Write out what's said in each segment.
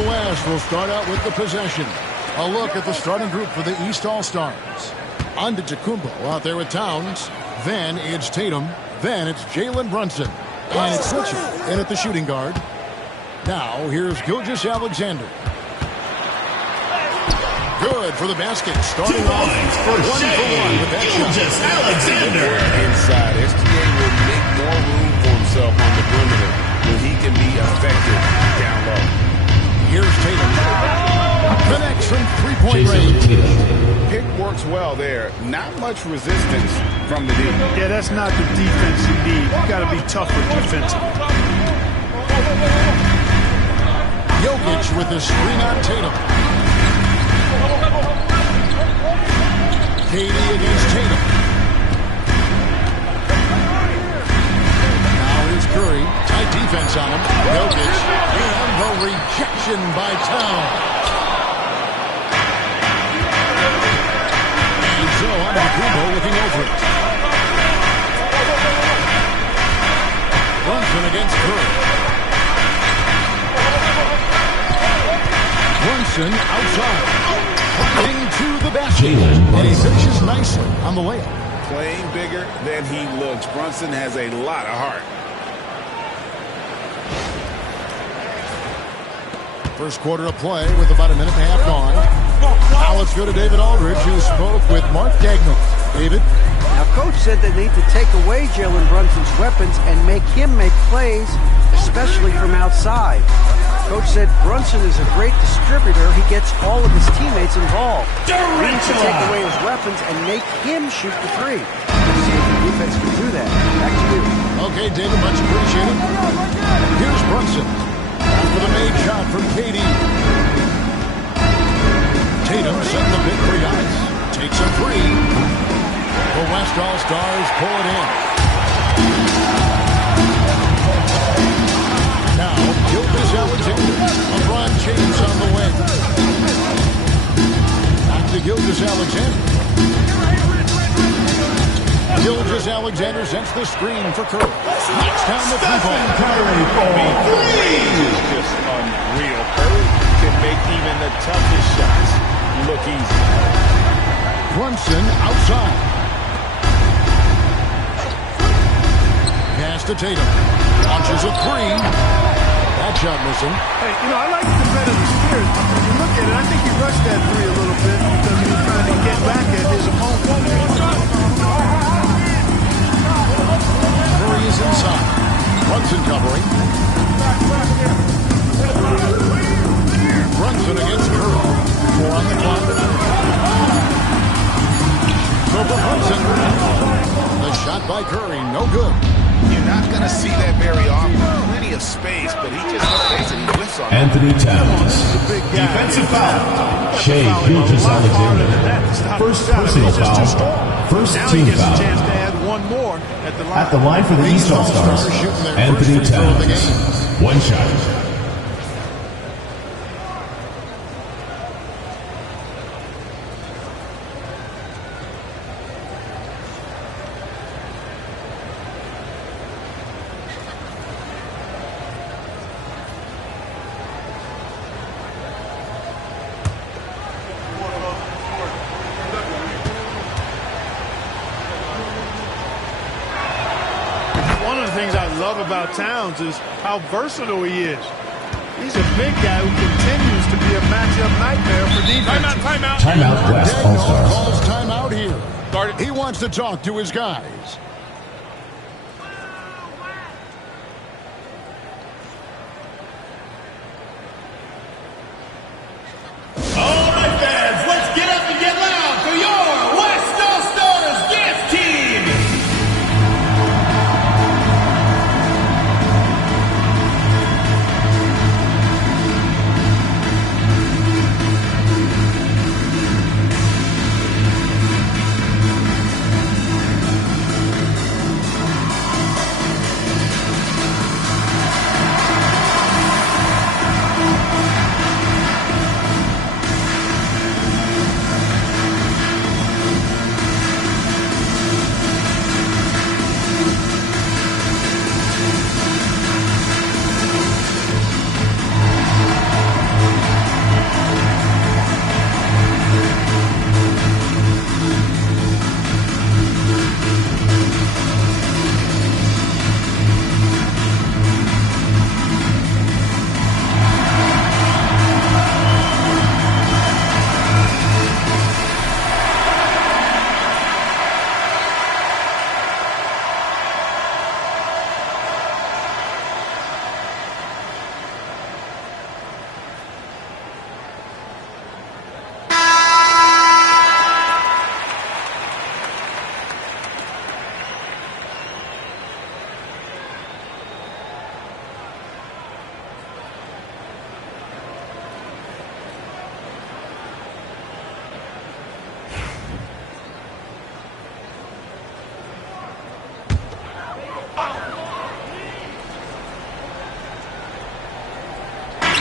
the West will start out with the possession. A look at the starting group for the East All-Stars. Antetokounmpo out there with Towns. Then it's Tatum. Then it's Jalen Brunson. And it's Switcher in at the shooting guard. Now here's Gilgeous-Alexander. Good for the basket. Starting off 1 for 1 with that Gilgeous-Alexander. Inside, SGA will make more room for himself on the perimeter where he can be effective down low. Here's Tatum. Connects from three-point range. Pick works well there. Not much resistance from the D. Yeah, that's not the defense you need. You got to be tougher defensively. Jokic with the screen on Tatum. KD against Tatum. Now here's Curry. Tight defense on him. Jokic. And the rejection by Towns. And so Antetokounmpo looking over it. Brunson against Curry. Brunson outside. Into the basket. And he finishes nicely on the layup. Playing bigger than he looks. Brunson has a lot of heart. First quarter of play with about a minute and a half gone. Now let's go to David Aldridge, who spoke with Mark Daigneault. David? Now, Coach said they need to take away Jalen Brunson's weapons and make him make plays, especially from outside. Coach said Brunson is a great distributor. He gets all of his teammates involved. We need to take away his weapons and make him shoot the three. Let's see if the defense can do that. Back to you. Okay, David, much appreciated. Here's Brunson. After the made shot from KD. Tatum setting the big three ice. Takes a three. The West All-Stars pull it in. Now, Gilgeous-Alexander. LeBron James on the wing. Back to Gilgeous-Alexander. Gilgeous-Alexander sends the screen for Curry. Knocks down the three-ball. Three is just unreal. Curry can make even the toughest shots look easy. Brunson outside. Pass to Tatum. Launches a three. That shot missing. Hey, I like the competitive spirit. When you look at it, I think he rushed that three a little bit because he was trying to get back at his opponent. Curry is inside. Brunson covering. Brunson against Curry. 4 on the clock. So for Brunson. The shot by Curry, no good. You're not going to see that very often. Plenty of space, but he just basically whiffs on it. Anthony Towns. Defensive foul. Shai Gilgeous-Alexander. First personal foul. First team foul. One more at the line for the East All-Stars. Anthony Towns. One shot. About Towns is how versatile he is. He's a big guy who continues to be a matchup nightmare for defense. Timeout, West All-Stars. Calls timeout here. He wants to talk to his guys. All right, fans, let's get up and get loud for your West All-Stars dance team.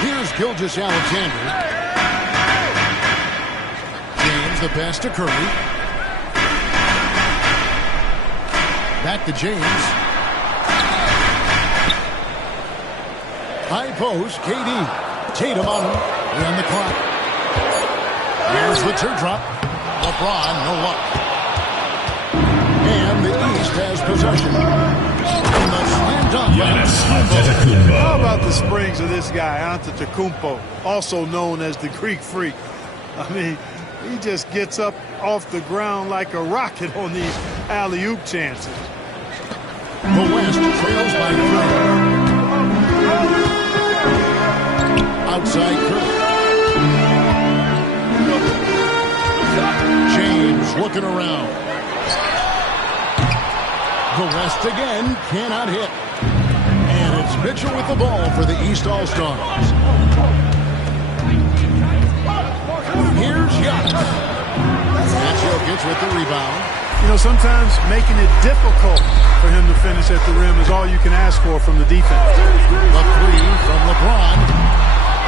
Here's Gilgeous-Alexander. James, the pass to Curry. Back to James. High post, KD. Tatum on him. And the clock. Here's the teardrop. LeBron, no luck. And the East has possession. And the slam dunk. How about the springs of this guy, Antetokounmpo, also known as the Greek Freak? I mean, he just gets up off the ground like a rocket on these alley-oop chances. The West trails by 3. Outside Curry. James looking around. The West again cannot hit. And it's Mitchell with the ball for the East All-Stars. Here's Giannis. That's Jokic with the rebound. You know, sometimes making it difficult for him to finish at the rim is all you can ask for from the defense. The 3 from LeBron.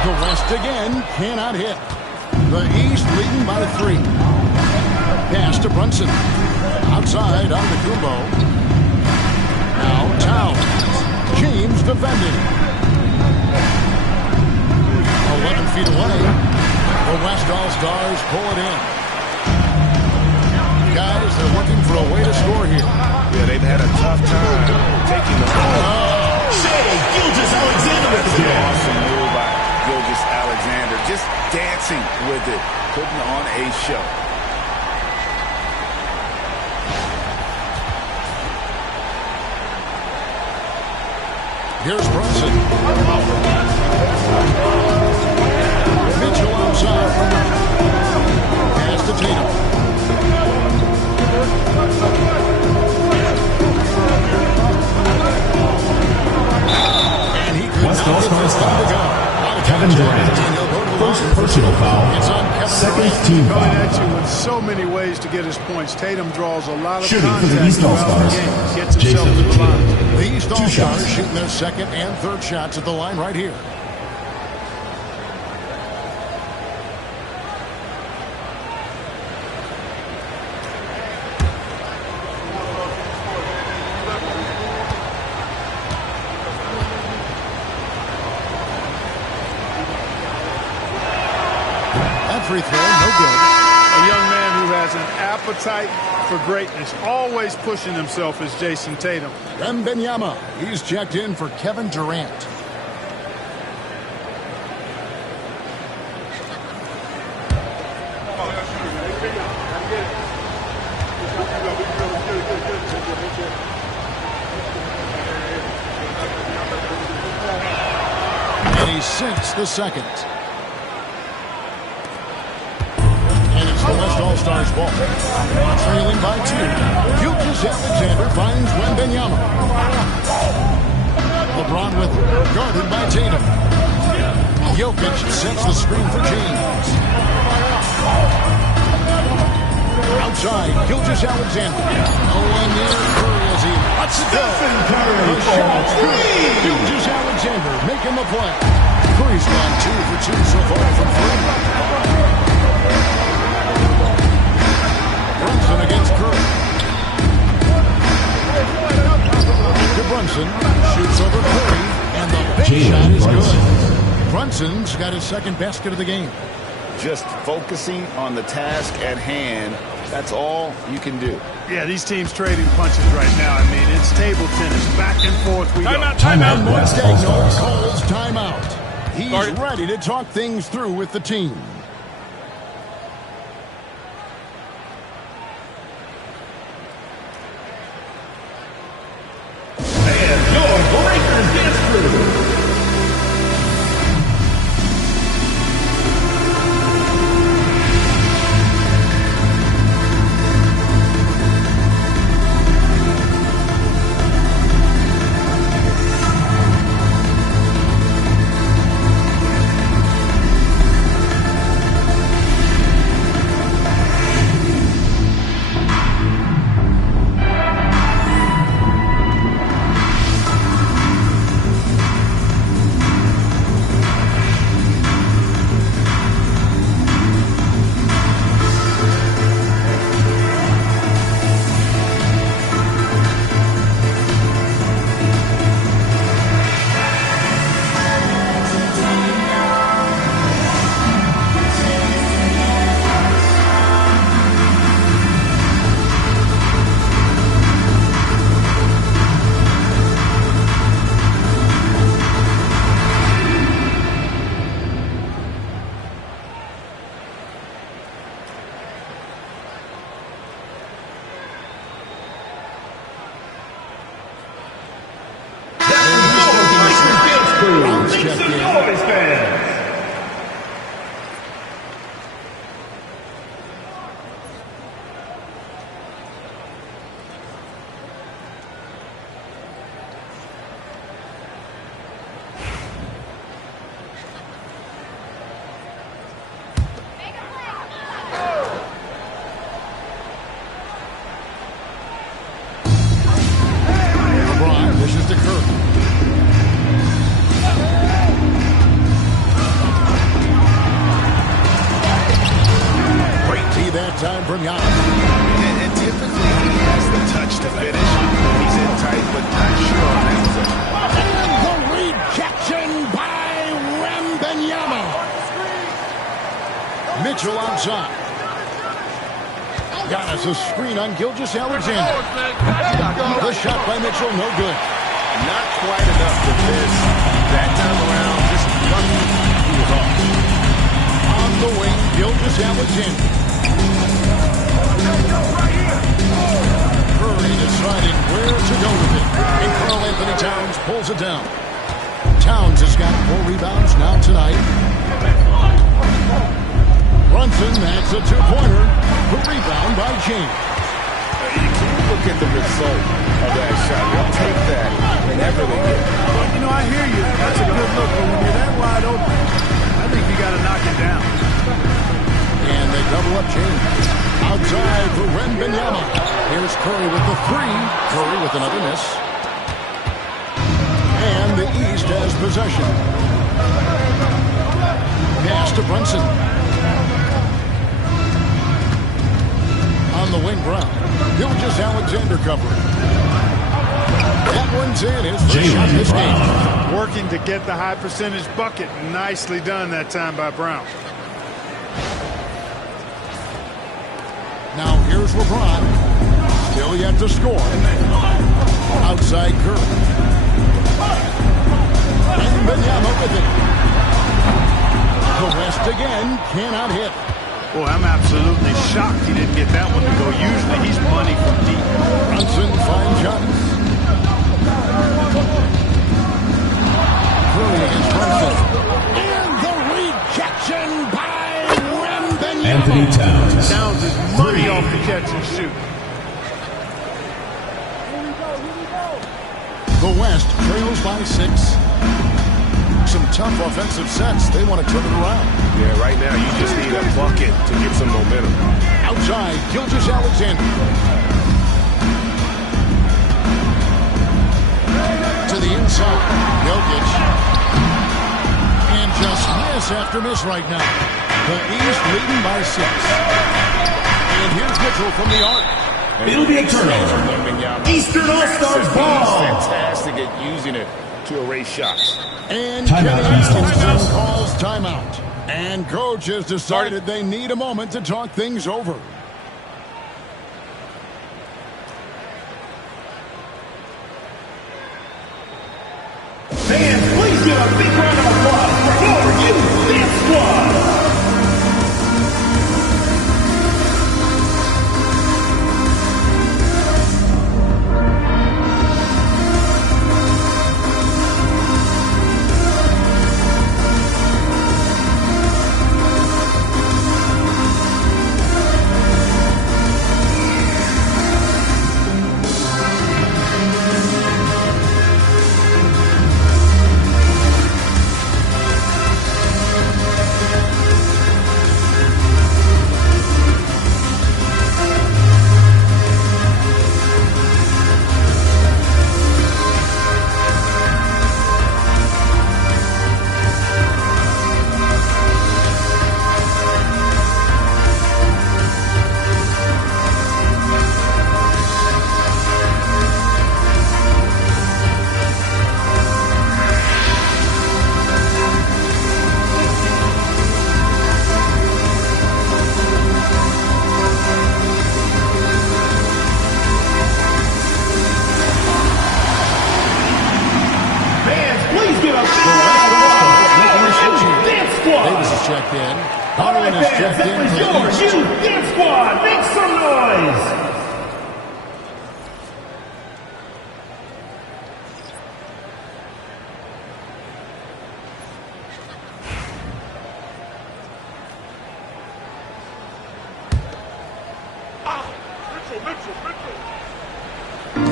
The West again cannot hit. The East leading by 3. Pass to Brunson. Outside on the Kumbo. Now Towns. James defending. 11 feet away. The West All-Stars pull it in. Guys, they're looking for a way to score here. Yeah, they've had a tough time taking the ball. Shai Gilgeous-Alexander with the game. Awesome move by Gilgeous-Alexander. Just dancing with it, putting on a show. Here's Brunson. Mitchell outside. Pass to Tatum. And he West All-Stars foul. Kevin Durant. First personal foul. Second team Coming foul. at you with so many ways to get his points. Tatum draws a lot of Shooting for the contact East throughout the All-Stars. game. Gets himself Jason to the line. The East 2 All-Stars shots. shooting their second and third shots at the line right here. That free throw, no good. A young man who has an appetite for greatness, always pushing himself, is Jason Tatum. Wembanyama, he's checked in for Kevin Durant. And he sinks the second. And it's the West All-Stars ball. Trailing by 2. Gilgeous-Alexander finds Wembanyama. LeBron with it, guarded by Tatum. Jokic sets the screen for James. Outside, Gilgeous-Alexander. No one near Curry as he lets it go. The shot, Gilgeous-Alexander making the play. Curry's gone 2 for 2 so far from 3. Brunson against Curry. To Brunson, shoots over Curry, and the big shot is good. Brunson's got his second basket of the game. Just focusing on the task at hand. That's all you can do. Yeah, these teams trading punches right now. I mean, it's table tennis. Back and forth we go. Timeout, West All-Stars. Calls timeout. He's ready to talk things through with the team. And your Lakers dance crew. checked in. LeBron pushes to Curry. Great D that time from Giannis. And typically he has the touch to finish. He's in tight, but not sure on that possession. And the rejection by Wembanyama. Mitchell outside. Giannis a screen on Gilgeous-Alexander. The shot by Mitchell, no good. Not quite enough to miss. That time around, just lucky he was off. On the wing, Gilgeous-Alexander. Curry deciding where to go with it. And Karl-Anthony Towns pulls it down. Towns has got 4 rebounds now tonight. Brunson, that's a 2-pointer. The rebound by James. Look at the result of that shot. They'll take that whenever they get it. Well, you know, I hear you. That's a good look, but when you're that wide open, I think you got to knock it down. And they double up James. Outside for Wembanyama. Here's Curry with the 3. Curry with another miss. And the East has possession. Pass to Brunson. On the wing, Brown. Gilgeous-Alexander covering. That one's in. His first shot this game. Working to get the high percentage bucket. Nicely done that time by Brown. Now here's LeBron. Still yet to score. Outside Curry. Wembanyama with it. The West again cannot hit. Boy, I'm absolutely shocked he didn't get that one to go. Usually he's money from deep. Brunson finds Giannis. Curry against Brunson. And the rejection by Wembanyama. Anthony Towns. Towns is money off the catch and shoot. The West trails by 6. Some tough offensive sets. They want to turn it around. Yeah, right now you just need a bucket to get some momentum. Outside, Gilgeous-Alexander. To the inside, Jokic. And just miss after miss right now. The East leading by 6. And here's Mitchell from the arc. It'll be a turnover. Eastern All-Stars ball. Fantastic at using it to erase shots. And Timeout, Kenny Eastern. Atkinson calls timeout. And coach has decided they need a moment to talk things over. Fans, please give a big round of applause for your youth dance squad. checked in. Harlan is checked in. This is your youth dance squad. Make some noise.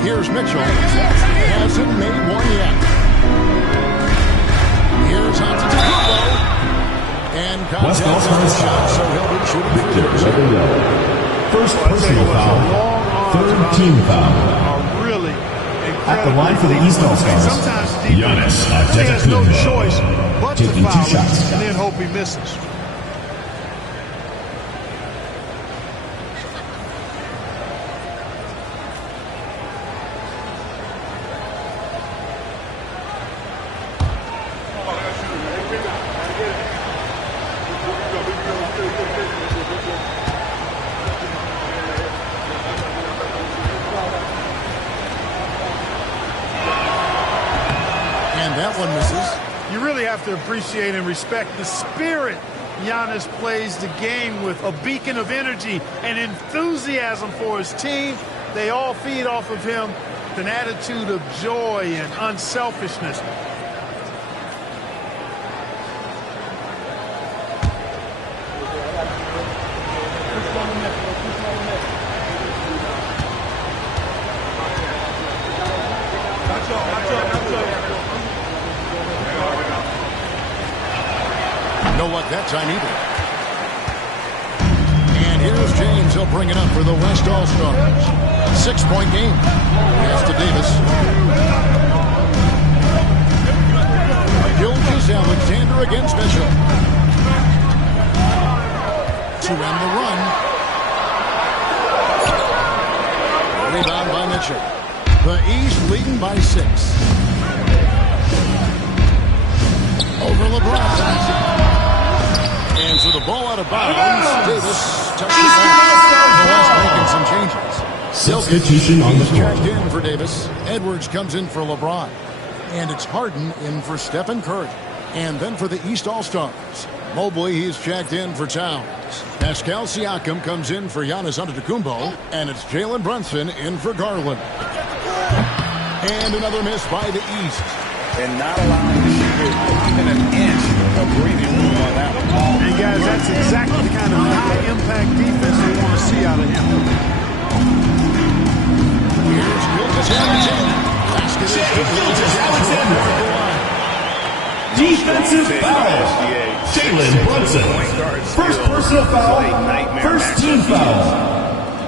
Here's Mitchell. Hasn't made one yet. Here's Antetokounmpo. And contact on the shot, so he'll be shooting free throws. First personal foul. Third team foul. Really at the line for the East All-Stars, Giannis has no choice but to taking foul 2 shots. and then hope he misses. That one misses. You really have to appreciate and respect the spirit Giannis plays the game with. A beacon of energy and enthusiasm for his team. They all feed off of him with an attitude of joy and unselfishness. That time either. And here's James. He'll bring it up for the West All-Stars. 6-point game. Pass to Davis. Gilgeous-Alexander against Bishop. To end the run. Rebound by Mitchell. The East leading by 6. Over LeBron. And so the ball out of bounds. Davis touches it back. The West making some changes. Substitution on the court. Checked in for Davis. Edwards comes in for LeBron. And it's Harden in for Stephen Curry. And then for the East All-Stars, Mobley, he's checked in for Towns. Pascal Siakam comes in for Giannis Antetokounmpo. And it's Jalen Brunson in for Garland. And another miss by the East. And not allowing the shooter even an inch of breathing room on that one. And guys, that's exactly the kind of high-impact defense we want to see out of him. Here's Gilgeous-Alexander. Basket is Gilgeous-Alexander. Defensive foul. Jalen Brunson. First personal foul. First team foul.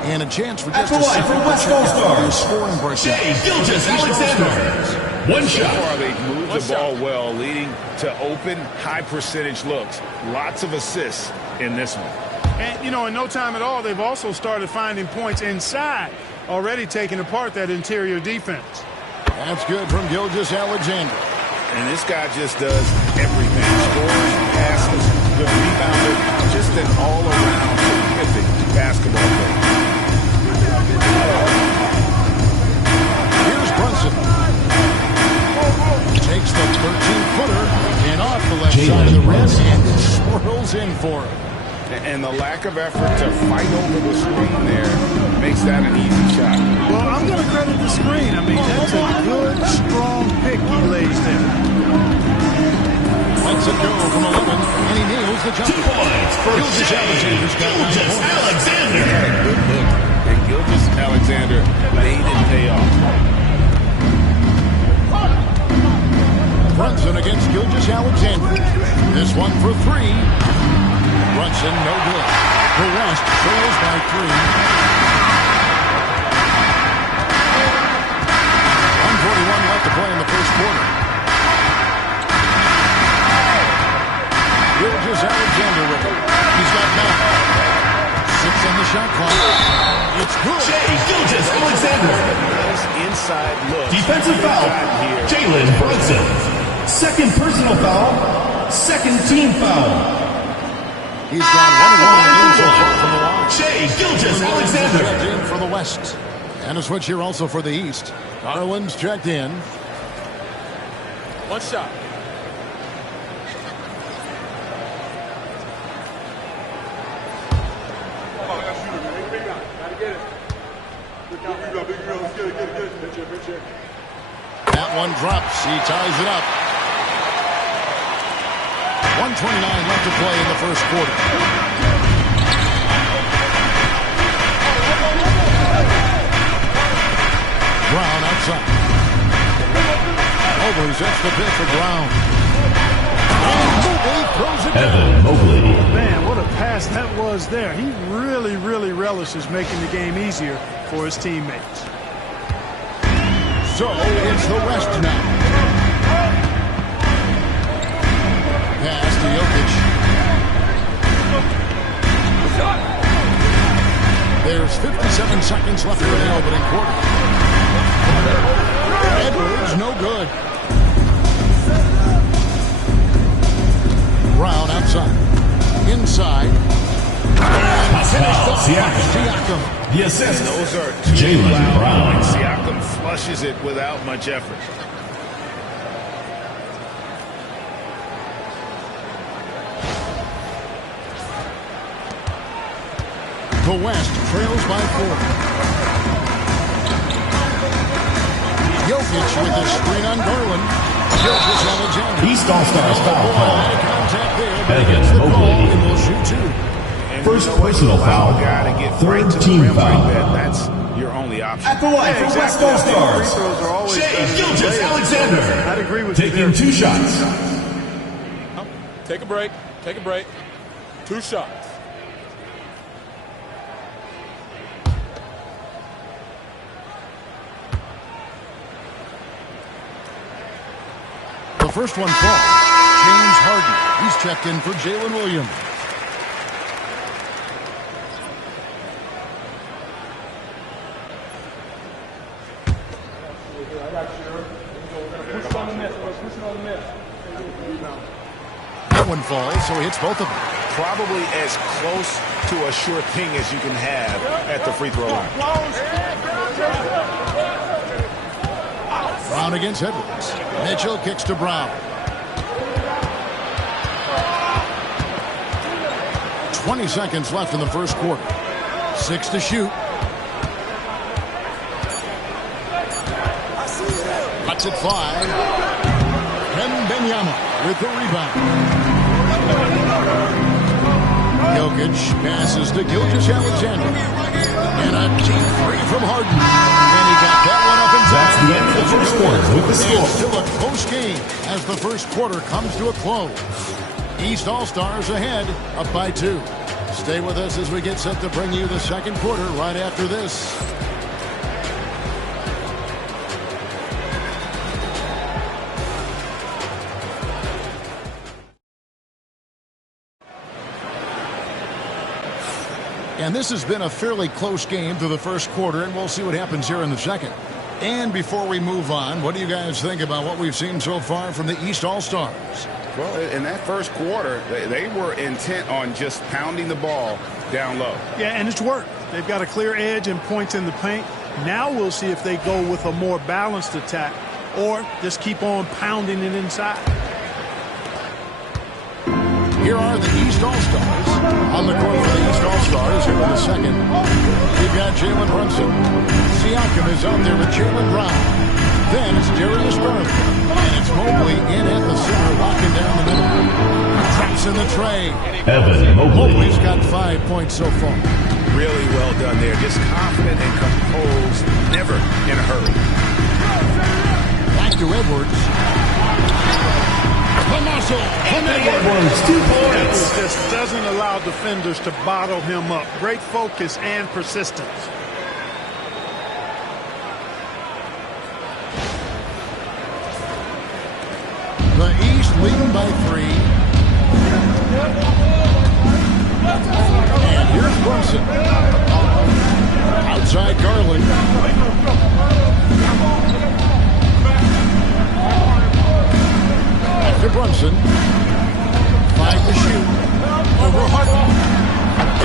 And a chance for at just the line for West All-Stars, scoring break. Gilgeous-Alexander. One shot. So far, they've moved the ball well, leading to open, high-percentage looks. Lots of assists in this one. And, you know, in no time at all, they've also started finding points inside, already taking apart that interior defense. That's good from Gilgeous-Alexander. And this guy just does everything. Scores, passes, good rebounder, just an all-around terrific basketball player. Here's Brunson. Takes the 13-footer and off the left side of the rim and swirls in for him. And the lack of effort to fight over the screen there makes that an easy shot. Well, I'm going to credit the screen. I mean, that's a good, strong pick he lays there. Lets it go from 11, and he nails the jumper. 2 points for Gilgeous-Alexander's got 9 points. Gilgeous-Alexander. Good look. And Gilgeous-Alexander made it pay off. Brunson against Gilgeous-Alexander. This one for 3. Brunson, no good. The West trails by 3. 1:41 left to play in the first quarter. Gilgeous-Alexander with it. He's got 9. 6 on the shot clock. It's good. Gilgeous-Alexander. Nice inside look. Defensive foul. Jalen Brunson. Second personal foul. Second team foul. He's gone 1-1 so far from the line. Gilgeous-Alexander. Checked in for the West. And a switch here also for the East. Garland's checked in. One shot. That one drops. He ties it up. 1:29 left to play in the first quarter. Brown outside. Mobley sets the pitch for Brown. And Mobley throws it down. Evan Mobley. Man, what a pass that was there. He really, really relishes making the game easier for his teammates. So it's the West now. Pass to Jokic. There's 57 seconds left in the opening quarter. Edwards, no good. Brown outside. Inside. Pascal Siakam. The assist. Those are two Jaylen loud Brown. points. Siakam flushes it without much effort. The West trails by 4. Jokic with the screen on Garland. Jokic Alexander. East All-Stars foul call. Contact there, but Evan against the Mobley. ball, and will shoot 2. And First you know, personal allow foul. a guy to get Third right to the team rim foul. like that. That's your only option. At the line for West Free All-Stars, throws are always better Shai than Gilgeous layups. Alexander. I'd agree with you Taking there. 2 shots. Take a break. Take a break. 2 shots. The first one falls. James Harden. He's checked in for Jalen Williams. That one falls, so he hits both of them. Probably as close to a sure thing as you can have at the free throw line. Brown against Edwards. Mitchell kicks to Brown. 20 seconds left in the first quarter. 6 to shoot. Cuts it 5. Wembanyama with the rebound. Jokic passes to Gilgeous-Alexander. And a deep 3 from Harden. And he got that one up in time. That's the end of the first quarter with the score. It's still a close game as the first quarter comes to a close. East All-Stars ahead, up by 2. Stay with us as we get set to bring you the second quarter right after this. And this has been a fairly close game through the first quarter, and we'll see what happens here in the second. And before we move on, what do you guys think about what we've seen so far from the East All-Stars? Well, in that first quarter, they were intent on just pounding the ball down low. Yeah, and it's worked. They've got a clear edge and points in the paint. Now we'll see if they go with a more balanced attack or just keep on pounding it inside. Here are the East All-Stars. On the court for the East All-Stars here in the second. We've got Jalen Brunson. Siakam is out there with Jaylen Brown. Then it's Darius Garland. And it's Mobley in at the center, locking down the middle. Traps in the tray. Evan Mobley. Mobley's got 5 points so far. Really well done there. Just confident and composed, never in a hurry. Back to Edwards. The muscle from Edwards. 2 points. Just doesn't allow defenders to bottle him up. Great focus and persistence. The East leading by 3. And here's Brunson. Outside Garland. Back to Brunson. 5 to shoot. Over Harden.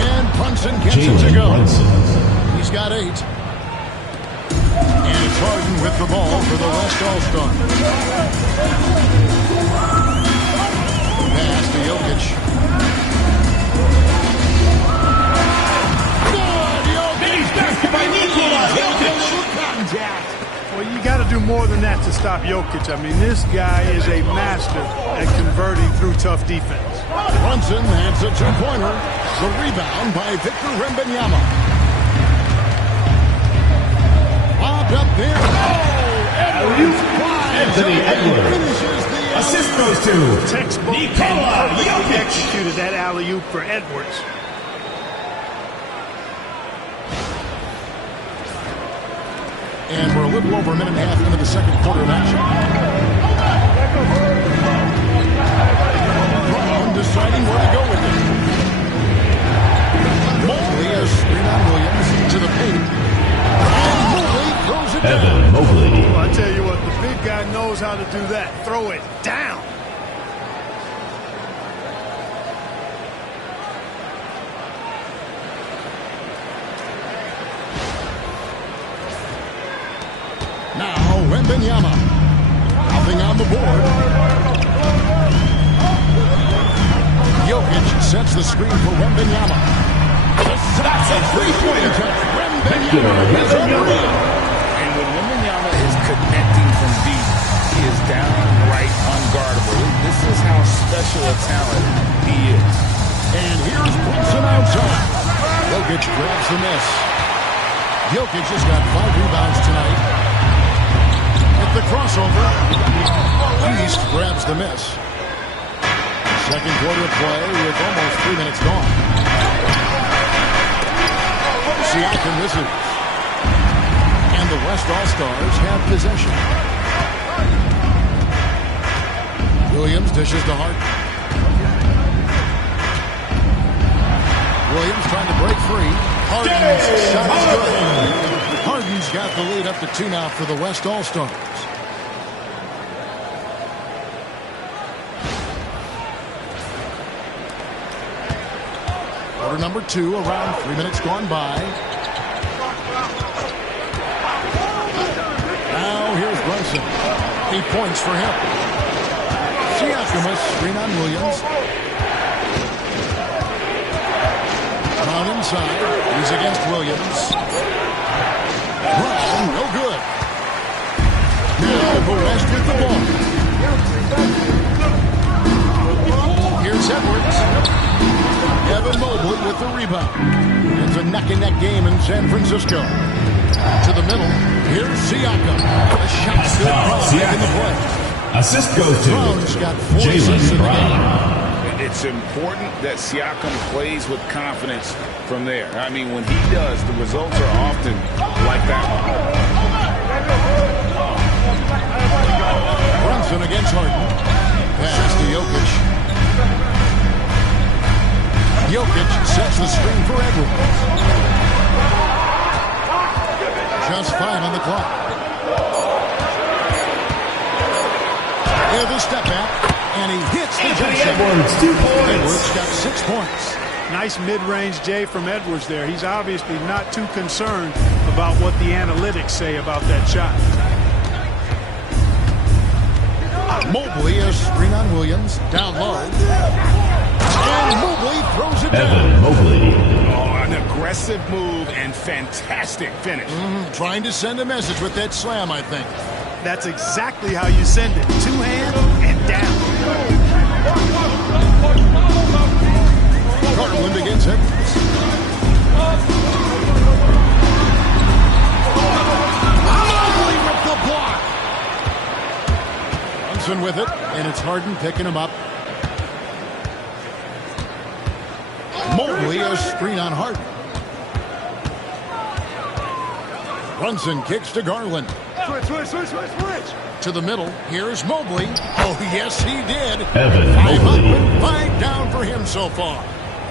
And Brunson gets it to Jalen go. Brunson. He's got 8. And it's Harden with the ball for the West All-Stars. Pass to Jokic. Well, you got to do more than that to stop Jokic. I mean, this guy is a master at converting through tough defense. Brunson has a 2-pointer. The rebound by Victor Wembanyama. Lob Popped up there. Anthony Edwards. Finishes the Assist goes to Textbook Nikola perfectly Jokic. executed that alley-oop for Edwards. And we're a little over a minute and a half into the second quarter of action. Brown deciding where to go with it. Mobley is screen on Williams to the paint. And Mobley throws it down. Evan Mobley. Well, I tell you what, the big guy knows how to do that. Throw it down. Now, Wembanyama. Nothing on the board. Jokic sets the screen for Wembanyama. That's a three-pointer. Wembanyama is unreal. And when Wembanyama is connecting from deep, he is downright unguardable. This is how special a talent he is. And here's Brunson outside. Jokic grabs the miss. Jokic has got 5 rebounds tonight. At the crossover, East grabs the miss. Second quarter of play with almost 3 minutes gone. Siakam misses. And the West All-Stars have possession. Williams dishes to Harden. Williams trying to break free. Harden's shot is good. Harden's got the lead up to 2 now for the West All-Stars. Quarter number 2, around 3 minutes gone by. Now here's Brunson. He points for him. Siakam screen on Williams. Brown inside. He's against Williams. Brunson, no good. Now the West with the ball. Here's Edwards. Evan Mobley with the rebound. It's a neck-and-neck game in San Francisco. To the middle. Here's Siakam. The shot's good. Brown making the play. Assist goes to Brown's got 4 assists Jaylen in the Brown. game. It's important that Siakam plays with confidence from there. I mean, when he does, the results are often like that one. Brunson against Harden. Pass to Jokic. Jokic sets the screen for Edwards. Just 5 on the clock. Here's the step back, and he hits the jump shot. Edwards, 2 points. Edwards got 6 points. Nice mid-range J from Edwards there. He's obviously not too concerned about what the analytics say about that shot. Mobley is screen on Williams, down low. And Mobley throws it down. Evan Mobley. Oh, an aggressive move and fantastic finish. Trying to send a message with that slam, I think. That's exactly how you send it. 2-hand and down. Garland against Edwards. Mobley with the block. Brunson with it, and it's Harden picking him up. Mobley a screen on Harden. Brunson kicks to Garland. Switch. To the middle. Here's Mobley. Oh, yes, he did. Evan 5 up Mobley. and 5 down for him so far.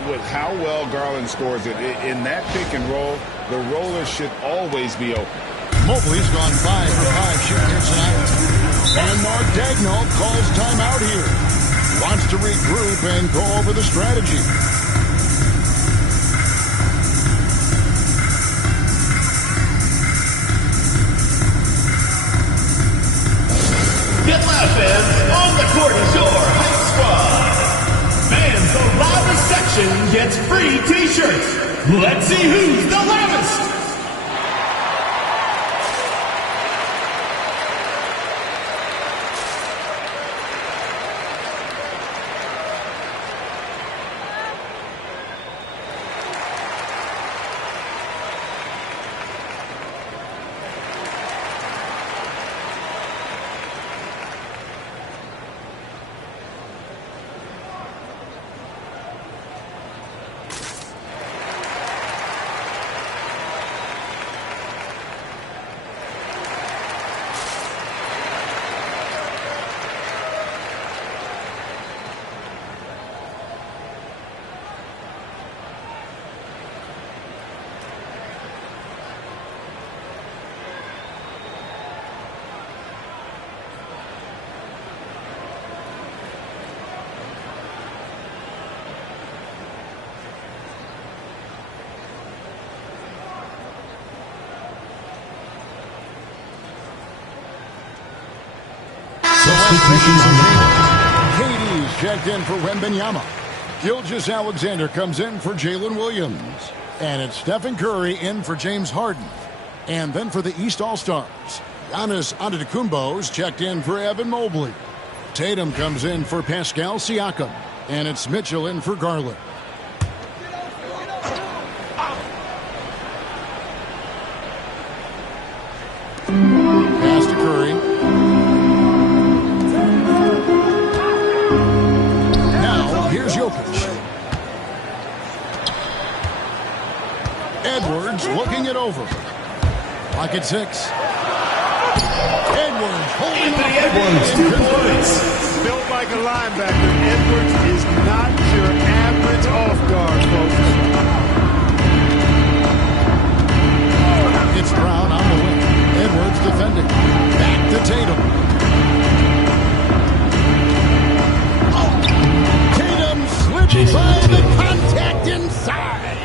With how well Garland scores it, in that pick and roll, the roller should always be open. Mobley's gone 5 for 5 shooting here tonight. And Mark Daigneault calls timeout here. Wants to regroup and go over the strategy. Get loud, fans. On the court is your hype squad. Fans, the loudest section gets free t-shirts. Let's see who's the loudest. Katie's checked in for Wembanyama. Gilgeous-Alexander comes in for Jalen Williams. And it's Stephen Curry in for James Harden. And then for the East All-Stars, Giannis Antetokounmpo's checked in for Evan Mobley. Tatum comes in for Pascal Siakam. And it's Mitchell in for Garland. Pass to Curry. Now, here's Jokic. Edwards looking it over. Clock at 6. Edwards holding on. Edwards, 2 points. Built like a linebacker, Edwards is not your average off guard, folks. It's Brown on the wing. Edwards defending. Back to Tatum. Tatum slips by the contact inside.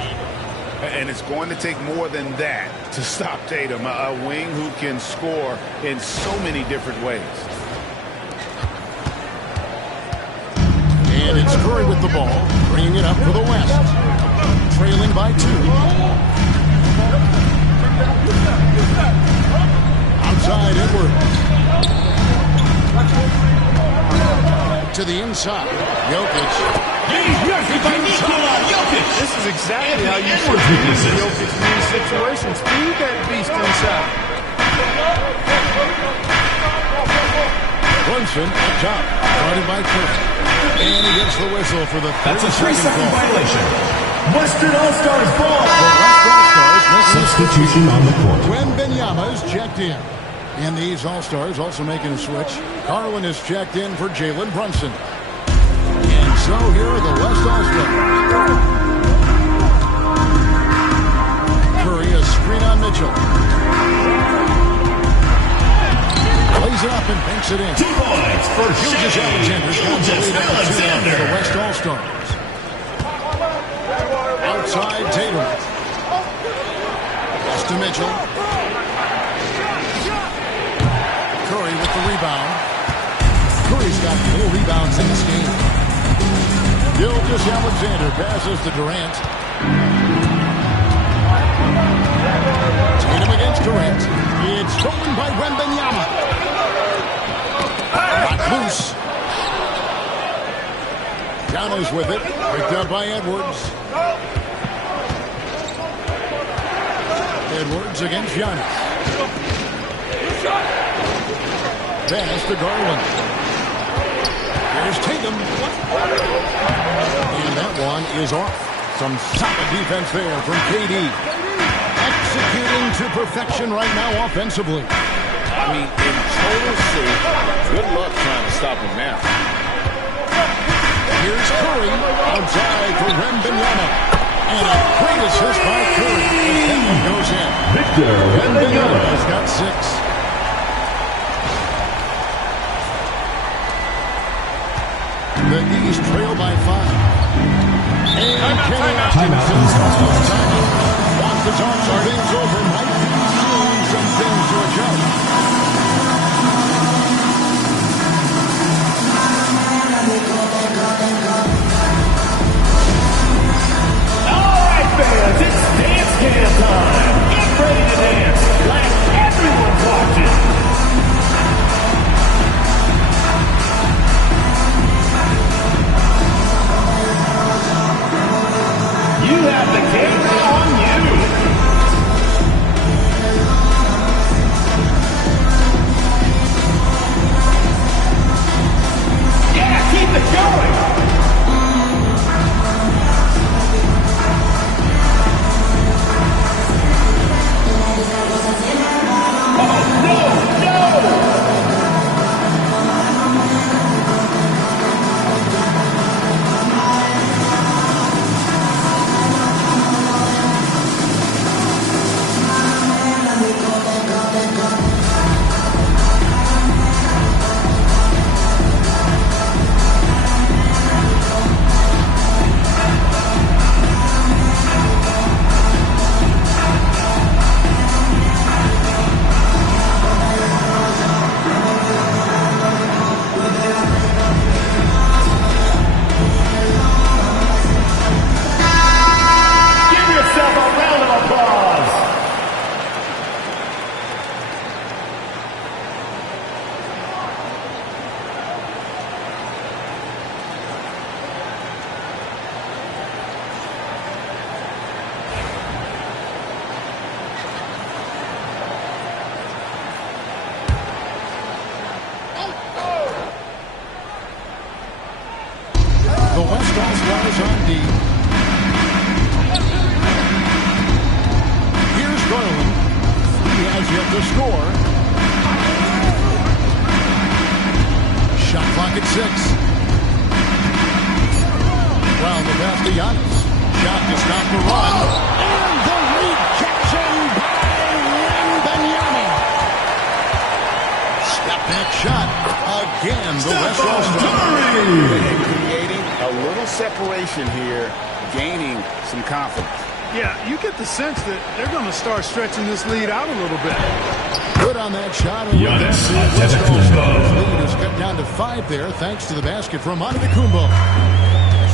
And it's going to take more than that to stop Tatum, a wing who can score in so many different ways. And it's Curry with the ball, bringing it up for the West. Trailing by 2. Outside Edwards. To the inside. Jokic. This is exactly how you should use Jokic in these situations. Feed that beast inside. Brunson up top, guarded by Curry. And he gets the whistle for the 3-second violation. Western All-Stars ball. The West All-Stars making Substitution on the court. Wembanyama is checked in. And these All-Stars also making a switch. Garland is checked in for Jalen Brunson. And so here are the West All-Stars. Curry, a screen on Mitchell. Plays it up and banks it in. 2 points for Gilgeous-Alexander's got the lead at 2 for the West All-Stars. Outside Tatum. Pass to Mitchell. Curry with the rebound. Curry's got 4 rebounds in this game. Gilgeous-Alexander passes to Durant. Tatum against Durant. It's stolen by Wembanyama. Not loose. Giannis with it. Picked up by Edwards. Edwards against Giannis. Pass to Garland. Here's Tatum. And that one is off. Some solid defense there from KD. Executing to perfection right now offensively. I mean, in total shape, good luck trying to stop him now. Here's Curry outside for Wembanyama. And a great assist by Curry. That one goes in. Victor Wembanyama has got 6. The East trail by 5. And Timeout. wants to talk some things over. Might be seeing some things to adjust. All right, fans, it's dance cam time. Get ready to dance like everyone's watching. You have the camera on you. Yeah, keep it going. Oh, no, no. All-Stars on D. Here's Garland. He has yet to score. Shot clock at 6. Round the pass to Giannis. Shot to stop the run. And the rejection by Wembanyama. Step back shot. Again, the West All-Stars. Creating a little separation here, gaining some confidence. Yeah, you get the sense that they're going to start stretching this lead out a little bit. Good on that shot. And with that, the West All-Stars lead is cut down to 5 there, thanks to the basket from Antetokounmpo.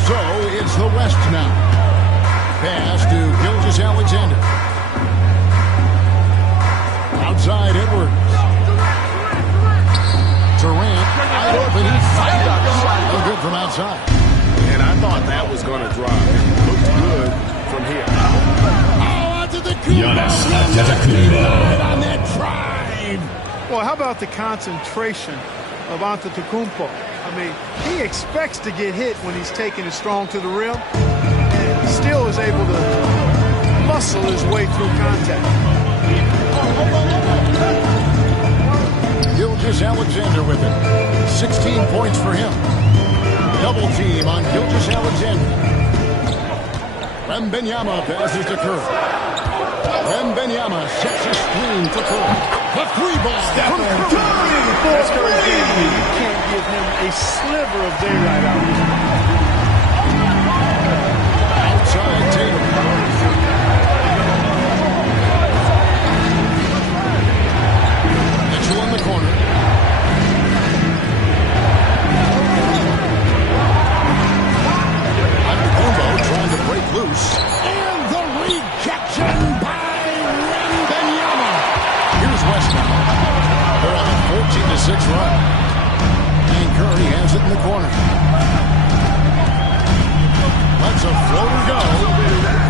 So it's the West now. Pass to Gilgeous-Alexander. Outside Edwards. Durant, wide open, he fires. No good from outside. And I thought that was going to drive. It looked good from here. Oh, onto the Antetokounmpo on that drive. Well, how about the concentration of Antetokounmpo? I mean, he expects to get hit when he's taking it strong to the rim. And still is able to muscle his way through contact. Gilgeous-Alexander with it. 16 points for him. Double team on Gilgeous-Alexander. Wembanyama passes to Curry. Wembanyama sets a screen for Curry. The 3-ball from Curry. That's Curry's game. You can't give him a sliver of daylight out here. Outside Tatum. Mitchell in the corner. Antetokounmpo trying to break loose. And the rejection by Wembanyama. Here's West now. They're on a 14-6 run. And Curry has it in the corner. Lets a floater go.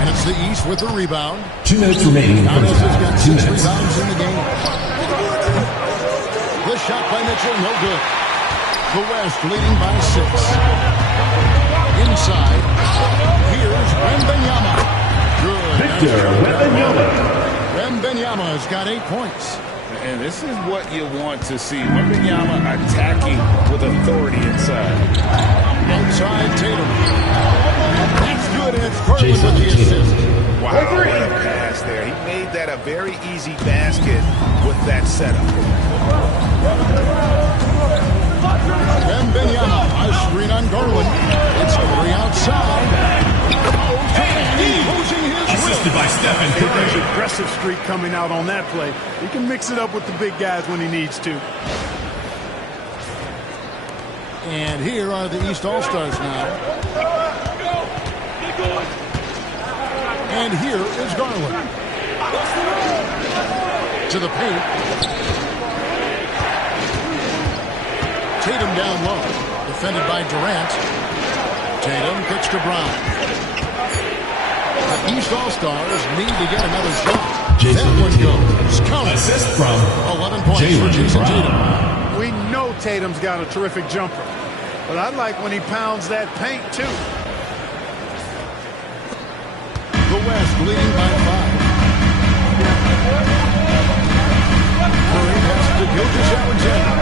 And it's the East with the rebound. 2 minutes remaining. Giannis has got 2 6 minutes. rebounds in the game. The shot by Mitchell, no good. The West leading by 6. Inside. Here's Wembanyama. Good. Victor Wembanyama. Wembanyama's got 8 points. And this is what you want to see. Wembanyama attacking with authority inside. Outside Tatum. That's good, and it's Curry Jason with the Tatum. assist. Wow, what a pass there. He made that a very easy basket with that setup. Wembanyama, a screen on Garland. It's Curry outside. Imposing his Assisted by Stephen There's Curry. an aggressive streak coming out on that play. He can mix it up with the big guys when he needs to. And here are the East All-Stars now. And here is Garland. To the paint. Tatum down low. Defended by Durant. Tatum kicks to Brown. The East All-Stars need to get another shot. Jason That one Tatum. goes. Count it. Assist from 11 points for Jaylen Jason Brown. Tatum. We know Tatum's got a terrific jumper. But I like when he pounds that paint, too. The West leading by 5. Curry passes to Gilgeous-Alexander.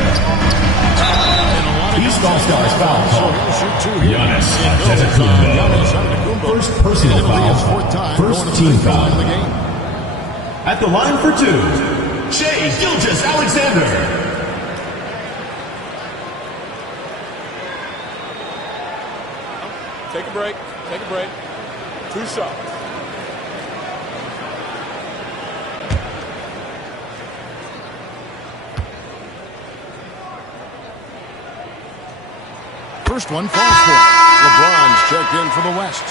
East All-Stars foul So call. he'll shoot 2 here. Giannis It goes on Antetokounmpo. Giannis Antetokounmpo. First personal It'll be his foul. 4th time First going to team the free throw foul. in the game. At the line for 2, Shai Gilgeous-Alexander. Take a break. Take a break. 2 shots. First one falls for. LeBron's checked in for the West.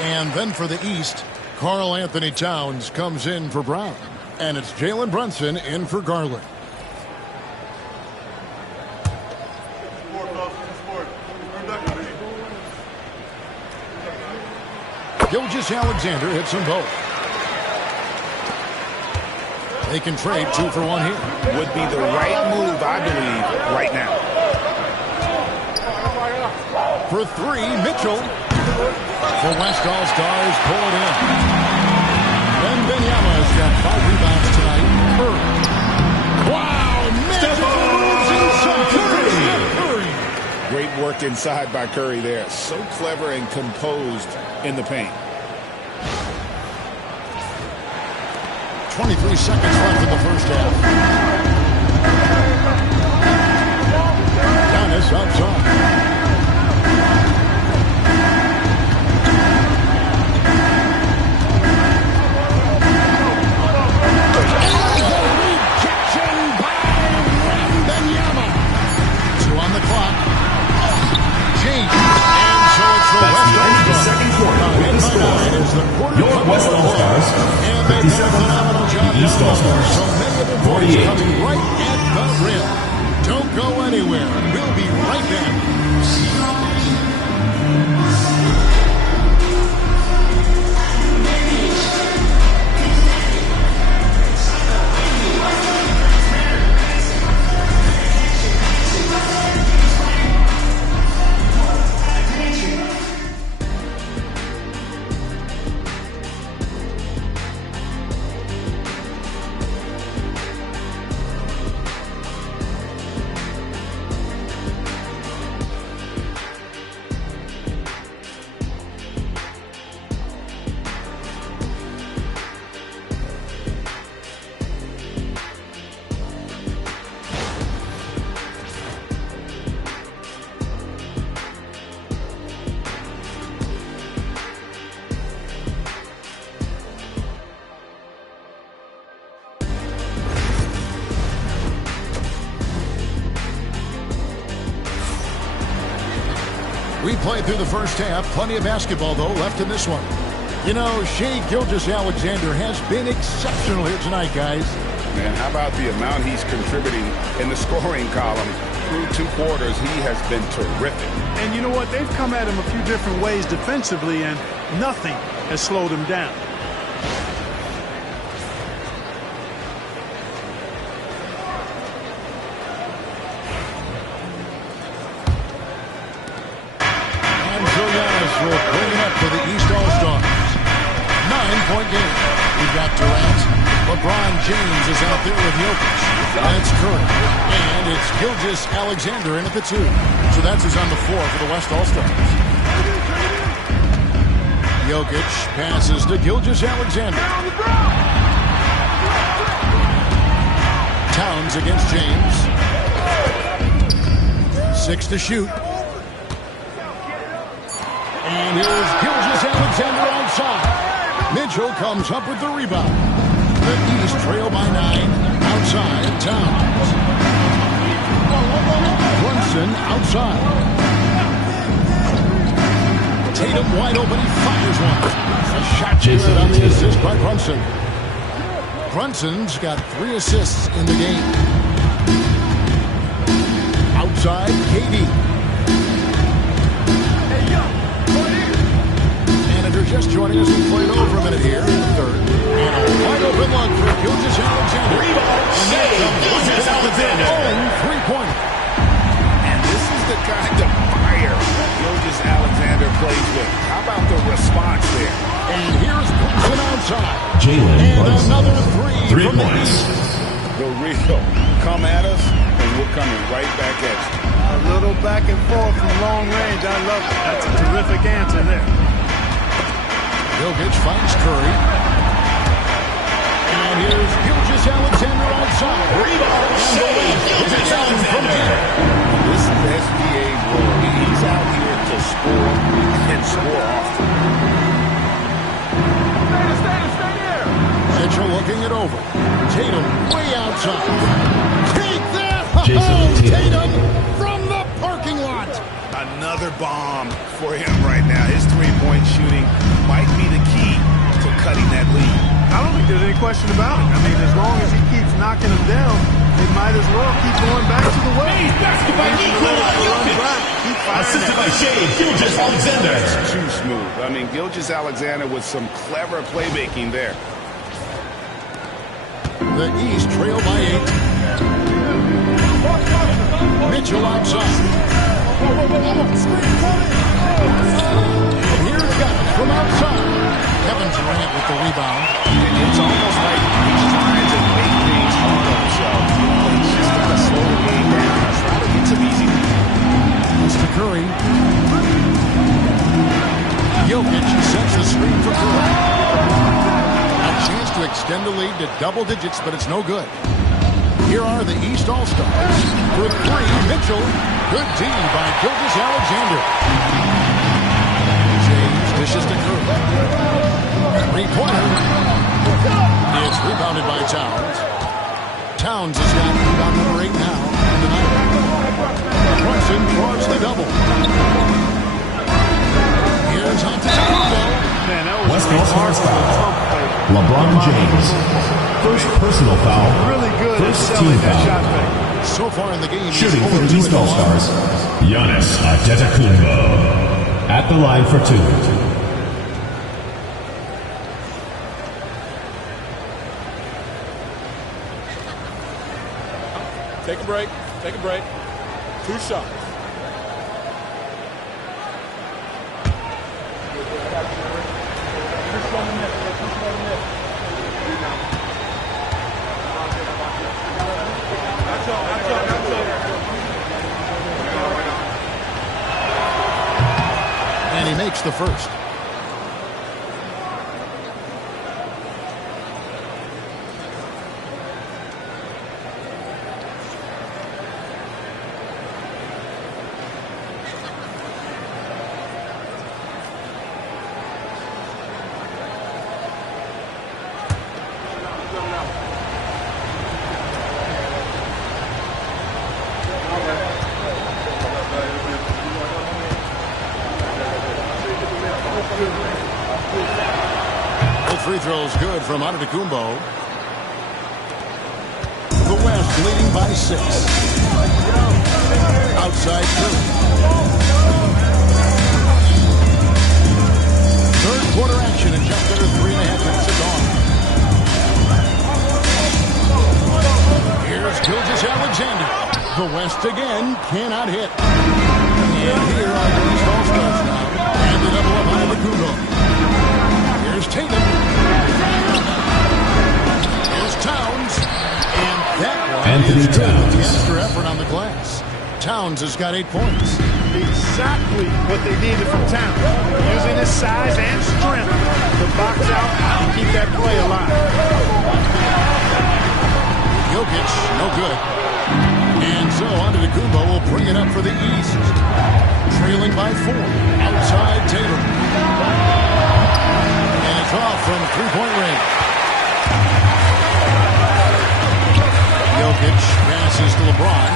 And then for the East, Karl Anthony Towns comes in for Brown. And it's Jalen Brunson in for Garland. Gilgeous-Alexander hits them both. They can trade 2 for 1 here. Would be the right move, I believe, right now. For 3, Mitchell. For West All-Stars, pull it in. Ben Benyama's got 5 rebounds tonight. Curry. Wow, magical moves inside. Curry. Great work inside by Curry there. So clever and composed in the paint. 23 seconds left in the first half. Giannis outside. Rejection by Wembanyama. 2 on the clock. James. And so it's the That's the end of the second quarter with the score. Your West All-Stars, 57. East All-Stars, So many of the boys 48. coming right at the rim. Don't go anywhere. We'll be right back. We played through the first half. Plenty of basketball, though, left in this one. You know, Shai Gilgeous-Alexander has been exceptional here tonight, guys. Man, how about the amount he's contributing in the scoring column? Through 2 quarters, he has been terrific. And you know what? They've come at him a few different ways defensively, and nothing has slowed him down. Will bring it up for the East All-Stars. 9-point game. We've got Durant. LeBron James is out there with Jokic. That's Curry. And it's Gilgeous-Alexander in at the 2. So that's who's on the floor for the West All-Stars. Jokic passes to Gilgeous-Alexander. Towns against James. 6 to shoot. And here's Gilgeous-Alexander outside. Mitchell comes up with the rebound. The East trail by 9. Outside, Towns. Brunson outside. Tatum wide open. He fires one. A shot good on the assist by Brunson. Brunson's got 3 assists in the game. Outside, KD. Just joining us, we played over a minute here in the third. And a wide open look for Gilgeous-Alexander. Rebound, Gilgeous-Alexander. Own 3-pointer. And this is the kind of fire Gilgeous-Alexander plays with. How about the response there? And here's Brunson outside. Jalen and Brunson. Another 3 3 from the points. East. The real. Come at us, and we're coming right back at you. A little back and forth from long range. I love it. That's a terrific answer there. Jokic finds Curry. And here's Gilgeous-Alexander outside. Rebound, Gilgeous-Alexander. This is the SBA role. He's out here to score and score often. Mitchell looking it over. Tatum way outside. Take that! Tatum from the parking lot. Another bomb for him right now. His 3-point shooting might be the key to cutting that lead. I don't think there's any question about it. I mean, as long as he keeps knocking them down, they might as well keep going back to the well. Basket by Nikola Jokic. Assisted by Shai Gilgeous-Alexander. That's too smooth. I mean, Gilgeous-Alexander with some clever playmaking there. The East trail by 8. Mitchell outside. And rebound. It's almost like he's trying to make things hard on himself. He's just got to slow the game down and try to get some easy. It's to Curry. Jokic sets the screen for Curry. A chance to extend the lead to double digits, but it's no good. Here are the East All-Stars. For three, Mitchell. Good D by Gilgeous-Alexander. James dishes to Curry. Three-pointer. It's rebounded by Towns. Towns has got rebound number 8 now on the night. Brunson draws the double. Here's Antetokounmpo. West Coast foul. LeBron James. First personal foul. Really good at First selling team that foul. shot fake. So far in the game, Shooting he's for the 0 East of 2 at the line. All-Stars, Giannis Antetokounmpo. At the line for 2. Take a break. Take a break. 2 shots. And he makes the first. Both free throws good from Antetokounmpo. The West leading by 6. Outside Curry. Third quarter action in just under 3.5 minutes of gone. Here's Gilgeous-Alexander. The West again cannot hit. And here are the East All-Stars now. And the double up Antetokounmpo. Here's Tatum. Here's Towns. And that one Anthony is good with the Towns. extra effort on the glass. Towns has got 8 points. Exactly what they needed from Towns. Using his size and strength to box out and keep that play alive. Jokic, no good. And so Antetokounmpo will bring it up for the East. Trailing by 4. Outside Tatum. And it's off from three-point range. Jokic passes to LeBron.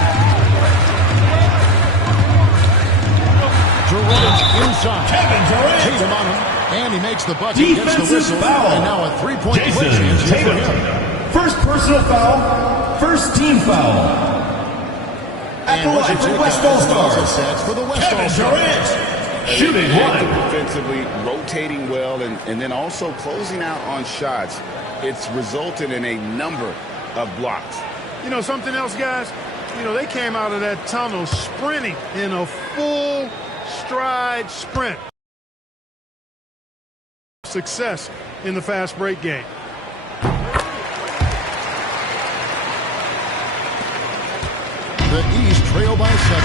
Durant inside. Kevin Durant. Tatum on him. And he makes the bucket, gets the Defensive whistle. foul. And now a three-point play Jason chance here for Tatum. him. First personal foul. First team foul. At the And what's line your for take West on this? All-Stars, Sets for the West Kevin All-Stars. Durant. Shooting Active 1. defensively, rotating well, and then also closing out on shots. It's resulted in a number of blocks. You know something else, guys? You know, they came out of that tunnel sprinting in a full stride sprint. Success in the fast break game. The East trail by 7.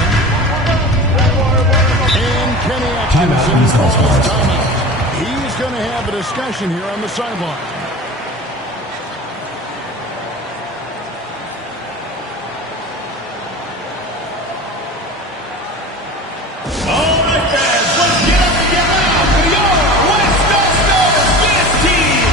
And Kenny Timeout, Atkinson East calls All-Stars. timeout. He's going to have a discussion here on the sideline. All right, fans, let's get up and get loud for your West All-Stars Dance Team.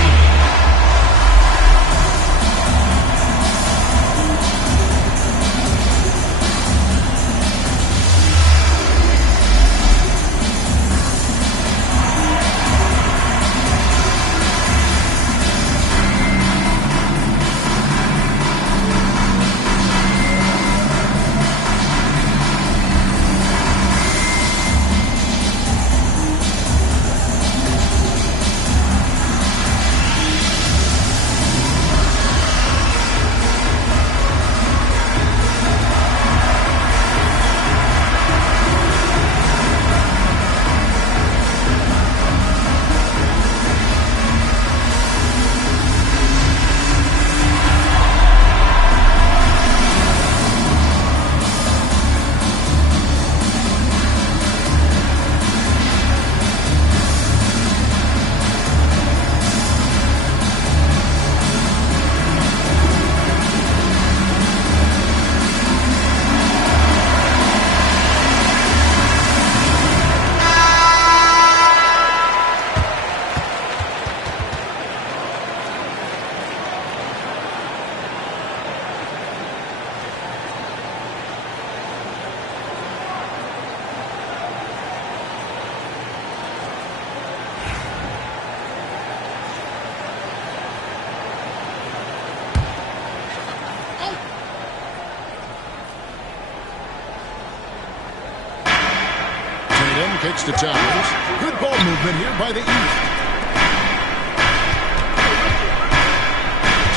kicks to Towns. Good ball movement here by the East.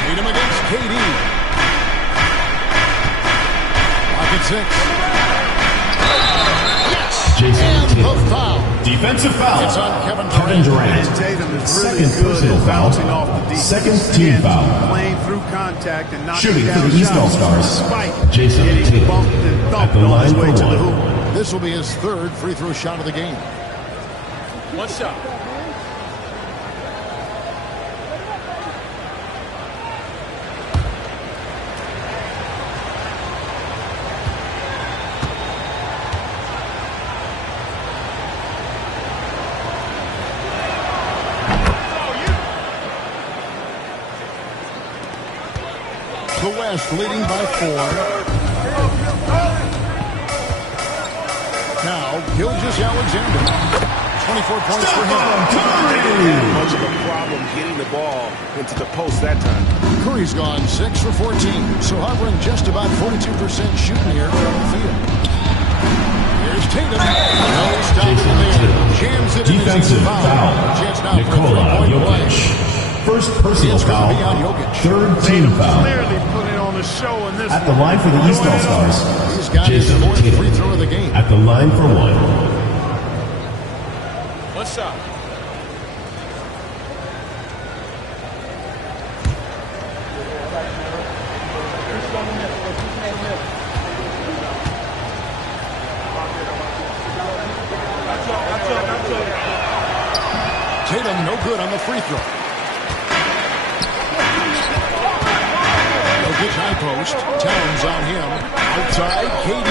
Tatum against KD. Pocket 6. And the foul. Defensive foul. It's on Kevin Durant. And Tatum is really Second good personal at foul. bouncing off the defense. Second team Again, foul. Playing through contact and knocking Shooting for down the East shots All-Stars, despite Jason getting Tatum. bumped and At thumped the on his line way for to the one. hoop. This will be his third free throw shot of the game. One shot. The West leading by 4. Now, Gilgeous-Alexander. 24 points for him. Much of a problem getting the ball into the post that time. Curry's gone 6 for 14, so hovering just about 42% shooting here from the field. Here's Tatum. No stopping there. Jams it in his Defensive foul. Chance now for a Nikola three-point play. Jokic. First personal It's going foul. to be on Jokic. Third team foul. Clearly putting on a show in this At the one. line for the East Going it up. All-Stars, He's got his Jason fourth free Tatum. throw of the game. At the line for one. One shot. Tatum no good on the free throw. Jokic high post. Towns on him. Outside, KD.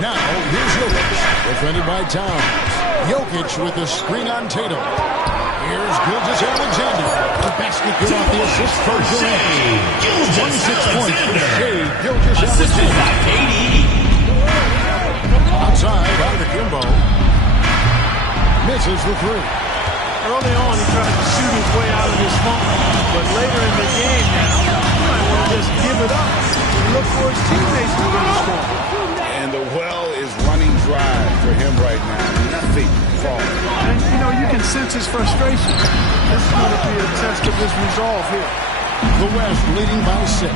Now, here's Jokic. Defended by Towns. Jokic with the screen on Tatum. Here's Gilgeous-Alexander. The basket good off the assist for Durant. 26 points for Shai Gilgeous-Alexander. Outside, Antetokounmpo. Misses the three. Early on, he tried to shoot his way out of this funk, but later in the game now, he might want to just give it up and look for his teammates to really score. And the well is running dry for him right now. Nothing falling. And, you know, you can sense his frustration. This is going to be a test of his resolve here. The West leading by 6.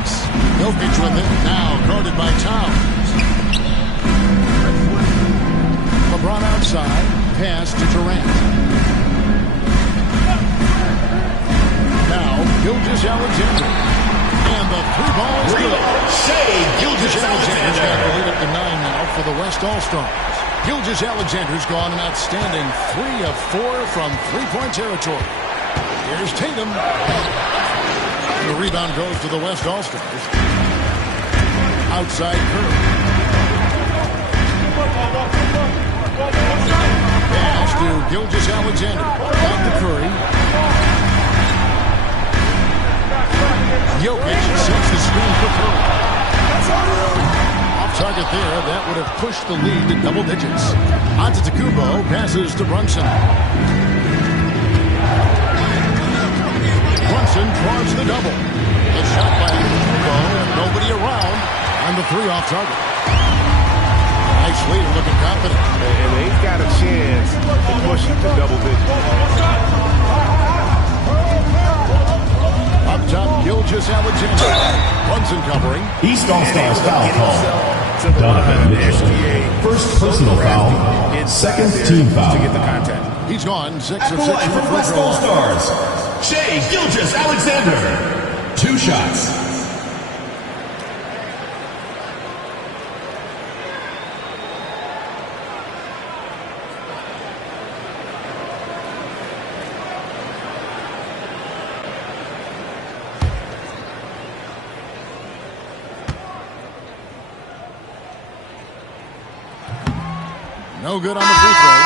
Jokic with it, now guarded by Towns. LeBron outside, pass to Durant. Now, Gilgeous-Alexander. And the three ball is good. Gilgeous-Alexander's got the lead up to 9 now for the West All-Stars. Gilgeous-Alexander's gone an outstanding 3 of 4 from three-point territory. Here's Tatum. And the rebound goes to the West All-Stars. Outside Curry. Pass to Gilgeous-Alexander. Back to Curry. Jokic sets the screen for Curry. Off target there. That would have pushed the lead to double digits. Antetokounmpo passes to Brunson. Brunson draws the double. The shot by Antetokounmpo. Nobody around. And the three off target. Nice lead, looking confident. And they've got a chance to push it to double digits. Up top, Gilgeous-Alexander. Brunson covering. East All-Stars foul call. Donovan Mitchell. First personal foul. Second team foul. To get the contact. He's gone 6 At of the 6 line from the for free West throw line. All-Stars, Shai Gilgeous-Alexander. 2 shots. No good on the free throw.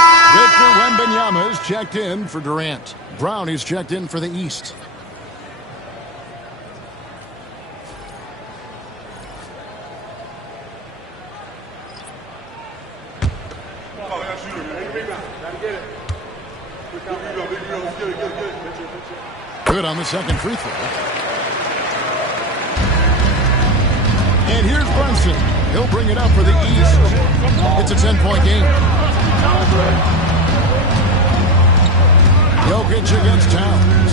Victor Wembanyama is checked in for Durant. Brown is checked in for the East. Good on the second free throw. And here's Brunson. He'll bring it up for the East. It's a 10-point game. Jokic against Towns.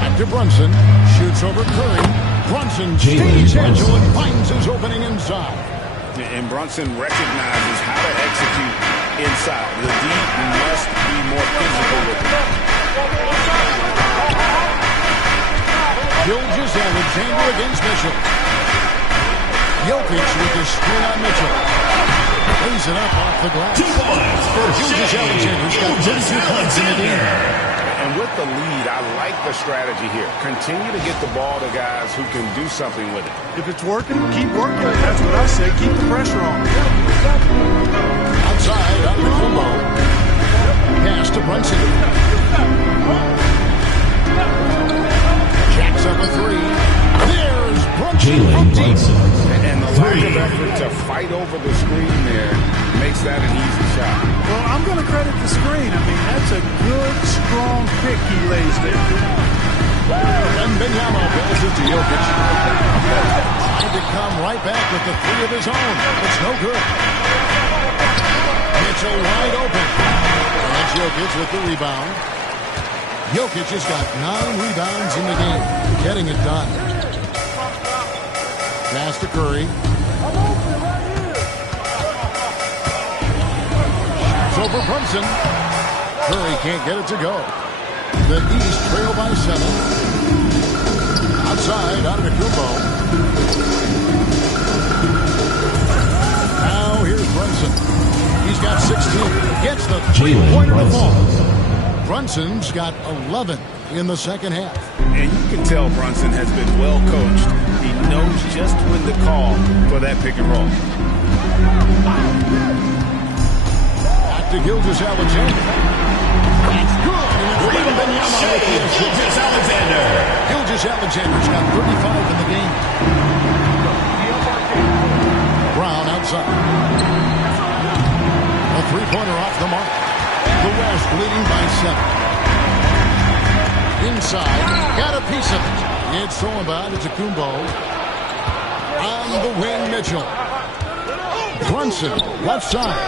Back to Brunson. Shoots over Curry. Brunson stays agile and finds his opening inside. And Brunson recognizes how to execute inside. The D must be more physical with it. Gilgeous-Alexander against Mitchell. Jokic with his screen on Mitchell. Lays it up off the glass. 2 points for Gilgeous-Alexander's got 32 points in the game. And with the lead, I like the strategy here. Continue to get the ball to guys who can do something with it. If it's working, keep working. That's what I say. Keep the pressure on. Outside, out of the combo. Pass to Brunson. Jacks up a three. There's Brunson. And the lack of effort to fight over the screen there makes that an easy shot. Well, I'm going to credit the screen. I mean, that's a good, strong pick he lays there. And Wembanyama passes to Jokic. Trying to come right back with the three of his own. It's no good. Mitchell wide open. And that's Jokic with the rebound. Jokic has got 9 rebounds in the game. Getting it done. Pass to Curry. Over Brunson. Curry can't get it to go. The East trail by 7. Outside, Antetokounmpo. Now here's Brunson. He's got 16. Gets the three-pointer to fall. Brunson's got 11 in the second half. And you can tell Brunson has been well coached. He knows just when to call for that pick and roll. To Gilgeous-Alexander. That's good. Gilgeous-Alexander. Gilgeous-Alexander's got 35 in the game. Brown outside. A three-pointer off the mark. The West leading by 7. Inside. Got a piece of it. It's thrown by Antetokounmpo. On the wing, Mitchell. Brunson, left side.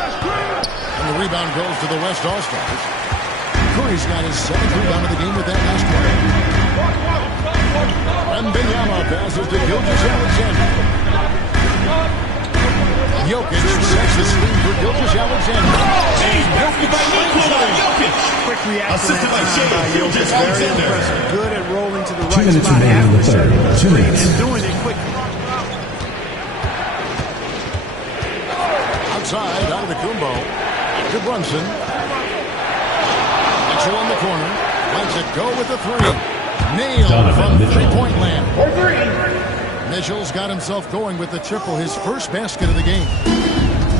And the rebound goes to the West All-Stars. Curry's got his 7th rebound of the game with that last one. And Wembanyama passes to Gilgeous-Alexander. Jokic sets the screen for Gilgeous-Alexander. Jokic. Quick reaction. Assisted by Shea Gilgeous-Alexander. Good at rolling to the 2 right minutes spot remaining in the after third. 2 minutes. and doing it quickly. Outside, out of the Kumbo. To Brunson. Mitchell in the corner. Lets it go with the three. Nailed from three-point land. Mitchell's got himself going with the triple, his first basket of the game.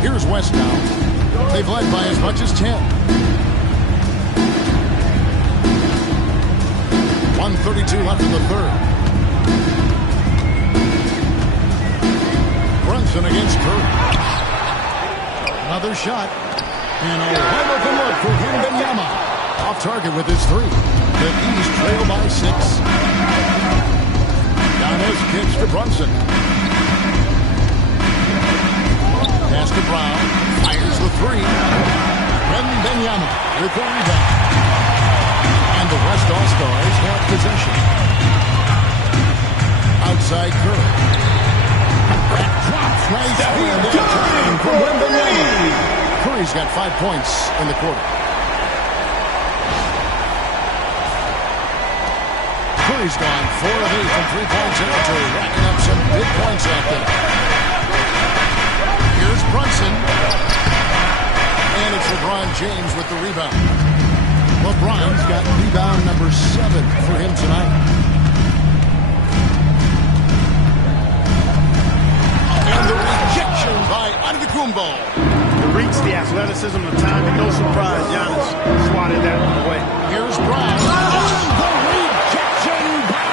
Here's West now. They've led by as much as 10. 1:32 left in the third. Brunson against Curry. Another shot. And a wide open look for Wembanyama. Off target with his three. The East trail by 6. Giannis kicks to Brunson. Pass to Brown. Fires the three. Wembanyama with the rebound. And the West All-Stars have possession. Outside Curry. That drops nice hand at time from Wembanyama. Curry's got 5 points in the quarter. Curry's gone 4 of 8 from three-point territory, racking up some big points out there. Here's Brunson. And it's LeBron James with the rebound. LeBron's got rebound number 7 for him tonight. And the rejection by Antetokounmpo. Reach the athleticism, the timing, no surprise. Giannis swatted that one away. Here's Brown. The rejection by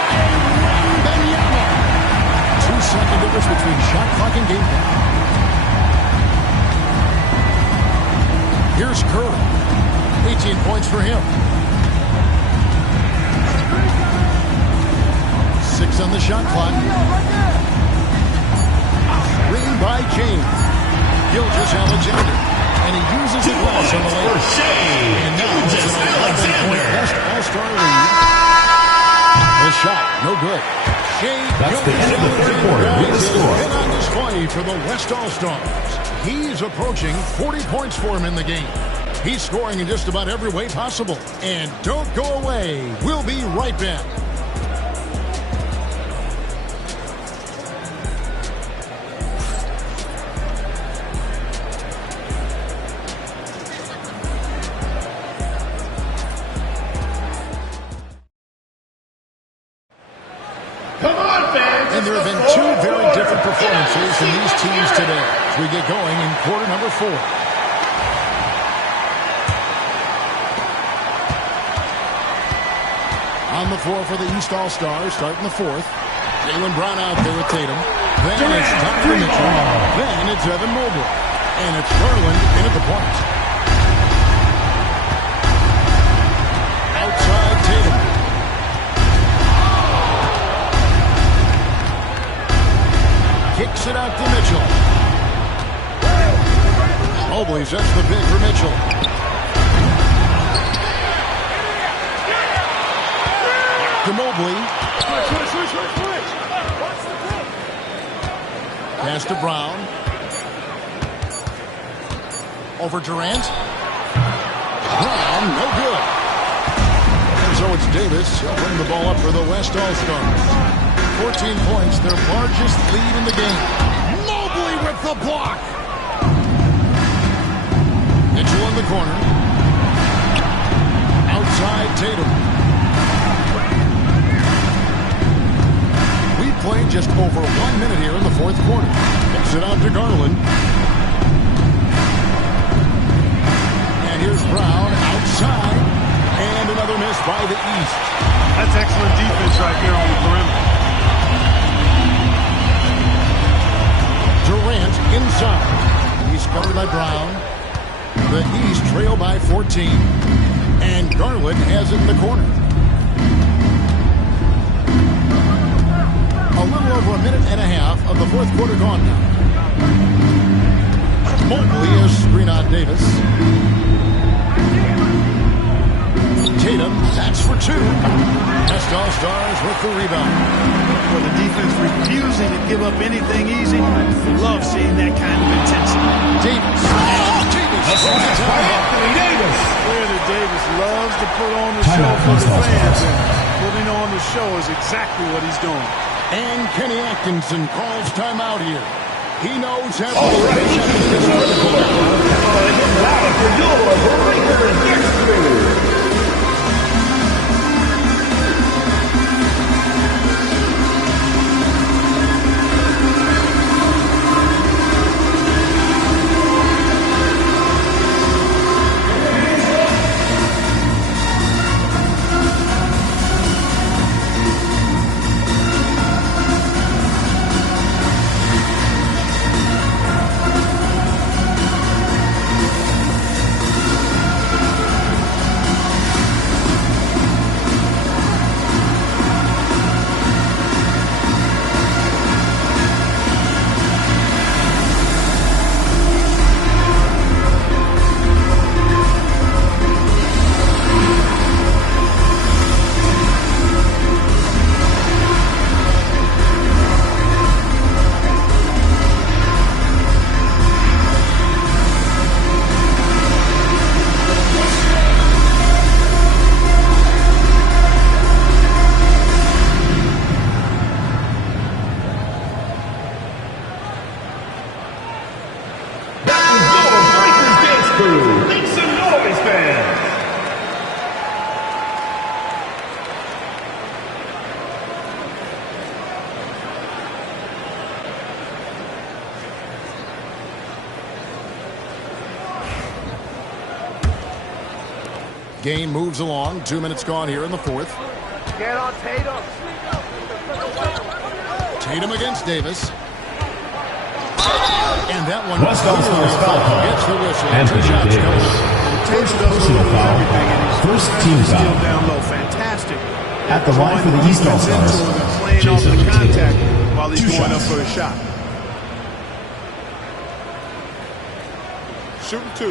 Wembanyama. 2-second difference between shot clock and game clock. Here's Curry. 18 points for him. 6 on the shot clock. by James. Gilgeous-Alexander. And he uses the glass on the lane. And now it's an 11-point best All-Star lead. The shot, no good. That's the end of the third quarter. Read the score. Been on display for the West All-Stars. He's approaching 40 points for him in the game. He's scoring in just about every way possible. And don't go away. We'll be right back. And there have been two very different performances from these teams today as we get going in quarter number 4. On the floor for the East All-Stars, starting the 4th. Jaylen Brown out there with Tatum. Then it's Donovan Mitchell. Then it's Evan Mobley. And it's Garland in at the point. Outside Tatum. Kicks it out to Mitchell. Mobley sets the pick for Mitchell. To Mobley. Pass to Brown. Over Durant. Brown, no good. And so it's Davis. He'll bring the ball up for the West All-Stars. 14 points, their largest lead in the game. Mobley with the block. Mitchell in the corner. Outside Tatum. We played just over 1 minute here in the 4th quarter. Kicks it out to Garland. And here's Brown outside. And another miss by the East. That's excellent defense right there on the perimeter. Durant inside. He's covered by Brown. The East trail by 14. And Garland has it in the corner. A little over a minute and a half of the 4th quarter gone now. Mobley is screen on Davis. Tatum, that's for 2. West All-Stars with the rebound. Well, the defense refusing to give up anything easy. Love seeing that kind of intensity. Davis. Davis. Clearly, Davis loves to put on the show for the fans. And putting on the show is exactly what he's doing. And Kenny Atkinson calls timeout here. He knows every second is critical. Game moves along. 2 minutes gone here in the 4th. Get on Tatum. Tatum against Davis. And that one West All-Stars foul call. gets the whistle. Anthony Davis. First personal foul. First team foul. Down low, fantastic. At the line for the East All-Stars, playing off Jason the contact Tatum. while he's 2 going up shots. for a shot. shooting 2.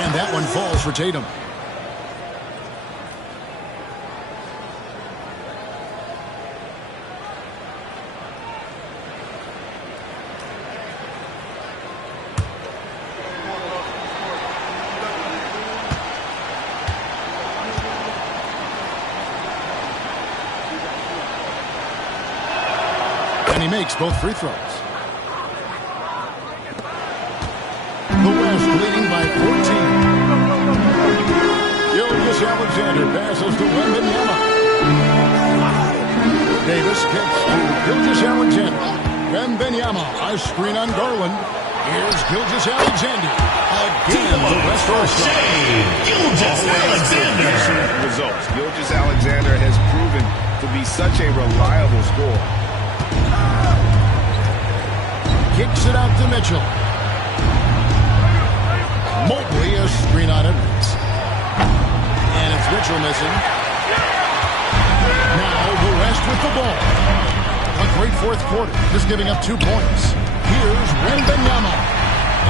And that one falls for Tatum. And he makes both free throws. The West leading by 14. Gilgeous-Alexander passes to Wembanyama. Davis kicks to Gilgeous-Alexander. Wembanyama, a screen on Garland. Here's Gilgeous-Alexander. Again, the West All-Star. Gilgeous-Alexander. Results. Gilgeous-Alexander has proven to be such a reliable scorer. Kicks it out to Mitchell. Mobley, a screen on Edwards. And it's Mitchell missing. Now the West with the ball. A great fourth quarter, just giving up 2 points. Here's Wembanyama.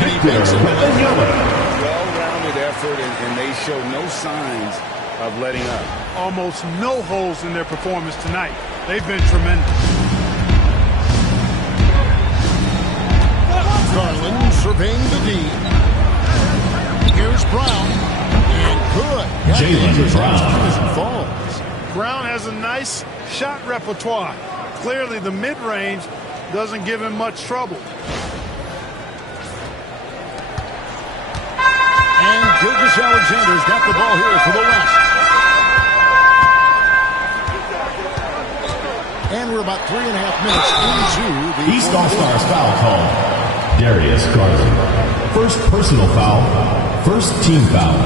And he makes it. Well-rounded effort, and they show no signs of letting up. Almost no holes in their performance tonight. They've been tremendous. Garland surveying the D. Here's Brown. And good. Jaylen Brown. Falls. Brown has a nice shot repertoire. Clearly the mid-range doesn't give him much trouble. And Gilgeous-Alexander's got the ball here for the West. And we're about 3.5 minutes into the East All-Stars foul call. Darius Garland. First personal foul. First team foul.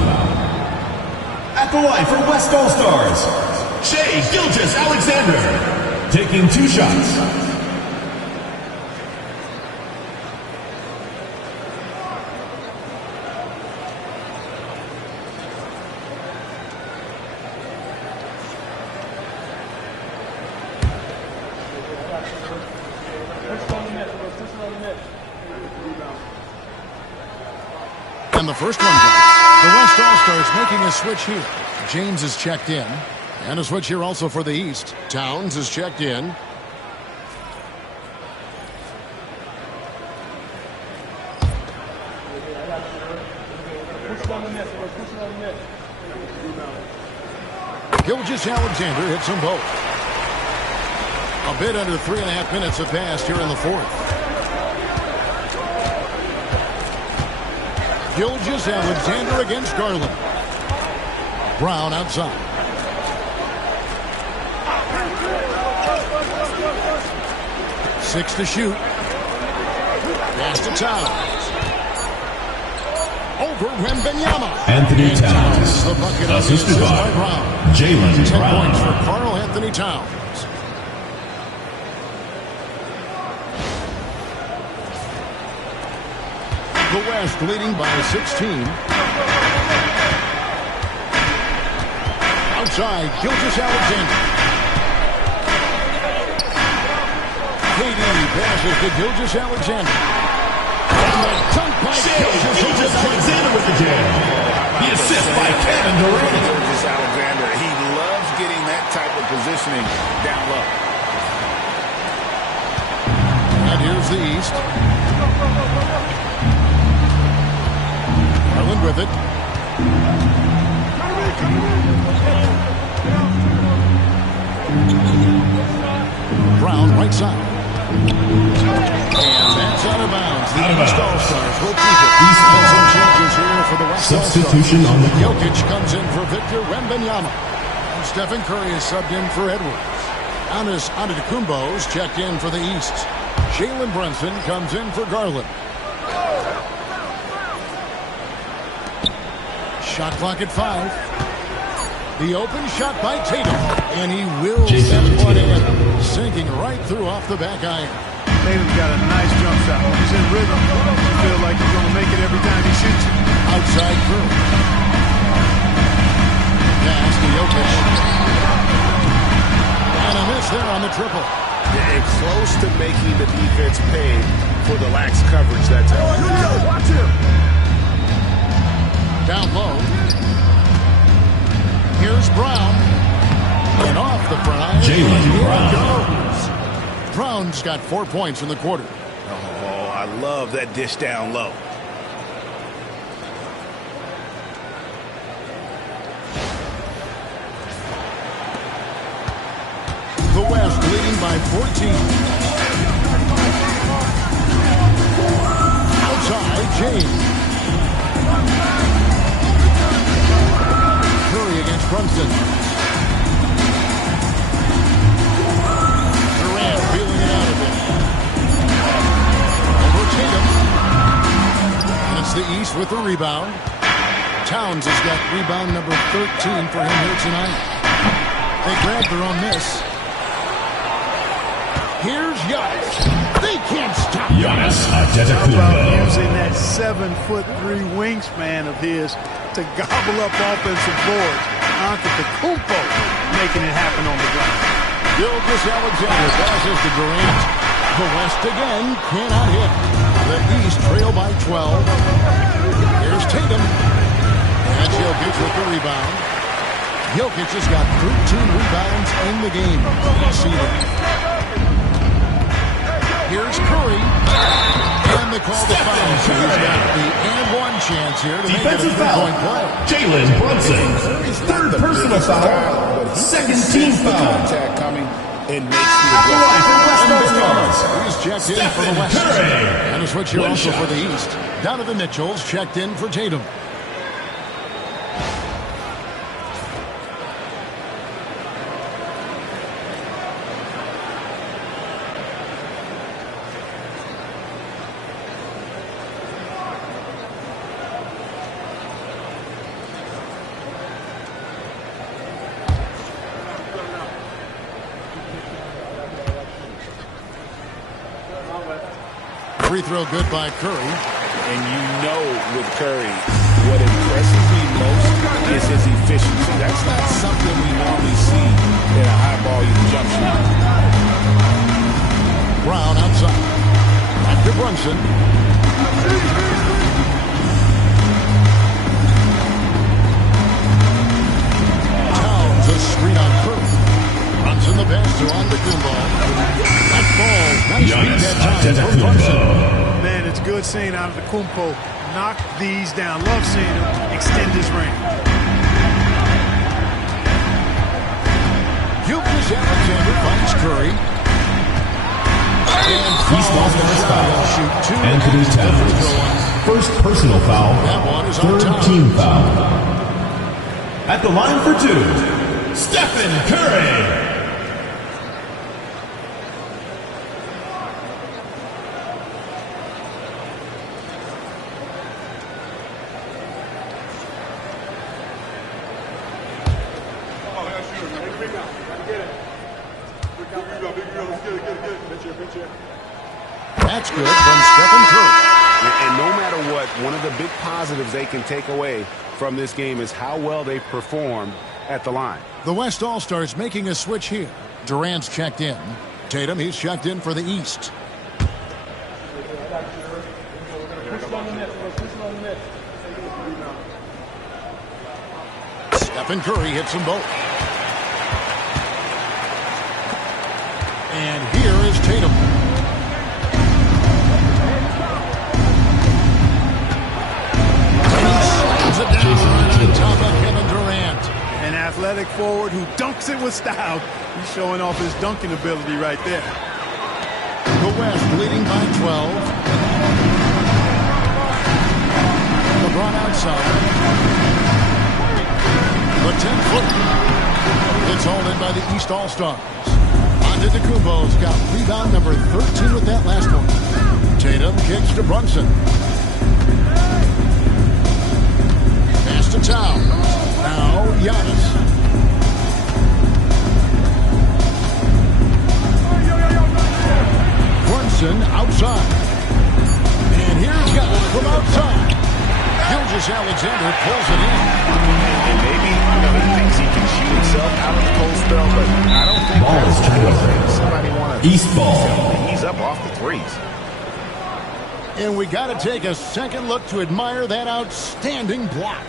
At the line for West All-Stars, Shai Gilgeous-Alexander. Taking 2 shots. And the first one goes. The West All-Stars making a switch here. James is checked in. And a switch here also for the East. Towns is checked in. Gilgeous-Alexander hits them both. A bit under 3.5 minutes have passed here in the fourth. Gilgeous-Alexander against Garland. Brown outside. Six to shoot. Pass to Towns. Over Wembanyama. Anthony Towns. The bucket Assisted by Brown. Jaylen 10 Brown. points for Karl Anthony Towns. The West leading by 16. Outside, Gilgeous-Alexander. KD passes to Gilgeous-Alexander. And the dunk by Gilgeous-Alexander with the jam. The assist by Kevin Durant. Gilgeous-Alexander, he loves getting that type of positioning down low. And here's the East. Garland with it. Brown right side. And that's out of bounds. The East All-Stars will keep it. East some changes here for the West Substitution on the court. Jokic comes in for Victor Wembanyama. And Stephen Curry is subbed in for Edwards. Giannis Antetokounmpo's checked in for the East. Jalen Brunson comes in for Garland. Shot clock at 5. The open shot by Tatum. And he will set one in. Sinking right through off the back iron. Tatum's got a nice jump shot. He's in rhythm. You feel like he's going to make it every time he shoots it. Outside Curry. Pass to Jokic. And a miss there on the triple. And close to making the defense pay for the lax coverage that time. Watch him. Down low. Here's Brown. And off the front iron. Jaylen Brown. Goes. Brown's got 4 points in the quarter. Oh, I love that dish down low. The West leading by 14. Outside, James. Curry against Brunson. Durant feeling it out a bit. Over Tatum. And it's the East with the rebound. Towns has got rebound number 13 for him here tonight. They grabbed their own miss. Here's Giannis. They can't stop Giannis How about Antetokounmpo. using that 7'3" wingspan of his to gobble up offensive boards? Antetokounmpo making it happen on the ground. Gilgeous Alexander passes to Durant. The West again cannot hit. The East trail by 12. Here's Tatum. And Jokic with the rebound. Jokic has got 13 rebounds in the game. You see that. Here's Curry. And the call to foul. So he's got the and one chance here to make it a Defensive foul. three-point play. Jalen Brunson. Third personal foul. Second team foul. Contact coming and makes At the the line for West Coast Stars. He's checked in for the Stephen West. Curry. And a switch here One also shot. for the East. Donovan Mitchell's checked in for Tatum. Free throw good by Curry. And you know with Curry, what impresses me most is his efficiency. That's not something we normally see in a high-volume jump shot. Brown outside. Back to Brunson. Towns a screen on Curry. Brunson the pass to Antetokounmpo. That ball. Nice read Giannis that time from Brunson. Antetokounmpo. Man, it's good seeing Antetokounmpo knock these down. Love seeing him extend his range. Gilgeous Alexander finds Curry. East All-Stars foul. Shoot two. Anthony Towns. First personal foul. That one is on Third Towns. team foul. At the line for two, Stephen Curry. That's good from Stephen Curry. And no matter what, one of the big positives they can take away from this game is how well they performed at the line. The West All-Stars making a switch here. Durant's checked in. Tatum, he's checked in for the East. Stephen Curry hits them both. And here is Tatum. And he slams it down right on top of Kevin Durant. An athletic forward who dunks it with style. He's showing off his dunking ability right there. The West leading by 12. LeBron outside. The 10-footer. It's hauled in by the East All-Stars. Antetokounmpo's got rebound number 13 with that last one. Tatum kicks to Brunson. Pass to Towns. Now Giannis. Brunson outside. And here's Giannis from outside. Gilgeous Gilgeous-Alexander pulls it in. And maybe, he thinks he can shoot himself out of the cold spell, but I don't think Ball is turned over. somebody want to East ball. ease up off the threes. And we got to take a second look to admire that outstanding block.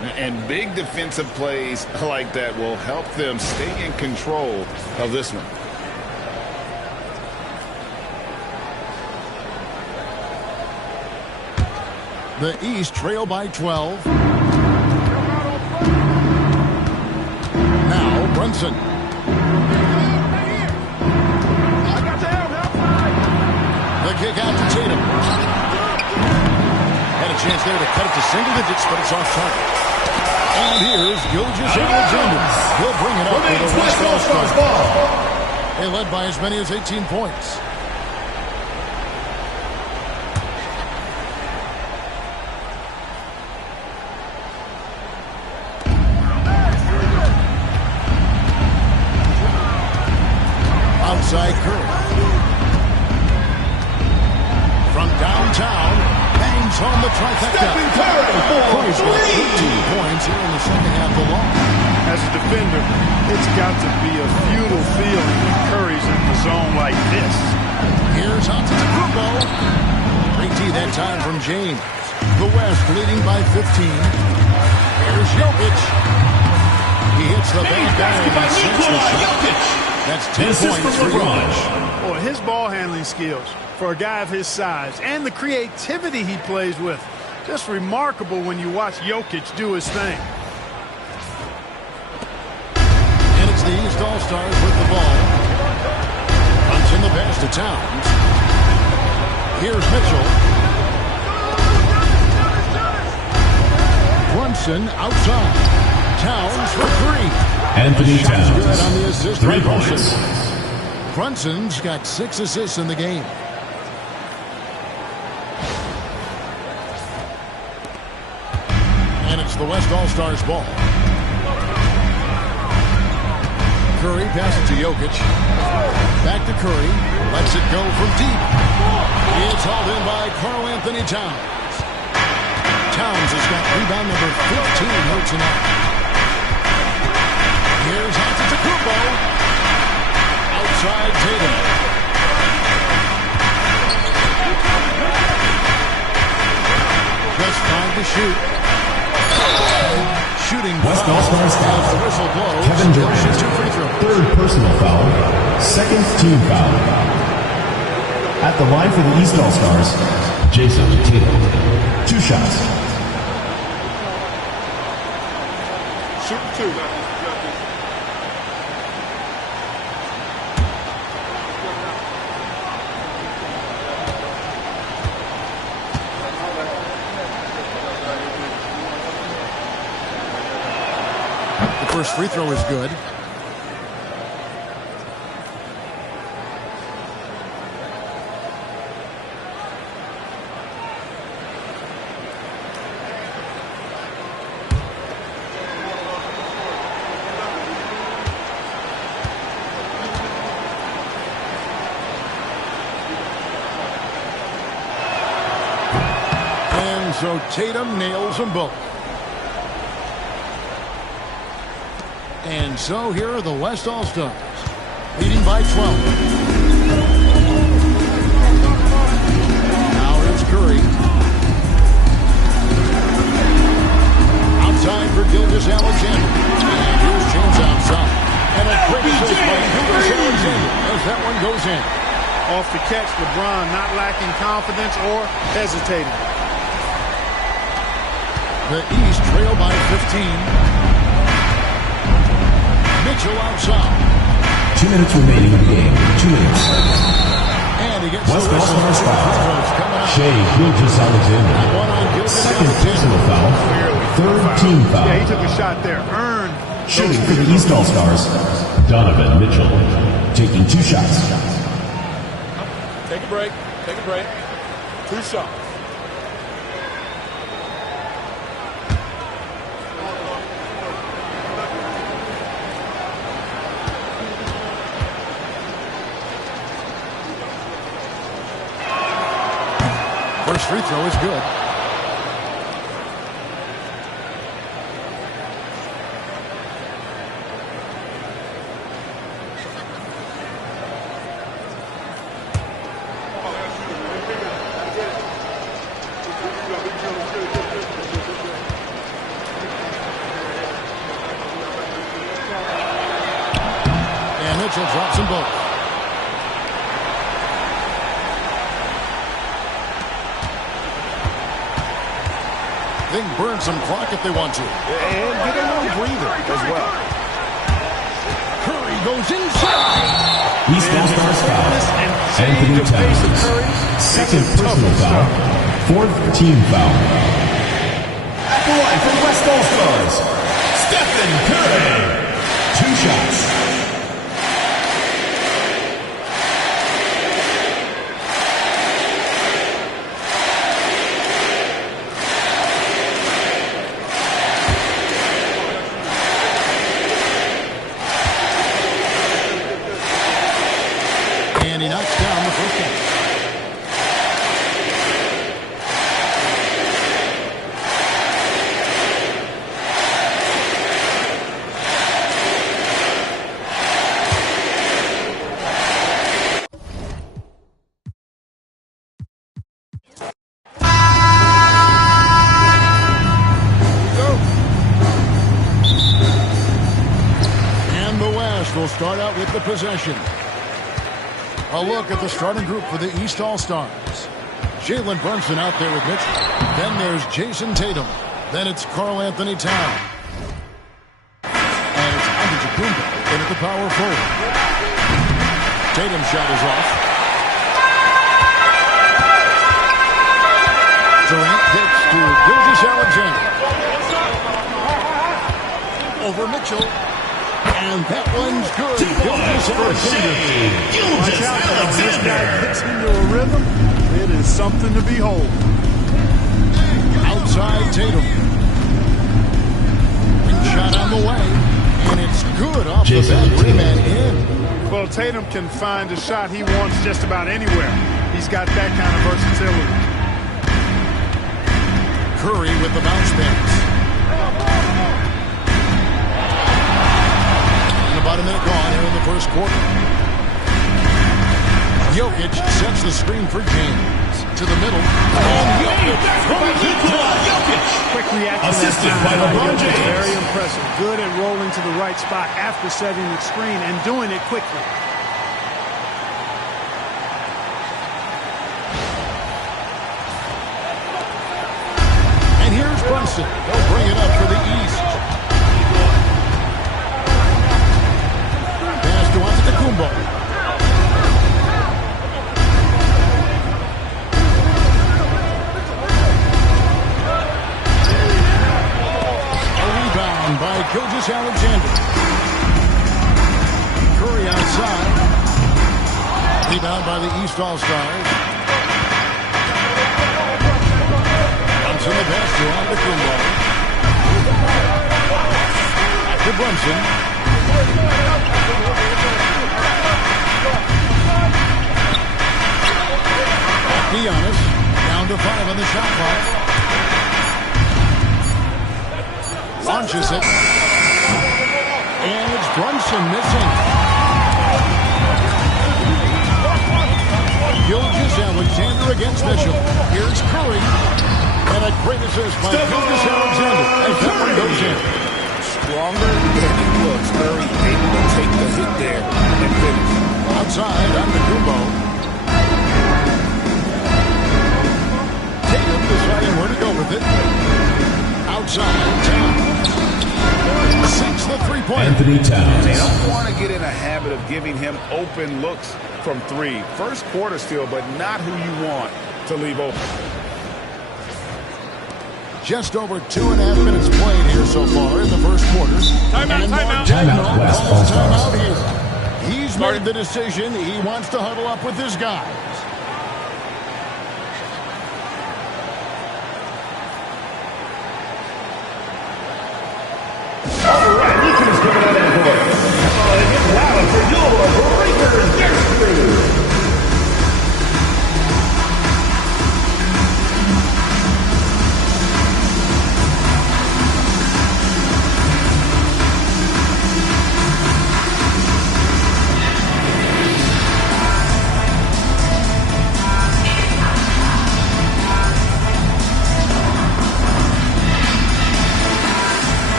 And big defensive plays like that will help them stay in control of this one. The East trail by 12. Now Brunson. The kick out to Tatum. Had a chance there to cut it to single digits, but it's off target. And here's Gilgeous-Alexander. He'll bring it up for the West All-Stars ball. They led by as many as 18 points. Outside Curry. From downtown, bangs on the trifecta. Curry's got 13 points here in the second half alone. As a defender, it's got to be a futile feeling when Curry's in the zone like this. Here's Antetokounmpo. Great D that time from James. The West leading by 15. Here's Jokic. He hits the back iron and sets the shot. That's 10 points for Jokic. Boy, his ball handling skills for a guy of his size and the creativity he plays with, just remarkable when you watch Jokic do his thing. And it's the East All-Stars with the ball. Punching the pass to Towns. Here's Mitchell. Brunson outside. Towns for three. Anthony Towns, Good on the assist 3 by points. Brunson's got 6 assists in the game. And it's the West All-Stars ball. Curry passes to Jokic. Back to Curry. Lets it go from deep. It's hauled in by Karl-Anthony Towns. Towns has got rebound number 15 here tonight. Here's Antetokounmpo. Outside Tatum. Just 5 to shoot. Shooting West foul All-Stars as foul. the whistle blows. Kevin He'll Durant. shoot 2 free throws. Third personal foul. Second team foul. At the line for the East All-Stars, Jason Tatum. 2 shots. Shoot 2. The first free throw is good. And so Tatum nails them both. And so here are the West All-Stars, leading by 12. Now here's Curry. Outside for Gilgeous-Alexander. And here's James outside. And a quick assist by Gilgeous-Alexander as that one goes in. Off the catch, LeBron not lacking confidence or hesitating. The East trail by 15. Mitchell outside. 2 minutes remaining in the game. 2 minutes. And he gets West the whistle. All-Stars foul. Shea Gilgeous-Alexander. Second personal foul. Third team foul. Yeah, he took a shot there. Earned. Shooting for the East All-Stars, Donovan Mitchell. Taking 2 shots. Take a break. Take a break. 2 shots. First free throw is good. And Mitchell drops them both. They can burn some clock if they want to. And get a little breather as well. Curry goes inside. East All-Stars foul. Anthony Towns. Second personal foul. Fourth team foul. At the line for the West All-Stars, Stephen Curry. 2 shots. And he knocks down the first one. And the West will start out with the possession. A look at the starting group for the East All-Stars. Jalen Brunson out there with Mitchell. Then there's Jason Tatum. Then it's Karl Anthony Towns. And it's Antetokounmpo in at the power forward. Tatum's shot is off. Durant kicks to Gilgeous-Alexander. Over Mitchell. And that one's good. Gilgeous-Alexander. Watch out now. When this guy gets into a rhythm, it is something to behold. Outside Tatum. Shot on the way. And it's good off the back rim and in. Well, Tatum can find a shot he wants just about anywhere. He's got that kind of versatility. Curry with the bounce pass. About a minute gone here in the first quarter. Jokic sets the screen for James. To the middle. And Jokic. Quick reaction. Assisted by LeBron James. Very impressive. Good at rolling to the right spot after setting the screen and doing it quickly. And here's Brunson. They'll bring it up for the East. Pass to Antetokounmpo. By Gilgeous-Alexander. Curry outside. Rebound by the East All-Stars. Brunson the pass to Antetokounmpo. Back to Brunson. Back to Giannis. Down to 5 on the shot clock. Launches it. And it's Brunson missing. Gilgeous-Alexander against Mitchell. Here's Curry. And a great assist by Gilgeous-Alexander as that one goes in. Stronger than he looks. Curry able to take the hit there and finish. Outside, Antetokounmpo. Tatum deciding where to go with it. Outside, Towns. Sinks the three-pointer. Anthony Towns. They don't want to get in a habit of giving him open looks from 3. First quarter still, but not who you want to leave open. Just over 2.5 minutes played here so far in the first quarter. Timeout, West All-Stars. Timeout here. He's made the decision. He wants to huddle up with his guys.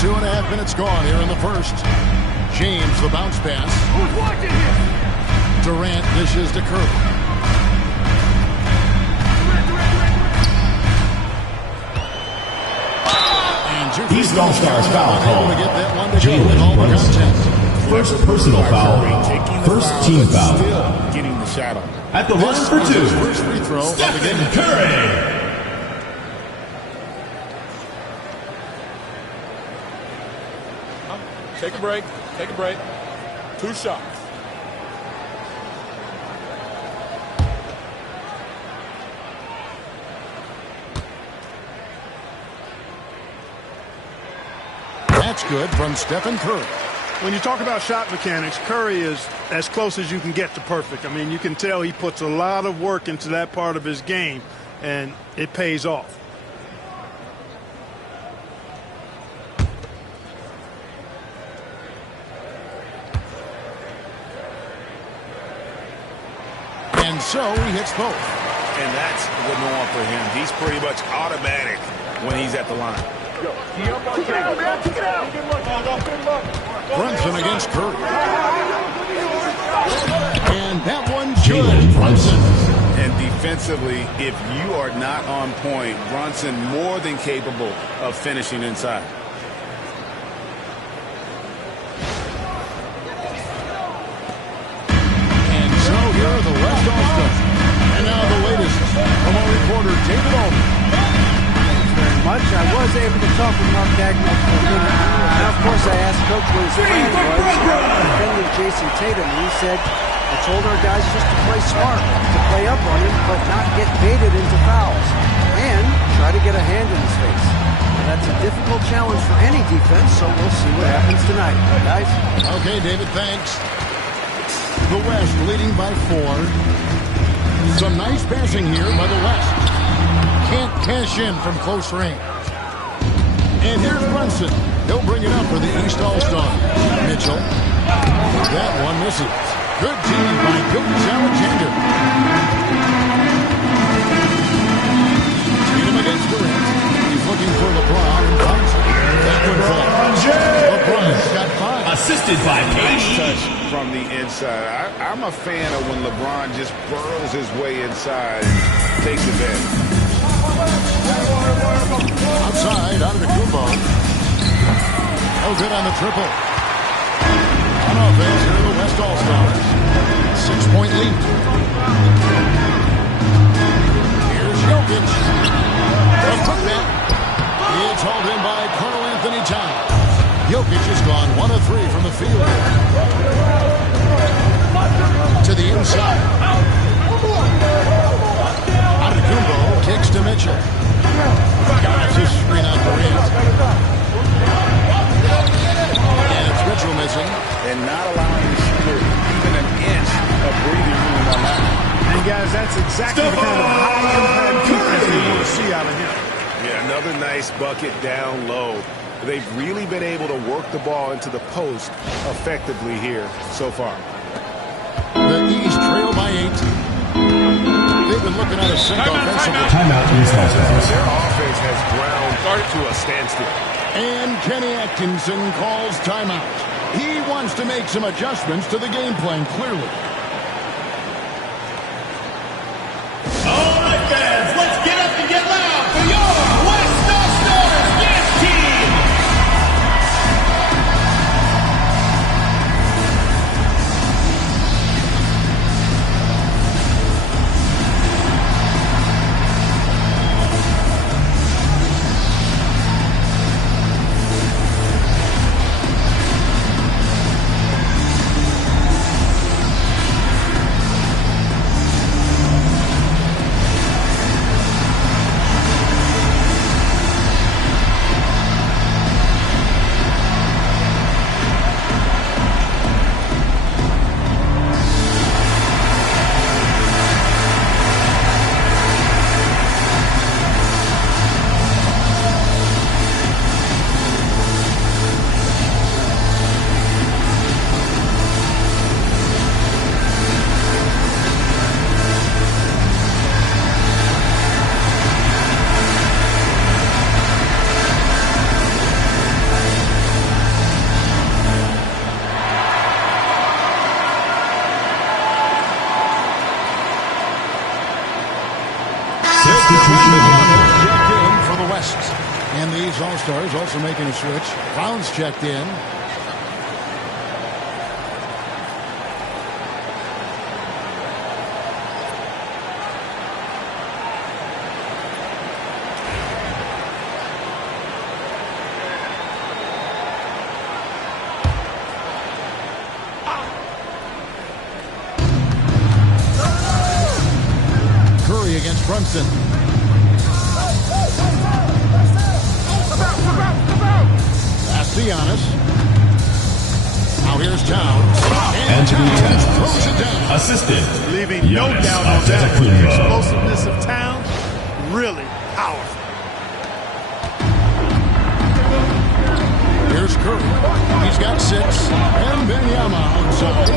2.5 minutes gone here in the first. James, the bounce pass. Who's watching here? Durant dishes to Curry. East All-Stars foul call. Jalen Brunson. First personal foul. First team foul. Still getting the shot on. At the line for two, First free throw of the Stephen game. Curry. Take a break. Take a break. 2 shots. That's good from Stephen Curry. When you talk about shot mechanics, Curry is as close as you can get to perfect. I mean, you can tell he puts a lot of work into that part of his game, and it pays off. And so he hits both. And that's the norm for him. He's pretty much automatic when he's at the line. Brunson against Curry. And that one's Jalen good. Brunson. And defensively, if you are not on point, Brunson more than capable of finishing inside. And so here are the West All-Stars. And now the latest from our reporter, David Aldridge. Very much. I was able to talk with Mark Dagnall for a minute. And of course, I asked Coach what his plan was defending Jason Tatum. And he said, I told our guys just to play smart, to play up on him, but not get baited into fouls. And try to get a hand in his face. And that's a difficult challenge for any defense, so we'll see what happens tonight. Guys? Okay, David, thanks. The West leading by 4. Some nice passing here by the West. Can't cash in from close range. And here's Brunson. He'll bring it up for the East All-Star. Mitchell. That one misses. Good team by Gilgeous Alexander. Tatum against Durant. He's looking for LeBron and finds it. That one falls. LeBron's got 5. Assisted by Nice KD. touch from the inside. I'm a fan of when LeBron just burrows his way inside and takes advantage. Outside, out of the Kumbo. Oh, good on the triple. On offense, here are the West All-Stars. 6-point lead. Here's Jokic. A quick net. It's hauled in by Karl Anthony Towns. Jokic has gone 1 of 3 from the field. To the inside. Antetokounmpo kicks to Mitchell. Guys, this screen on Durant. And it's Mitchell missing. And not allowing the shooter even an inch of breathing room on that. And, guys, that's exactly the kind of high-impact defense we want to see out of him. Yeah, another nice bucket down low. They've really been able to work the ball into the post effectively here so far. The East trail by 8. They've been looking at a sink offensively. Timeout East All-Stars. Their offense has ground to a standstill. And Kenny Atkinson calls timeout. He wants to make some adjustments to the game plan, clearly. All right, fans, let's get up and get loud for your West All-Stars dance team. Dallas All-Stars also making a switch. Brown's checked in. Curry against Brunson. Giannis. Now here's Towns. Anthony Towns throws it down. Assistant. Leaving no doubt on that one. The explosiveness of Towns, really powerful. Here's Curry. He's got 6. And Benyama outside.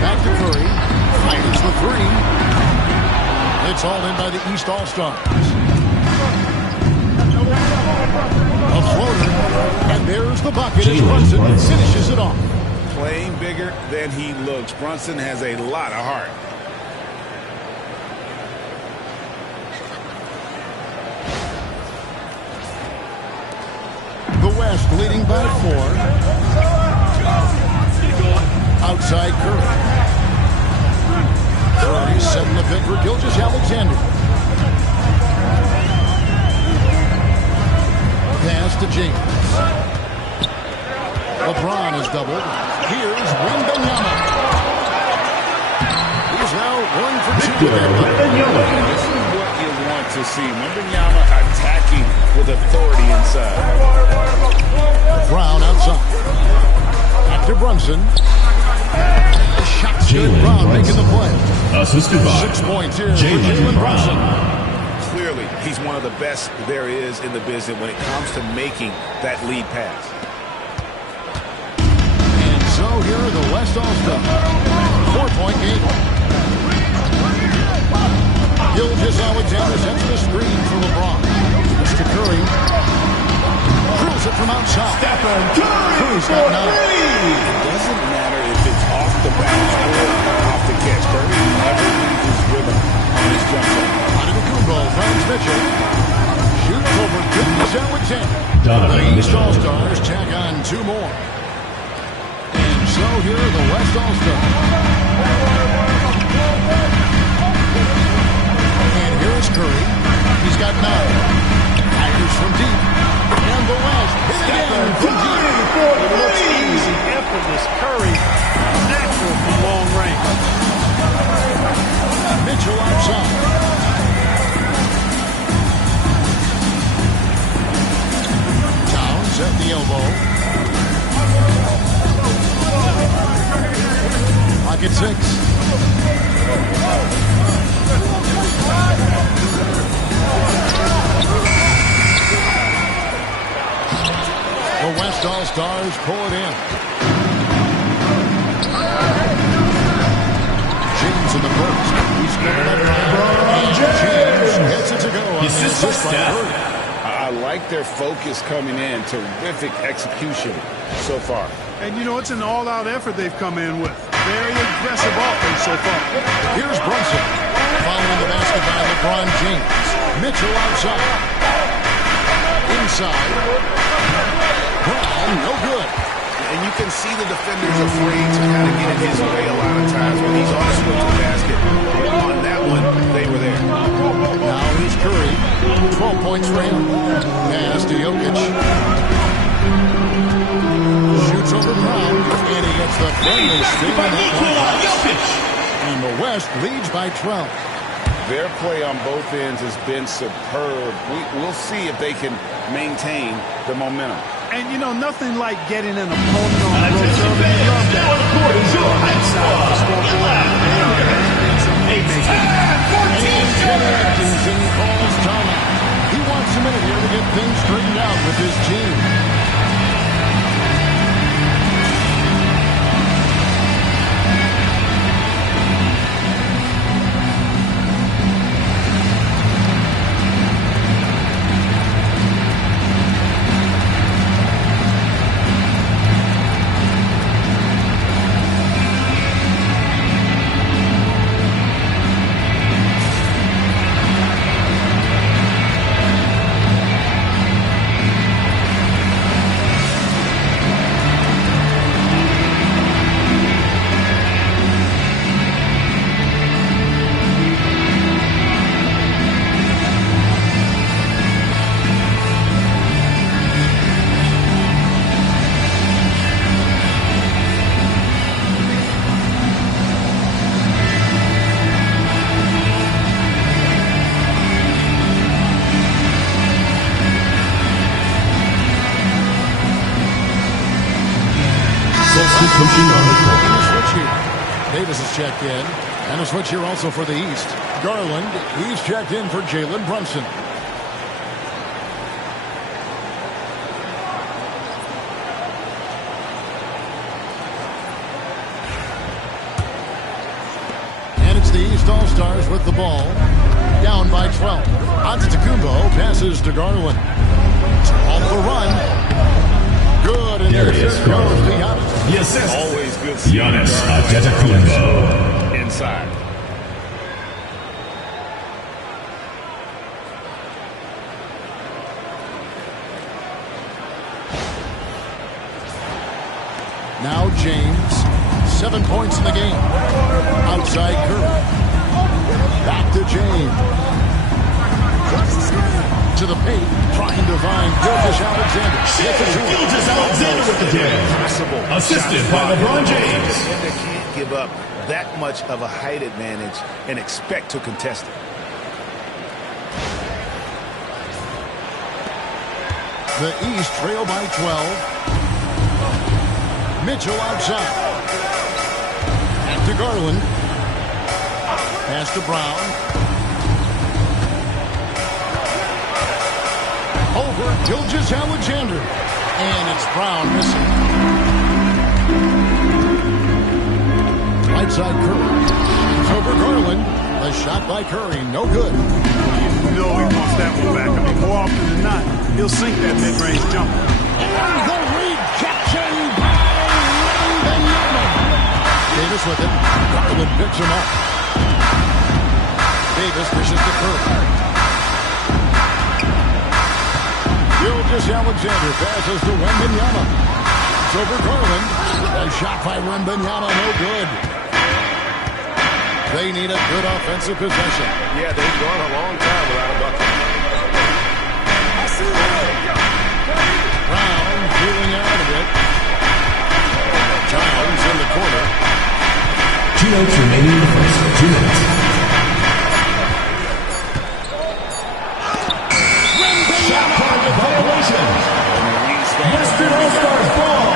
Back to Curry. Fires the 3. It's all in by the East All-Stars. A floater, and there's the bucket as Brunson finishes it off. Playing bigger than he looks. Brunson has a lot of heart. The West leading by 4. Outside Curry. Curry setting the pick for Gilgeous-Alexander. Pass to James. LeBron is doubled. Here's Wembanyama. He's now 1 for 2 with that. This is what you want to see. Wembanyama attacking with authority inside. Brown outside. Back to Brunson. Shot's good. Brown making the play. Assisted by 6 points here for Jaylen Brunson. Clearly, he's one of the best there is in the business when it comes to making that lead pass. And so here are the West All-Stars. 4-point game. Gilgeous-Alexander sets the screen for LeBron. Mr. Curry. Drills it from outside. Stephen Curry Curry's for got 9. 3. It doesn't matter if it's off the bounce or off the catch. Curry never loses rhythm on his jump shot. Antetokounmpo finds Mitchell. Shoots over Gilgeous-Alexander. The East All-Stars tack on 2 more. And so here are the West All-Stars. And here's Curry. He's got 9. Tigers from deep. And the West hit again from deep. It looks easy, effortless. Curry, natural from long range. Mitchell outside. Towns at the elbow. Pocket 6. The West All-Stars pull it in. James in the first. He's given up and James gets it to go on the assist by Curry. I like their focus coming in. Terrific execution so far. And, you know, it's an all-out effort they've come in with. Very aggressive offense so far. Here's Brunson. Following the basket by LeBron James. Mitchell outside. Inside. Brown, no good. And you can see the defenders afraid to kind of get in his way a lot of times when he's on his way to the basket. But on that one, they were there. Now here's Curry. 12 points for him. Pass to Jokic. Shoots over Brown. And he gets the friendly spin. And the West leads by 12. Their play on both ends has been superb. We'll see if they can maintain the momentum. And, you know, nothing like getting an opponent on the road. You love that. He wants a minute here to get things straightened out with his team. Substitution on the court. And a switch here. Davis is checked in. And a switch here also for the East. Garland, he's checked in for Jalen Brunson. And it's the East All-Stars with the ball. Down by 12. Antetokounmpo passes to Garland. Off the run. Good. And Darius Garland. the assist. Always good seeing Giannis guards Antetokounmpo. inside. Now James. 7 points in the game. Outside Curry. Back to James. To the paint, trying to find Gilgeous-Alexander. Gilgeous-Alexander with the jam. Assisted by LeBron James. They can't give up that much of a height advantage and expect to contest it. The East trail by 12. Mitchell outside. Back to Garland. Pass to Brown. Over Gilgeous-Alexander. And it's Brown missing. Right side Curry. It's over Garland. The shot by Curry. No good. You know he wants that one back. I mean, more often than not, he'll sink that mid-range jumper. And the rejection by Wembanyama. Davis with it. Garland picks him up. Davis dishes to Curry. Gilgeous-Alexander passes to Wembanyama. It's over Garland. A shot by Wembanyama, no good. They need a good offensive possession. Yeah, they've gone a long time without a bucket. Brown feeling out of it. Childs in the corner. 2 minutes remaining in the first. 2 minutes. Violation. Western All-Stars ball.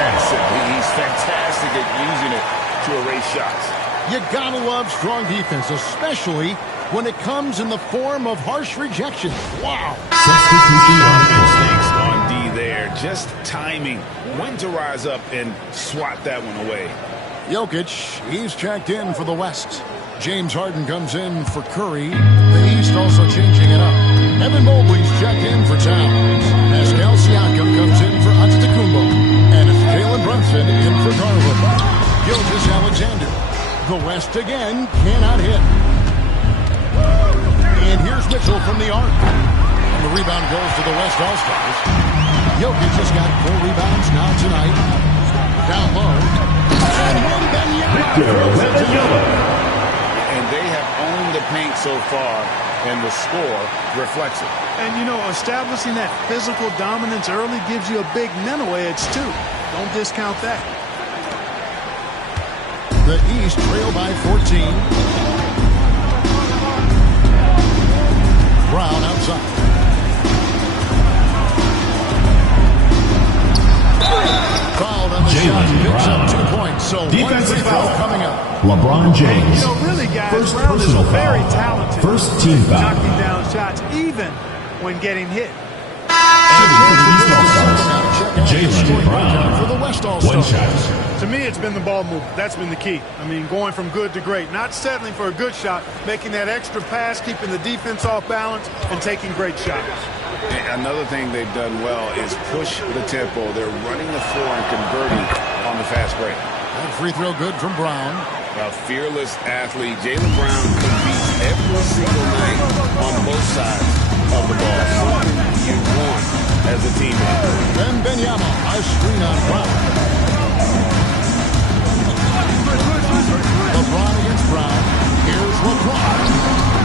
He's fantastic at using it to erase shots. You gotta love strong defense, especially when it comes in the form of harsh rejection. Wow. Substitution on the court. Mistakes on D there. Just timing. When to rise up and swat that one away. Jokic, he's checked in for the West. James Harden comes in for Curry. The East also changing it up. Evan Mobley's checked in for Towns. Pascal Siakam comes in for Antetokounmpo. And it's Jalen Brunson in for Garland. Gilgeous-Alexander. The West again cannot hit. And here's Mitchell from the arc. And the rebound goes to the West All-Stars. Jokic has got 4 rebounds now tonight. Down low. And Wembanyama. And they have owned the paint so far, and the score reflects it. And, you know, establishing that physical dominance early gives you a big mental edge, too. Don't discount that. The East trail by 14. Brown outside. Fouled on the shot. Picks up 2 points. So defensive foul coming up. LeBron James. You know, really, guys, First Brown is personal very foul. talented. First team foul. Knocking down shots, even when getting hit. Jalen Brown for the West 1 All-Stars. shot. To me, it's been the ball movement. That's been the key. I mean, going from good to great. Not settling for a good shot, making that extra pass, keeping the defense off balance, and taking great shots. And another thing they've done well is push the tempo. They're running the floor and converting on the fast break. That free throw good from Brown. A fearless athlete. Jalen Brown competes every single night on both sides of the ball. Something you want as a teammate. Wembanyama, a screen on Brown. LeBron against Brown. Here's LeBron.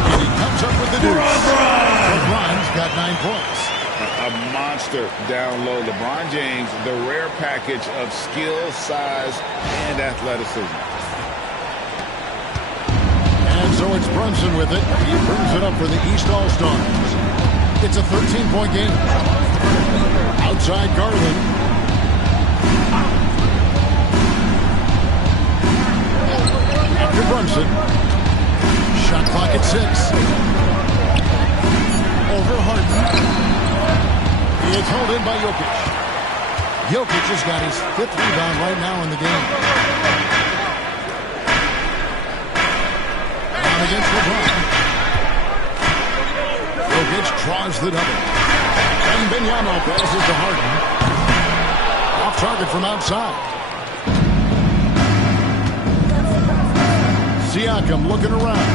And he comes up with the deuce. LeBron's got 9 points. A monster down low. LeBron James, the rare package of skill, size, and athleticism. And so it's Brunson with it. He brings it up for the East All-Stars. It's a 13-point game. Outside Garland. to Brunson. Shot clock at 6. Over Harden. It's held in by Jokic. Jokic has got his 5th rebound right now in the game. Down against LeBron. Jokic draws the double. And Wembanyama passes to Harden. Off target from outside. Siakam looking around.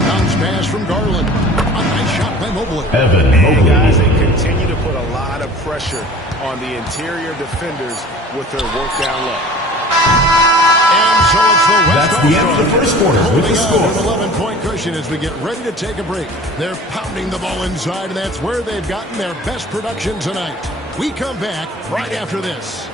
Bounce pass from Garland. A nice shot by Mobley. Evan Mobley. Guys, they continue to put a lot of pressure on the interior defenders with their work down low. And so it's the West That's the end of the first quarter with the score. An 11-point cushion as we get ready to take a break. They're pounding the ball inside, and that's where they've gotten their best production tonight. We come back right after this.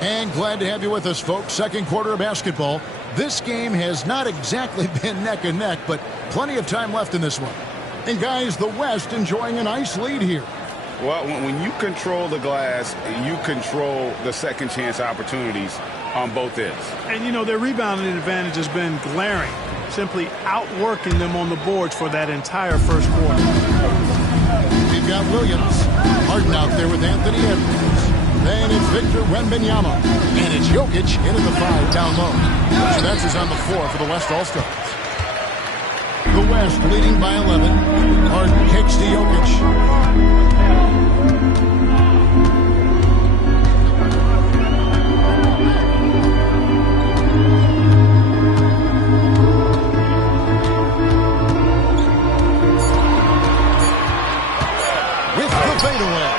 And glad to have you with us, folks. Second quarter of basketball. This game has not exactly been neck and neck, but plenty of time left in this one. And guys, the West enjoying a nice lead here. Well, when you control the glass, you control the second chance opportunities on both ends. And, you know, their rebounding advantage has been glaring, simply outworking them on the boards for that entire first quarter. We've got Williams. Harden out there with Anthony Edwards. Then it's Victor Wembanyama. And it's Jokic in at the 5 down low. So that's who's on the floor for the West All-Stars. The West leading by 11. Harden kicks to Jokic. With the fadeaway.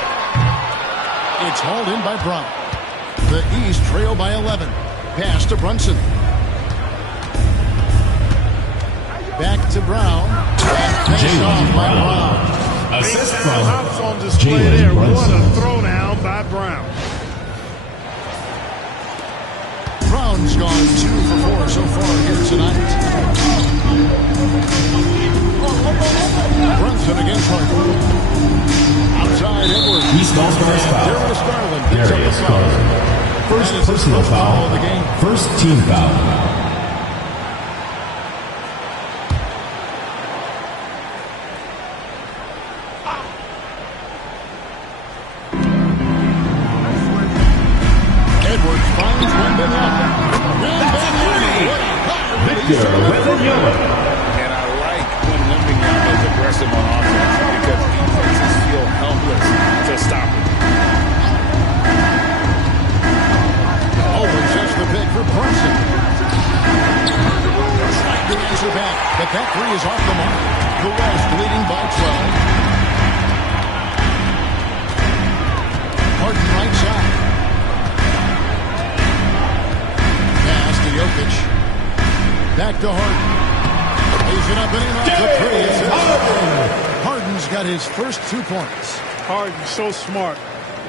It's hauled in by Brown. The East trail by 11. Pass to Brunson. Back to Brown. And finish off by Brown. Assist House on display Jalen there. What Brunson. a throwdown by Brown. Brown's gone 2 for 4 so far here tonight. Brunson against Harden. Outside Edwards. East All-Stars foul. Darius Garland picks up the Darius foul. Garland. First That is his personal first foul of the foul. game. First team foul. Edwards finds Wembanyama. Victor Wembanyama. And I like when Wembanyama is aggressive on offense because defenses feel helpless to stop him. Mobley sets the pick for Brunson. Trying to answer back, but that 3 is off the mark. The West leading by 12. Harden right side. Pass to Jokic. Back to Harden. Lays it up and in off the 3. It's in. Harden's got his first 2 points. Harden, so smart.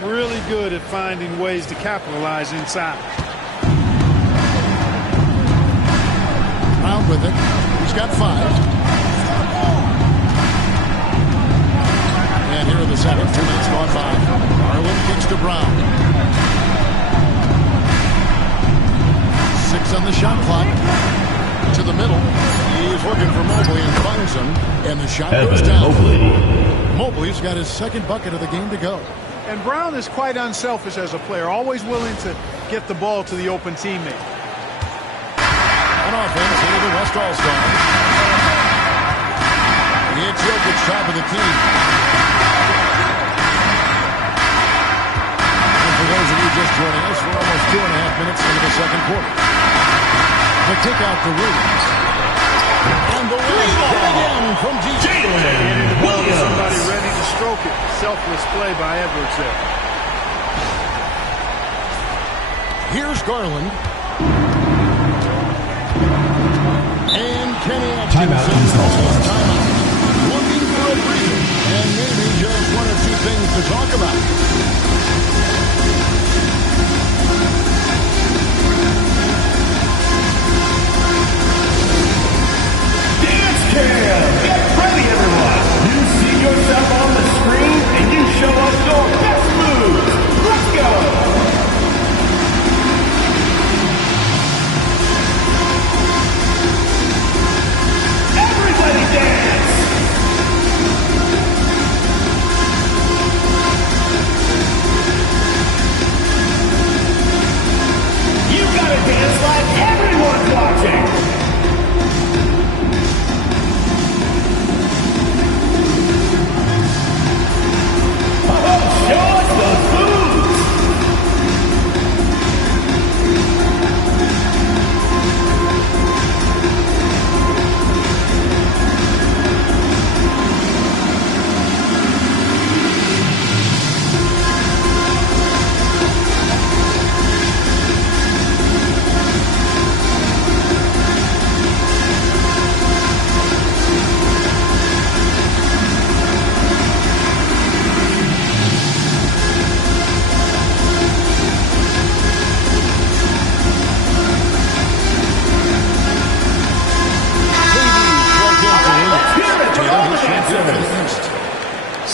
Really good at finding ways to capitalize inside. Brown with it. He's got 5. And here in the second, 2 minutes gone by. Garland kicks to Brown. 6 on the shot clock. To the middle. He's looking for Mobley and finds him. And the shot goes Evan down. Mobley. Mobley's got his second bucket of the game to go. And Brown is quite unselfish as a player, always willing to get the ball to the open teammate. On offense, here the West All-Stars. It's Jokic, top of the team. And for those of you just joining us, we're almost 2.5 minutes into the second quarter. The kick out to Williams. And the West again from deep. Somebody ready to stroke it. Selfless play by Edwards there. Here's Garland. And Kenny Timeout, Atkinson. East All-Stars. Timeout. Looking for a breather. And maybe just 1 or 2 things to talk about. Dance Cam! Get ready, everyone!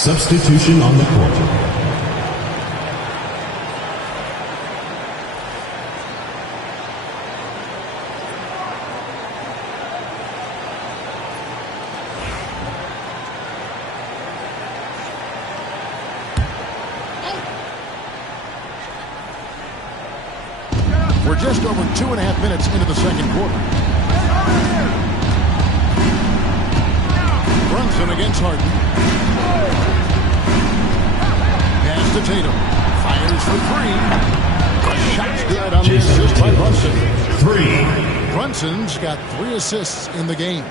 Substitution on the court. We're just over 2.5 minutes into the second quarter. Brunson against Harden. Pass to Tatum. Fires for three. The shot's good on the assist by Brunson. 3. Brunson's got 3 assists in the game.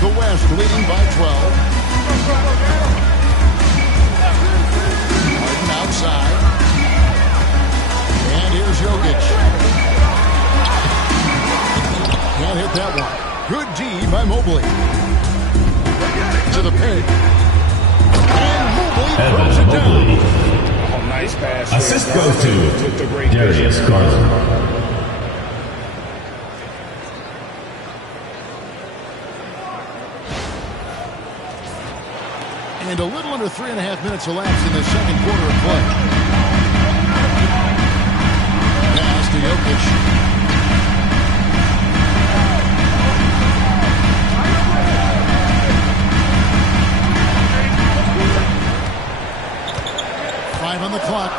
The West leading by 12. Harden outside. And here's Jokic. Can't hit that one. Good D by Mobley. To the paint. And Mobley throws it down. Oh, nice pass. Assist goes to Darius Garland. And a little under 3.5 minutes elapsed in the second quarter of play. Pass to Jokic. Five on the clock.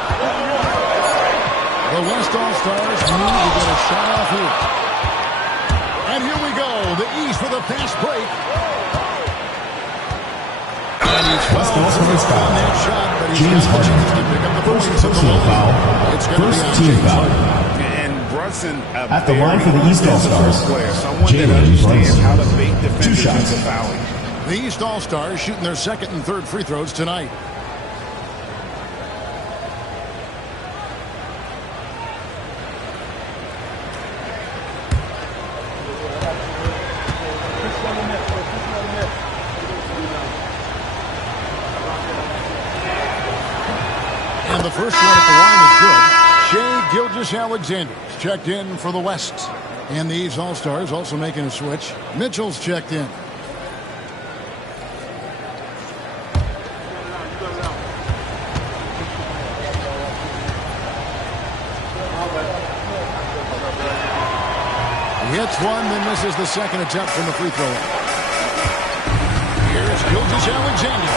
The West All-Stars need to get a shot off here. And here we go. The East with a fast break. West All-Stars foul. James Harden. First personal foul. First team foul. And Brunson, at the line for the East All-Stars, Jalen Brunson. how to bait 2 defenders shots. into fouling. The East All-Stars shooting their second and third free throws tonight. And the first one at the line is good. Shai Gilgeous-Alexander's checked in for the West. And these All-Stars also making a switch. Mitchell's checked in. He hits one, then misses the second attempt from the free throw line. Here's Gilgeous-Alexander.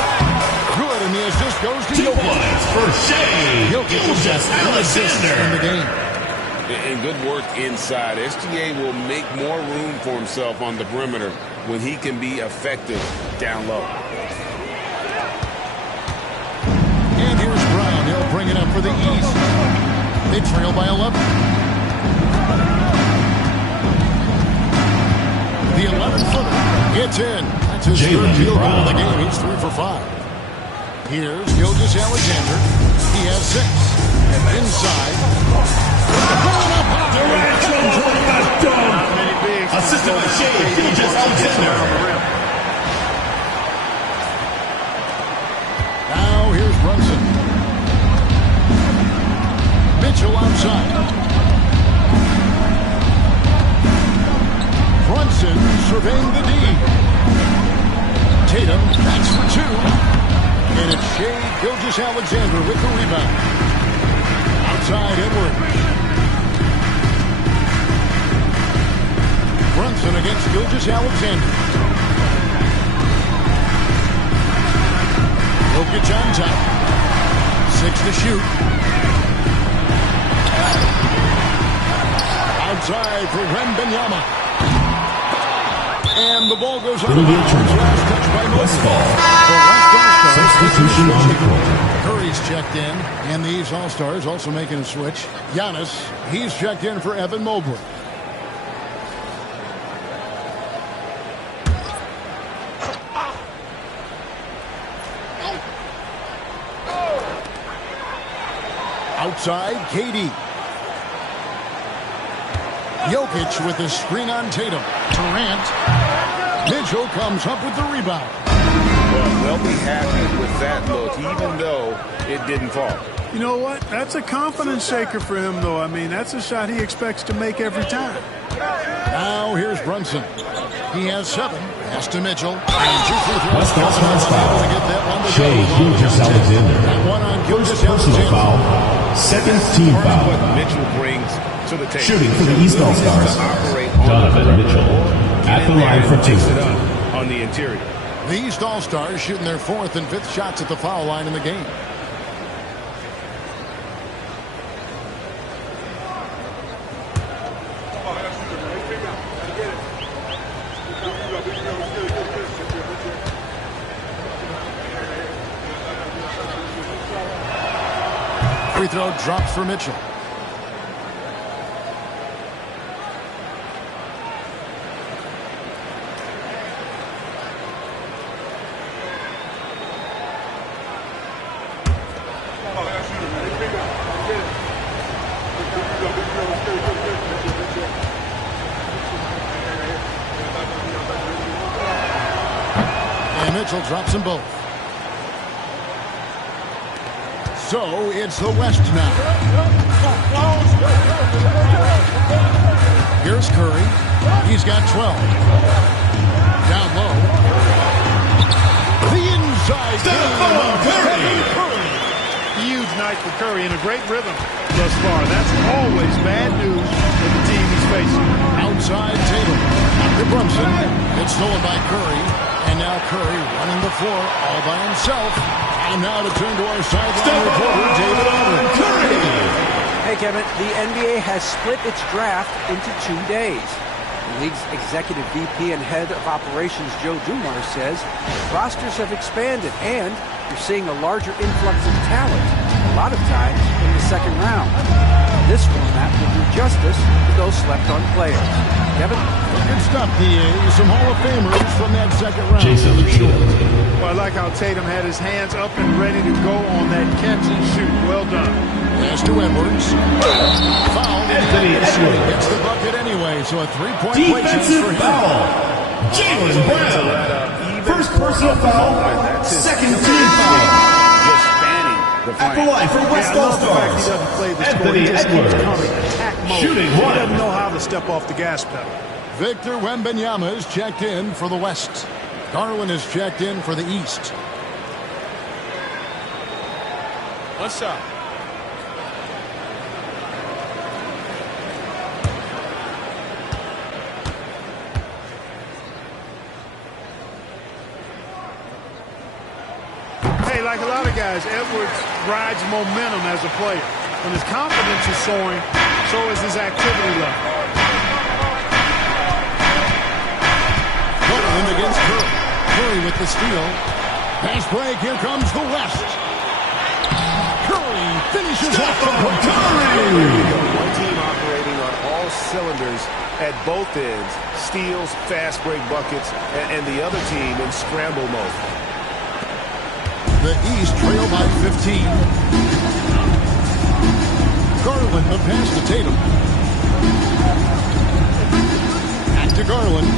Good, and the assist goes to 2 Jokic. points for Shai Gilgeous-Alexander In the game. And good work inside. SGA will make more room for himself on the perimeter when he can be effective down low. And here's Brown. He'll bring it up for the East. They trail by 11. The 11-footer gets in. That's his third field goal of the game. He's 3 for 5. Here's Gilgeous-Alexander. He has 6. Inside. Assisted by Shai Gilgeous-Alexander. Now here's Brunson. Mitchell outside. Brunson surveying the D. Tatum backs for 2. And it's Shai Gilgeous-Alexander with the rebound. Outside Edwards. Brunson against Gilgeous-Alexander. Jokic on top. 6 to shoot. Outside for Wembanyama. And the ball goes on. Last touch by Westfall. Substitution on the court. Curry's checked in. And these All-Stars also making a switch. Giannis, he's checked in for Evan Mobley. Outside, KD. Jokic with the screen on Tatum. Durant. Mitchell comes up with the rebound. Well, they'll be happy with that look, even though it didn't fall. You know what? That's a confidence shaker for him, though. I mean, that's a shot he expects to make every time. Now here's Brunson. He has 7. Pass to Mitchell. And 2 free throws. West All-Stars foul. To get that one to Shea go. Gilgeous-Alexander. That one on First personal foul. Second team What foul. Mitchell brings to the table. Shooting for the East All-Stars, Donovan Mitchell. At the line for 2. Takes it up on the interior. The East All-Stars shooting their 4th and 5th shots at the foul line in the game. Free throw drops for Mitchell. And Mitchell drops them both. So it's the West now. Here's Curry. He's got 12. Down low. The inside game. Curry. Huge night for Curry and a great rhythm thus far. That's always bad news for the team he's facing. Outside Tatum. After Brunson. It's stolen by Curry. And now Curry running the floor all by himself. And now to turn to our sideline reporter, David Aldridge. Hey, Kevin, the NBA has split its draft into 2 days. The league's executive VP and head of operations, Joe Dumars, says rosters have expanded and you're seeing a larger influx of talent, a lot of times in the second round. This format will do justice to those slept-on players. Kevin? Good stuff, DA. Some Hall of Famers from that second round. Jason Kidd. Well, I like how Tatum had his hands up and ready to go on that catch and shoot. Well done. Pass to Edwards. Foul. Anthony Edwards. Gets the bucket anyway, so a 3-point play chance Defensive for him. foul. Jaylen Brown. First personal foul. Second team foul. Just spanning the At the line for West All-Stars, Anthony Edwards. Shooting He 1. doesn't know how to step off the gas pedal. Victor Wembanyama is checked in for the West. Garland is checked in for the East. One shot. Hey, like a lot of guys, Edwards rides momentum as a player. When his confidence is soaring, so is his activity level. Garland against Curry. Curry with the steal. Pass break. Here comes the West. Curry finishes off the break. One team operating on all cylinders at both ends. Steals, fast break buckets, and the other team in scramble mode. The East trail by 15. Garland, the pass to Tatum. Back to Garland.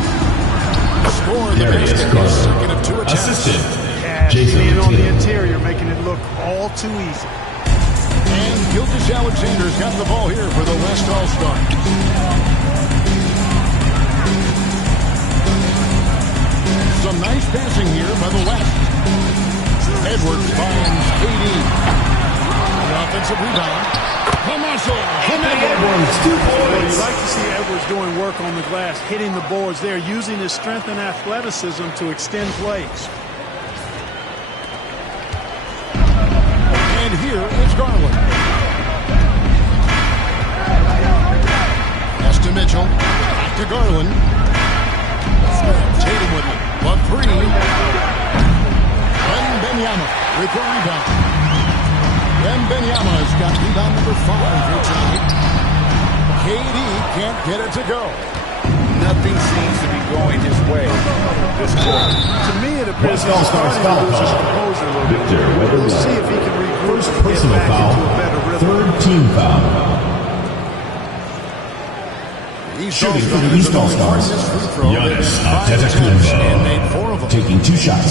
Score the Darius basket. Garland. Second of 2 attempts. Assistant, Cash Jason being on the Kidd. interior, making it look all too easy. And Gilgeous-Alexander's got the ball here for the West All-Stars. Some nice passing here by the West. Edwards finds KD. An offensive rebound. Edwards, 2 Well, you points. like to see Edwards doing work on the glass, hitting the boards there, using his strength and athleticism to extend plays. And here is Garland. Pass to Mitchell. Back to Garland. Tatum with it. 1-3. Wembanyama with the rebound. Wembanyama has got rebound number 5 here tonight. KD can't get it to go. Nothing seems to be going his way this quarter. To me, it appears West he's All-Stars starting to lose his foul. composure a little bit. Victor We'll Wembanyama. see if he can regroup First and get personal back foul. into a better rhythm. Third team foul. Shooting for the East All-Stars, Giannis And made 4 of Antetokounmpo. them. Taking 2 shots.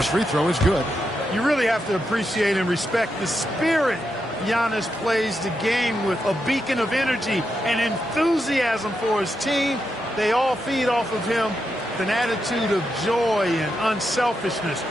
first free throw is good. You really have to appreciate and respect the spirit Giannis plays the game with, a beacon of energy and enthusiasm for his team. They all feed off of him with an attitude of joy and unselfishness.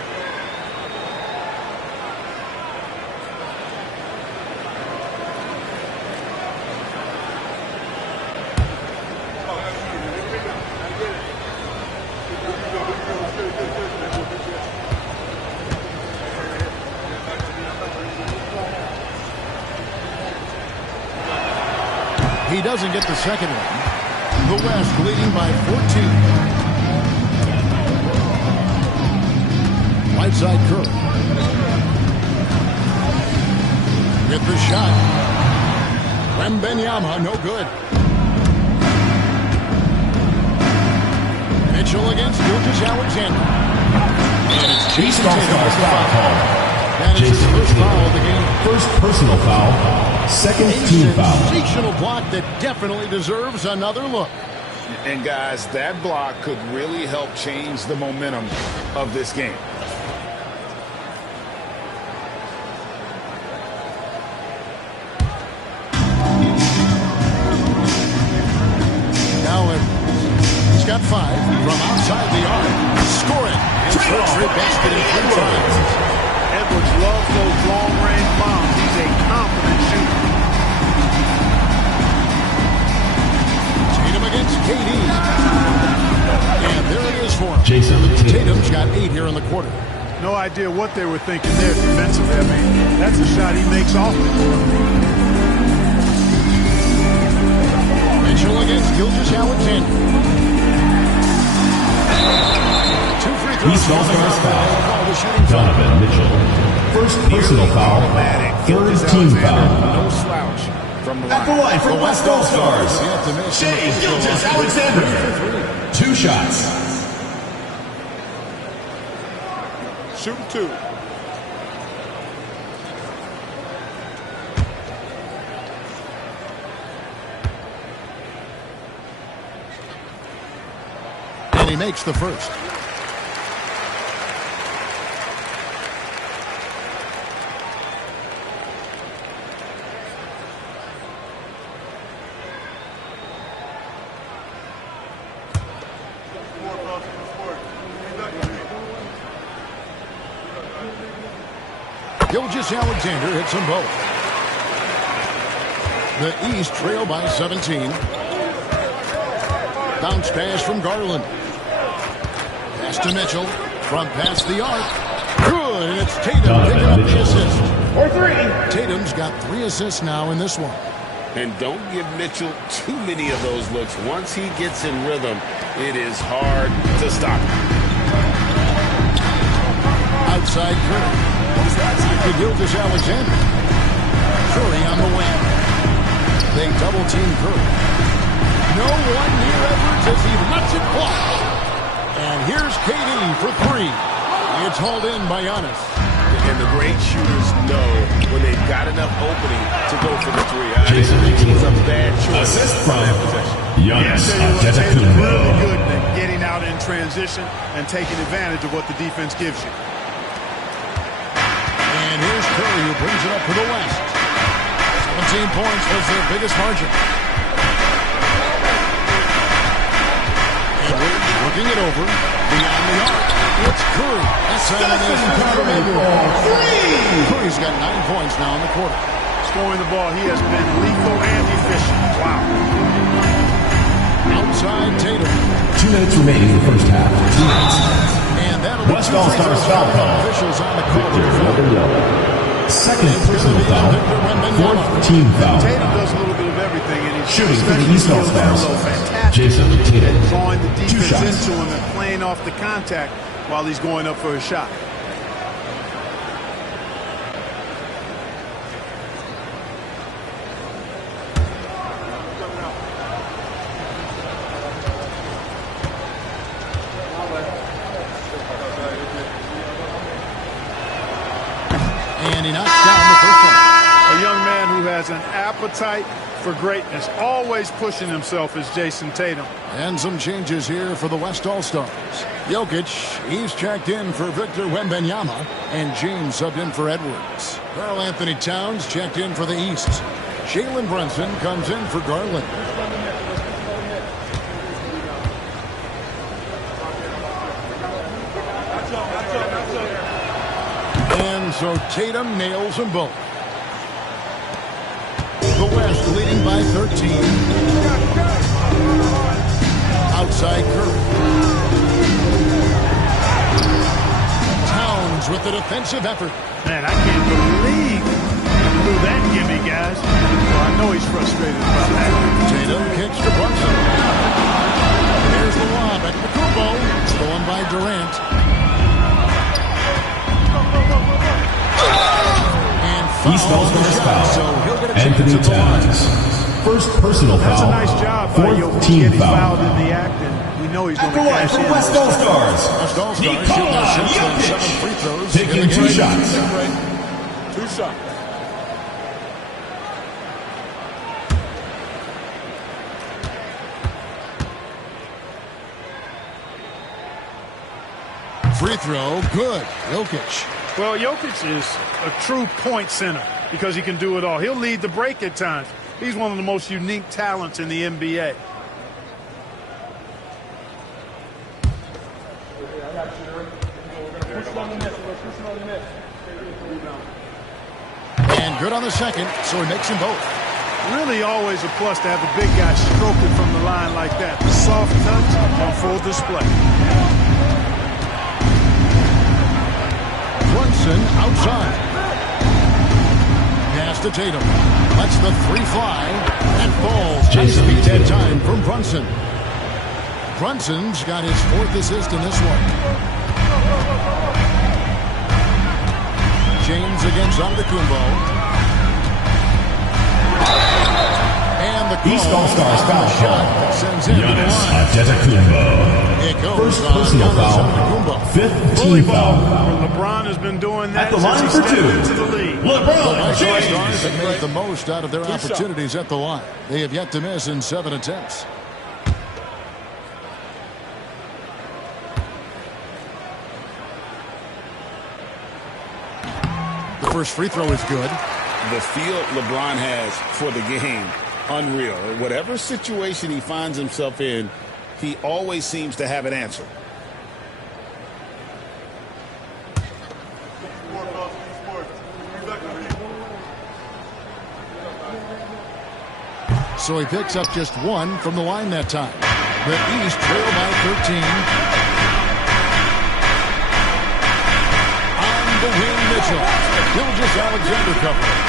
He doesn't get the second one. The West leading by 14. Right side Curry. Get the shot. Wembanyama, no good. Mitchell against Gilgeous-Alexander. And it's Jason Tatum. And it's his first foul of the game. First personal foul. Second team foul. A sensational block that definitely deserves another look. And guys, that block could really help change the momentum of this game. Now he's got 5 from outside the arc. Scoring. His first free basket in 3 times. Edwards loves those long-range bombs. He's a confident shooter. Tatum against KD. And there it is for him. Jason Tatum's got 8 here in the quarter. No idea what they were thinking there defensively. I mean, that's a shot he makes often. Mitchell against Gilgeous-Alexander. 2 free throws. East All-Stars foul. Donovan Mitchell. First personal foul. Third team foul. No slouch from the line. At the line for West All-Stars, Shai Gilgeous-Alexander. 2 shots. Shooting 2. And he makes the first. Gilgeous-Alexander hits them both. The East trail by 17. Bounce pass from Garland. Pass to Mitchell. From past the arc. Good, and it's Tatum picking up the assist. For 3. Tatum's got 3 assists now in this one. And don't give Mitchell too many of those looks. Once he gets in rhythm, it is hard to stop him. Outside Curry. To Gilgeous-Alexander. Curry on the wing. They double team Curry. No one near Edwards as he lets it fly. And here's KD for 3. It's hauled in by Giannis. And the great shooters know when they've got enough opening to go for the 3. I Jason think it was a bad choice assist on from that possession. Giannis Tatum's really Antetokounmpo. good at getting out in transition and taking advantage of what the defense gives you. And here's Curry who brings it up for the West. 17 points was their biggest margin. Edwards working it over. Beyond the arc. It's Curry. That's Curry's got 9 points now in the quarter. Scoring the ball, he has been lethal and efficient. Wow. Outside Tatum. 2 minutes remaining in the first half. And that'll be West 2 free All-Stars throws foul for call. officials on the court. Second personal foul. Fourth team foul. Tatum does a little bit of everything, and he's Shooting for the especially East skilled down All-Stars. low. Fantastic. Jason Tatum. Drawing the 2 defense shots. into him and playing off the contact while he's going up for a shot. And he knocks down the first one. A young man who has an appetite for greatness. Always pushing himself is Jason Tatum. And some changes here for the West All-Stars. Jokic, he's checked in for Victor Wembanyama, and James subbed in for Edwards. Karl Anthony Towns checked in for the East. Jalen Brunson comes in for Garland. And so Tatum nails them both. The West leading by 13. Outside Curry. Towns with the defensive effort. Man, I can't believe he blew that gimme, guys. Well, I know he's frustrated about that. Tatum kicks to Brunson. Here's the lob at Kumbo. Stolen by Durant. East All-Stars foul. Anthony Towns. First personal foul. That's a nice job by Jokic getting fouled in the act, and we know he's going to cash in. West All-Stars. West All-Stars shooting their 7 free throws. Taking 2 shots. 2 shots. Free throw, good. Jokic. Well, Jokic is a true point center because he can do it all. He'll lead the break at times. He's one of the most unique talents in the NBA. And good on the second, so he makes them both. Really always a plus to have the big guy stroke it from the line like that. The soft touch on full display. Brunson outside. Pass to Tatum. Lets the 3 fly and falls. Jason Nice Tatum. time from Brunson. Brunson's got his 4th assist in this one. James against Antetokounmpo. And the call East All-Stars foul shot. sends him to the Giannis line. Antetokounmpo. It goes First on personal Giannis foul. Antetokounmpo. 5th team foul. Well, LeBron has been doing that At the line since he for stepped 2. into the league. The LeBron West Stars James. have made the most out of their opportunities at the line. They have yet to miss in 7 attempts. The first free throw is good. The feel LeBron has for the game, unreal. Whatever situation he finds himself in, he always seems to have an answer. So he picks up just 1 from the line that time. The East trail by 13. On the wing, Mitchell. Gilgeous Alexander covering.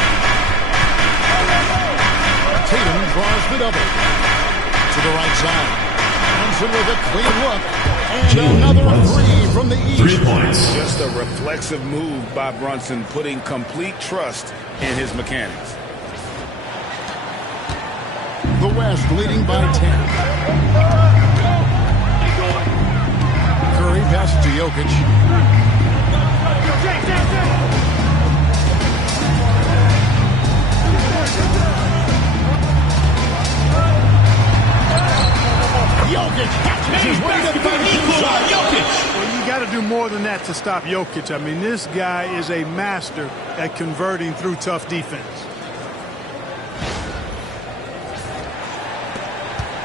Tatum draws the double. To the right side. Brunson with a clean look. And another 3 from the East. 3 points. Just a reflexive move by Brunson, putting complete trust in his mechanics. The West leading by 10. Curry passes to Jokic. Jokic catches his way to the shot. Well, you got to do more than that to stop Jokic. I mean, this guy is a master at converting through tough defense.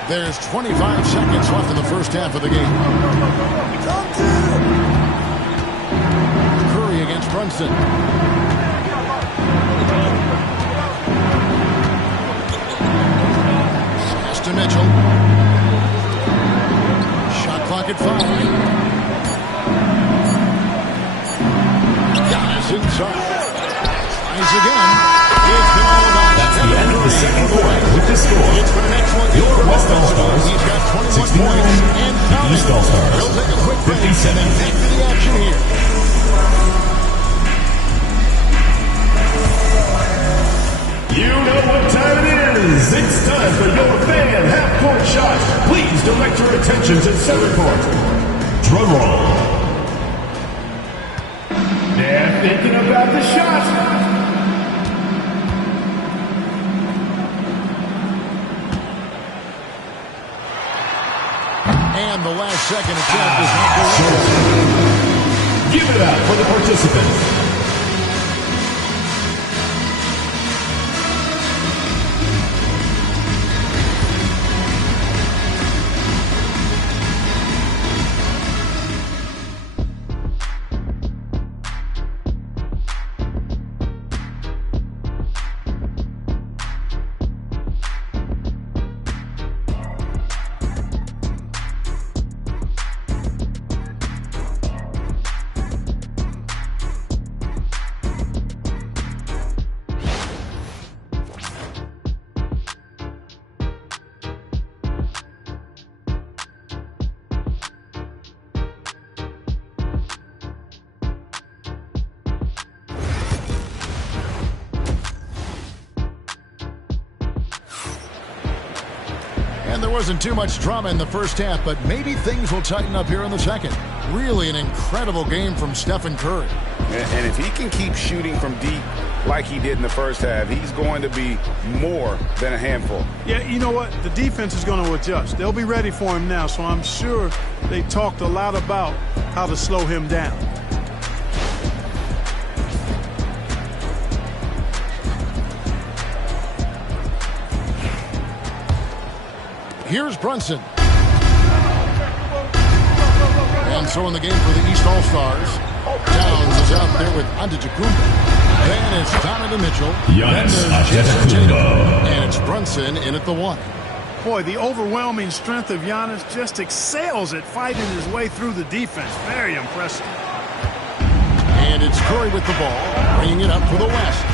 There's 25 seconds left in the first half of the game. Curry against Brunson. Pass to Mitchell. Shot clock at 5. Giannis inside. Tries again. It's been all about That's the end of the second quarter with the score. It's for the next one. Your West All-Stars, He's got 21 69. points and The counting. East All-Stars, He'll take a quick break 57. and back to the action here. You know what time it is. It's time for your fan half-court shot. Please direct your attention to center court. Drum roll. They're thinking about the shot. last-second attempt is not good. Give it up for the participants. And there wasn't too much drama in the first half, but maybe things will tighten up here in the second. Really an incredible game from Stephen Curry. And if he can keep shooting from deep like he did in the first half, he's going to be more than a handful. Yeah, you know what? The defense is going to adjust. They'll be ready for him now, so I'm sure they talked a lot about how to slow him down. Here's Brunson. And so in the game for the East All-Stars, Towns is out there with Antetokounmpo. Then it's Donovan Mitchell. Then there's Jason Tatum. And it's Brunson in at the 1. Boy, the overwhelming strength of Giannis just excels at fighting his way through the defense. Very impressive. And it's Curry with the ball, bringing it up for the West.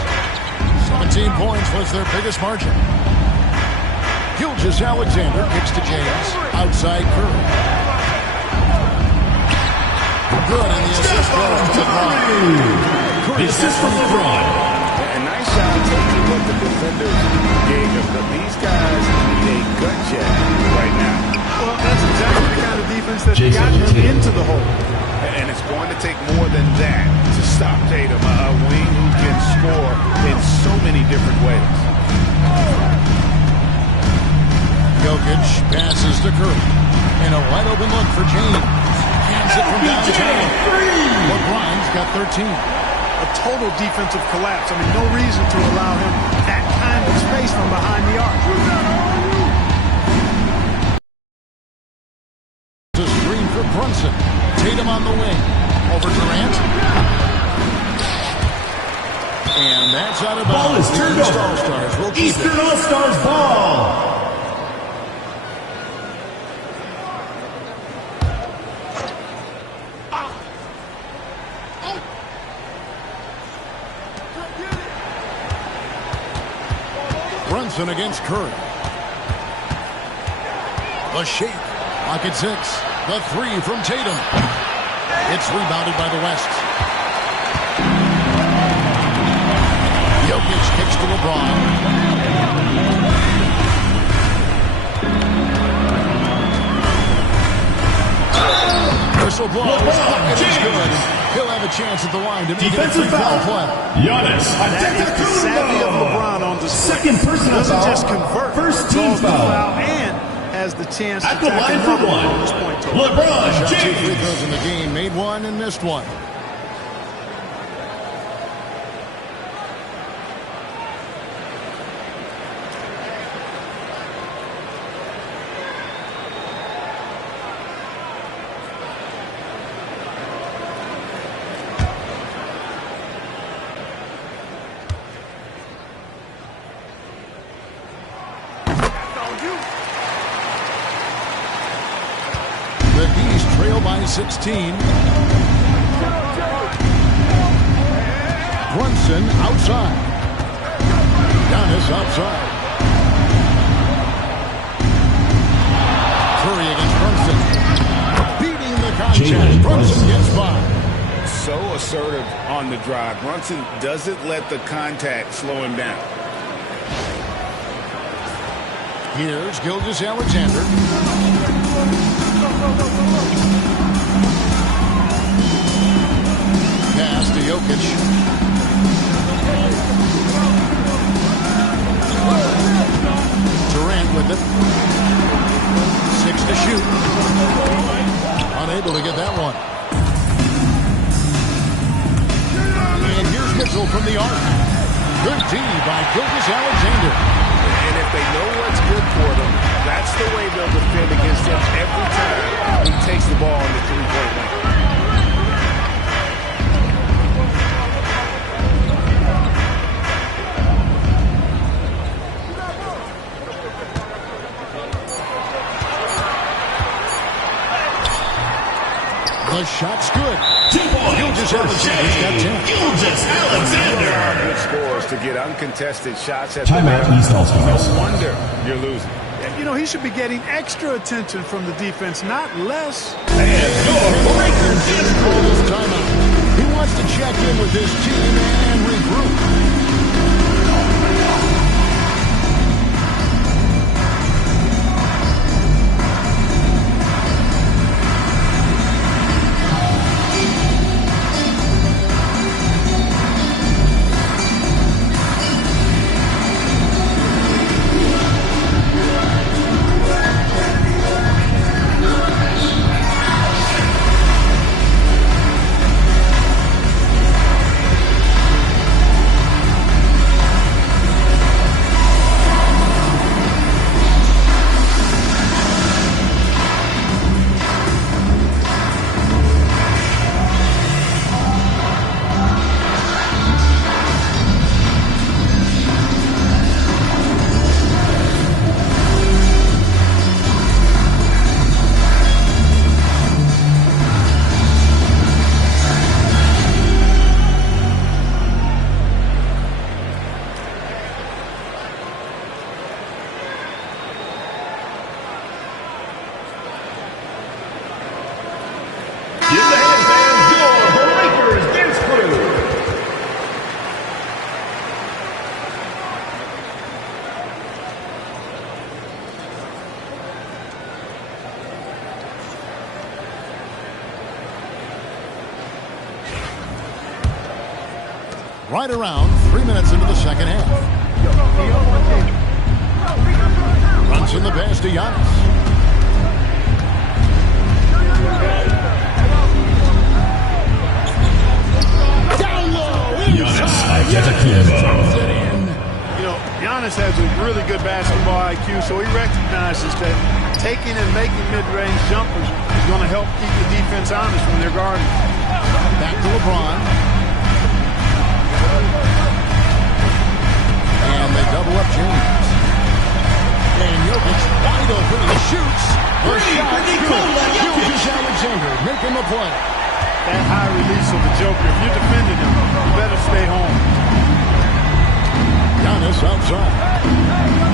17 points was their biggest margin. Gilgeous-Alexander kicks to James. Outside Curry. Good, and the assist goes to LeBron. The assist from LeBron. And nice shot taking what the defenders gave him. But these guys need a gut check right now. Well, that's exactly the kind of defense that's gotten him into the hole. And it's going to take more than that to stop Tatum, a wing who can score in so many different ways. Jokic passes to Curry. And a wide-open look for James. Hands it from downtown. LeBron's got 13. A total defensive collapse. I mean, no reason to allow him that kind of space from behind the arc. A screen for Brunson. Tatum on the wing. Over Durant. And that's out of bounds. Ball is turned over. All-Stars will keep Eastern it. All-Stars ball. Brunson against Curry. The shake. Pocket 6. The 3 from Tatum. It's rebounded by the West. Jokic kicks to LeBron. Whistle blows. Bucket is good. He'll have a chance at the line to make Defensive it a foul. play. Giannis That is the savvy of LeBron on display. Second personal Doesn't foul. just convert. First team draws the foul. and has the chance At to the tack line for another one. on this point total. LeBron Shot 2 free James. throws in the game. Made one and missed one. The East trail by 16. Brunson outside. Giannis outside. Curry against Brunson. Beating the contact. Brunson gets by. So assertive on the drive. Brunson doesn't let the contact slow him down. Here's Gilgeous-Alexander. Pass to Jokic. Durant with it. 6 to shoot. unable to get that one. And here's Mitchell from the arc. Good D by Gilgeous-Alexander. And if they know what's good for them, that's the way they'll defend against him every time he takes the ball in the three-point line. The shot's good. 2 points. Gilgeous-Alexander's got 10. Gilgeous-Alexander. Good scores to get uncontested shots at Timeout, the East All-Stars. No wonder you're losing. And, you know, he should be getting extra attention from the defense, not less. And your breakers is Call this timeout. He wants to check in with his team and regroup. Right around 3 minutes into the second half. Brunson the pass to Giannis. Down low. Giannis Antetokounmpo. You know, Giannis has a really good basketball IQ, so he recognizes that taking and making mid-range jumpers is going to help keep the defense honest when they're guarding. Back to LeBron. And they double up James. And Jokic wide open. He shoots. The shot is good. Gilgeous-Alexander making the play. That high release of the Joker, if you're defending him, you better stay home. Giannis outside.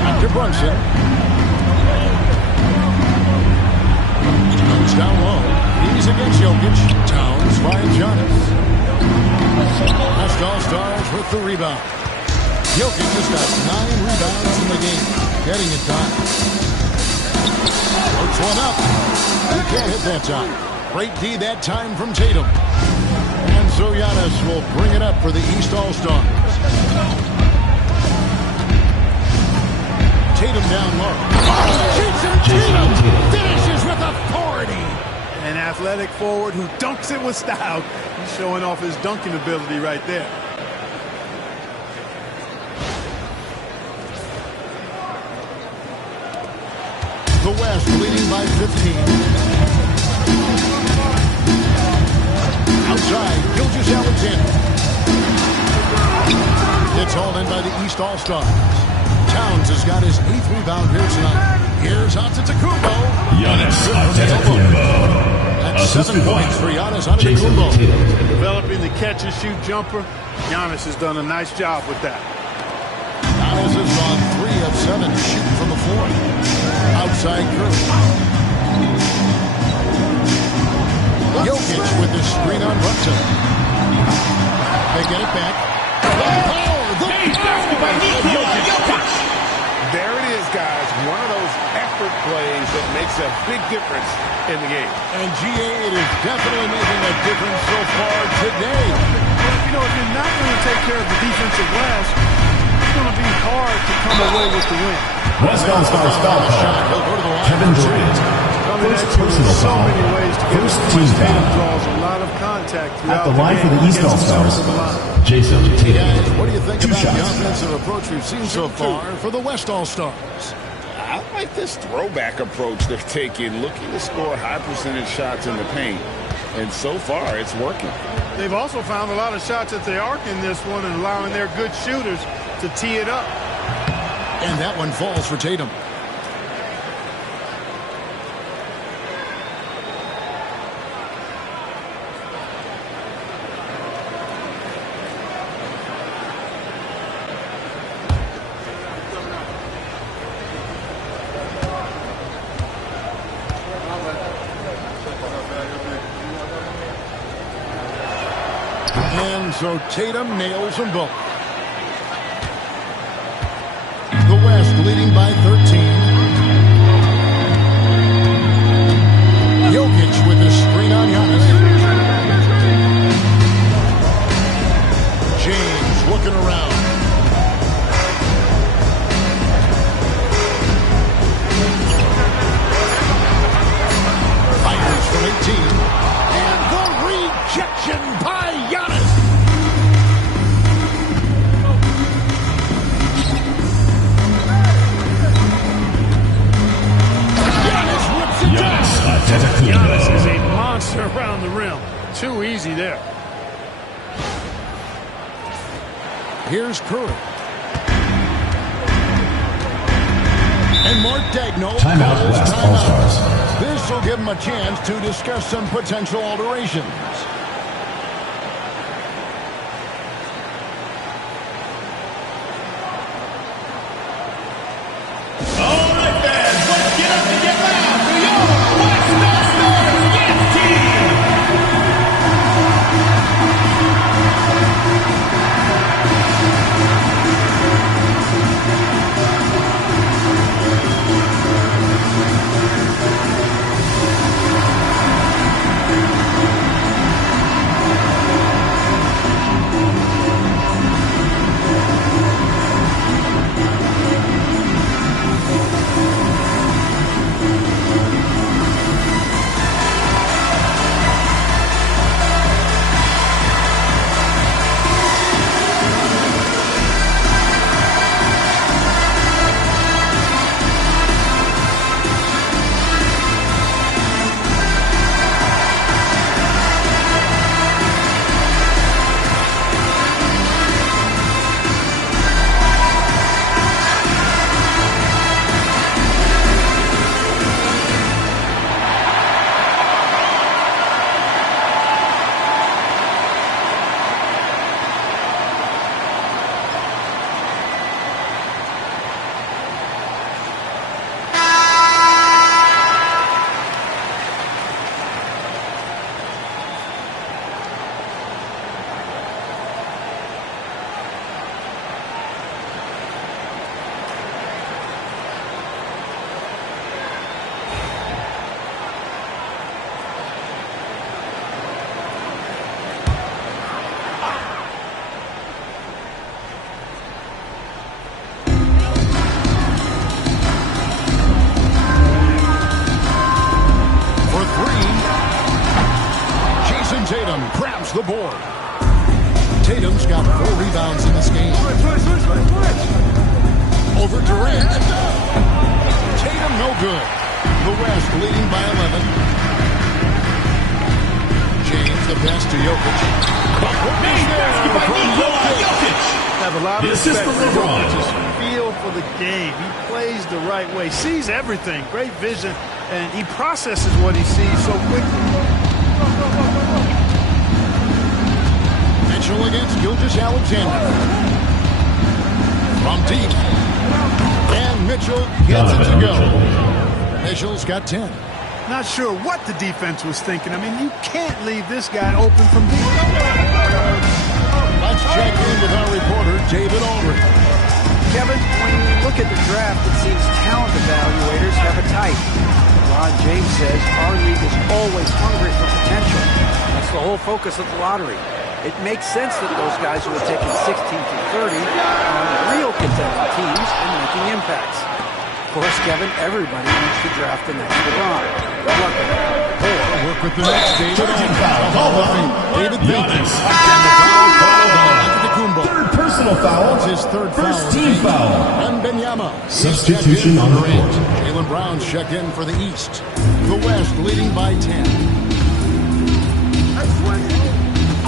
Back to Brunson. Towns down low. He's against Jokic. Towns finds Giannis. West All-Stars with the rebound. Jokic just got 9 rebounds in the game. Getting it done. Works one up. He can't hit that time. Great D that time from Tatum. And so Giannis will bring it up for the East All-Stars. Tatum down low. Tatum finishes with authority. An athletic forward who dunks it with style. He's showing off his dunking ability right there. The West leading by 15. Outside, Gilgeous-Alexander. It's all in by the East All-Stars. Towns has got his 8th rebound here tonight. Here's Antetokounmpo. Giannis Antetokounmpo. That's 7 points for Giannis Antetokounmpo. Developing the catch-and-shoot jumper, Giannis has done a nice job with that. Giannis has gone 3 of 7 shooting from the floor. Outside Curry. Jokic with the screen on Brunson. They get it back. There it is, guys. One of those effort plays that makes a big difference in the game. And GA, it is definitely making a difference so far today. You know, if you're not going to take care of the defensive glass, it's going to be hard to come away with the win. West All-Star foul call. Kevin Durant. First personal so foul. many ways to get First it. team Tatum foul. draws a lot of contact At throughout the line for game. the East Gets himself All-Stars, to the line. Jason Tatum. Guys, what do you think Two about the shots. offensive approach we've seen so far for the West All-Stars? I like this throwback approach they're taking, looking to score high percentage shots in the paint. And so far, it's working. They've also found a lot of shots at the arc in this one and allowing their good shooters to tee it up. And that one falls for Tatum. And so Tatum nails them both. The West leading by 13. Jokic with his screen on Giannis. James looking around. Fires from 18. And the rejection by Giannis. Giannis is a monster around the rim. Too easy there. Here's Curry. And Mark Daigneault Timeout calls West timeout. All-Stars. This will give him a chance to discuss some potential alterations. All right, fans, let's get up and get loud for your West All-Stars Yes team. For three, Jason Tatum grabs the board. Tatum's got 4 rebounds in this game. Over Durant. Tatum no good. The West leading by 11. James the pass to Jokic. Have a lot of This is respect for for LeBron. Jokic's feel for the game. He plays the right way, sees everything, great vision, and he processes what he sees so quickly. Mitchell against Gilgeous-Alexander. From deep. And Mitchell gets it to go. Mitchell's got 10. Not sure what the defense was thinking. I mean, you can't leave this guy open from deep. Let's check in with our reporter, David Aldridge. Kevin, when you look at the draft, it seems talent evaluators have a type. Ron James says our league is always hungry for potential. That's the whole focus of the lottery. It makes sense that those guys who are taken 16 through 30 are on real contending teams and making impacts. Of course, Kevin, everybody wants to draft the next LeBron. Good luck with that. Or work with the next David Giannis. Antetokounmpo. Third personal foul. That's his third First foul. team foul. And Benyama. Substitution on the court. Jaylen Brown's checked in for the East. The West leading by 10.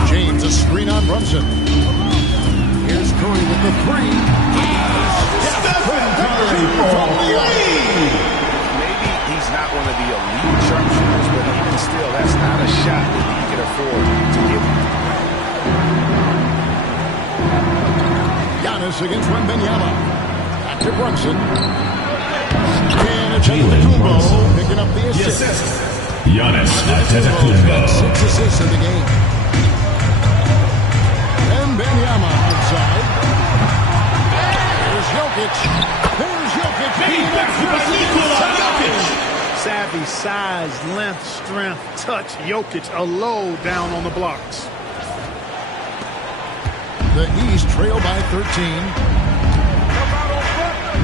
James, a screen on Brunson. Here's Curry with the three. Stephen Curry from the lead. Maybe he's not one of the elite sharpshooters, but even still, that's not a shot that he can afford to give him. Giannis against Wembanyama. Back to Brunson. And Jaylen Brunson picking up the assist. Giannis Antetokounmpo. 6 assists in the game. Wembanyama outside. Here's Jokic. Here's Jokic. Savvy, size, length, strength, touch. Jokic, a low down on the blocks. The East trail by 13.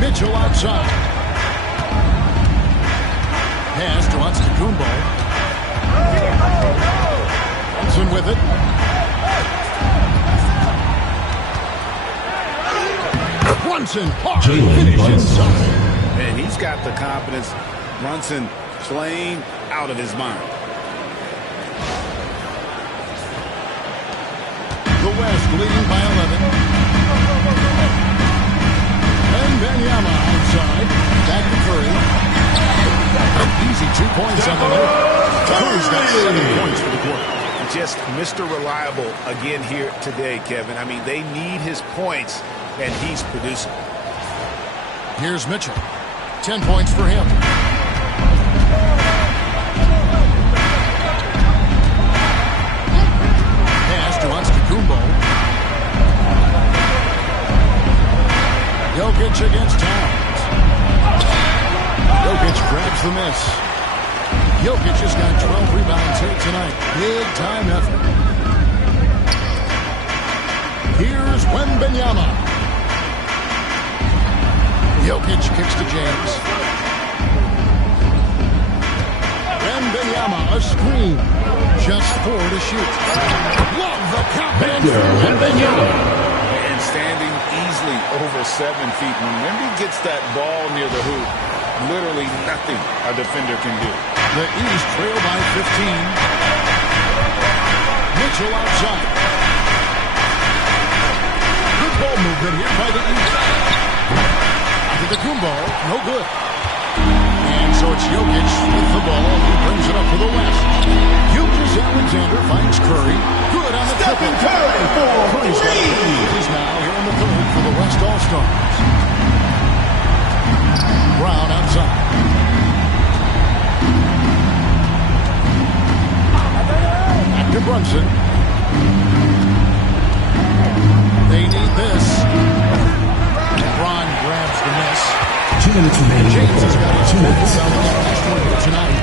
Mitchell outside. Pass to Antetokounmpo. Brunson with it. Brunson. Jaylen Brunson. And he's got the confidence. Brunson playing out of his mind. The West leading by 11. And Wembanyama outside. Back to Curry. Easy 2 points on the night. Curry's got 7 points for the quarter. Just Mr. Reliable again here today, Kevin. I mean, they need his points, and he's producing. Here's Mitchell. 10 points for him. Pass to Antetokounmpo. Jokic against Towns. Jokic grabs the miss. Jokic has got 12 rebounds here tonight. Big time effort. Here's Wembanyama. Jokic kicks to James. Wembanyama, a screen. Just 4 to shoot. Love the confidence. Wembanyama. And standing easily over 7 feet. When Wemby gets that ball near the hoop, literally nothing a defender can do. The East trail by 15. Mitchell outside. Good ball movement here by the East. Antetokounmpo, no good. And so it's Jokic with the ball. He brings it up to the West. Gilgeous Alexander finds Curry. Good on the triple. Curry for Curry's got 3. He's now here in the third for the West All-Stars. Brown outside. Back to Brunson. They need this. LeBron grabs the miss. 2 minutes remaining. James has got his 2 minutes. last one here tonight.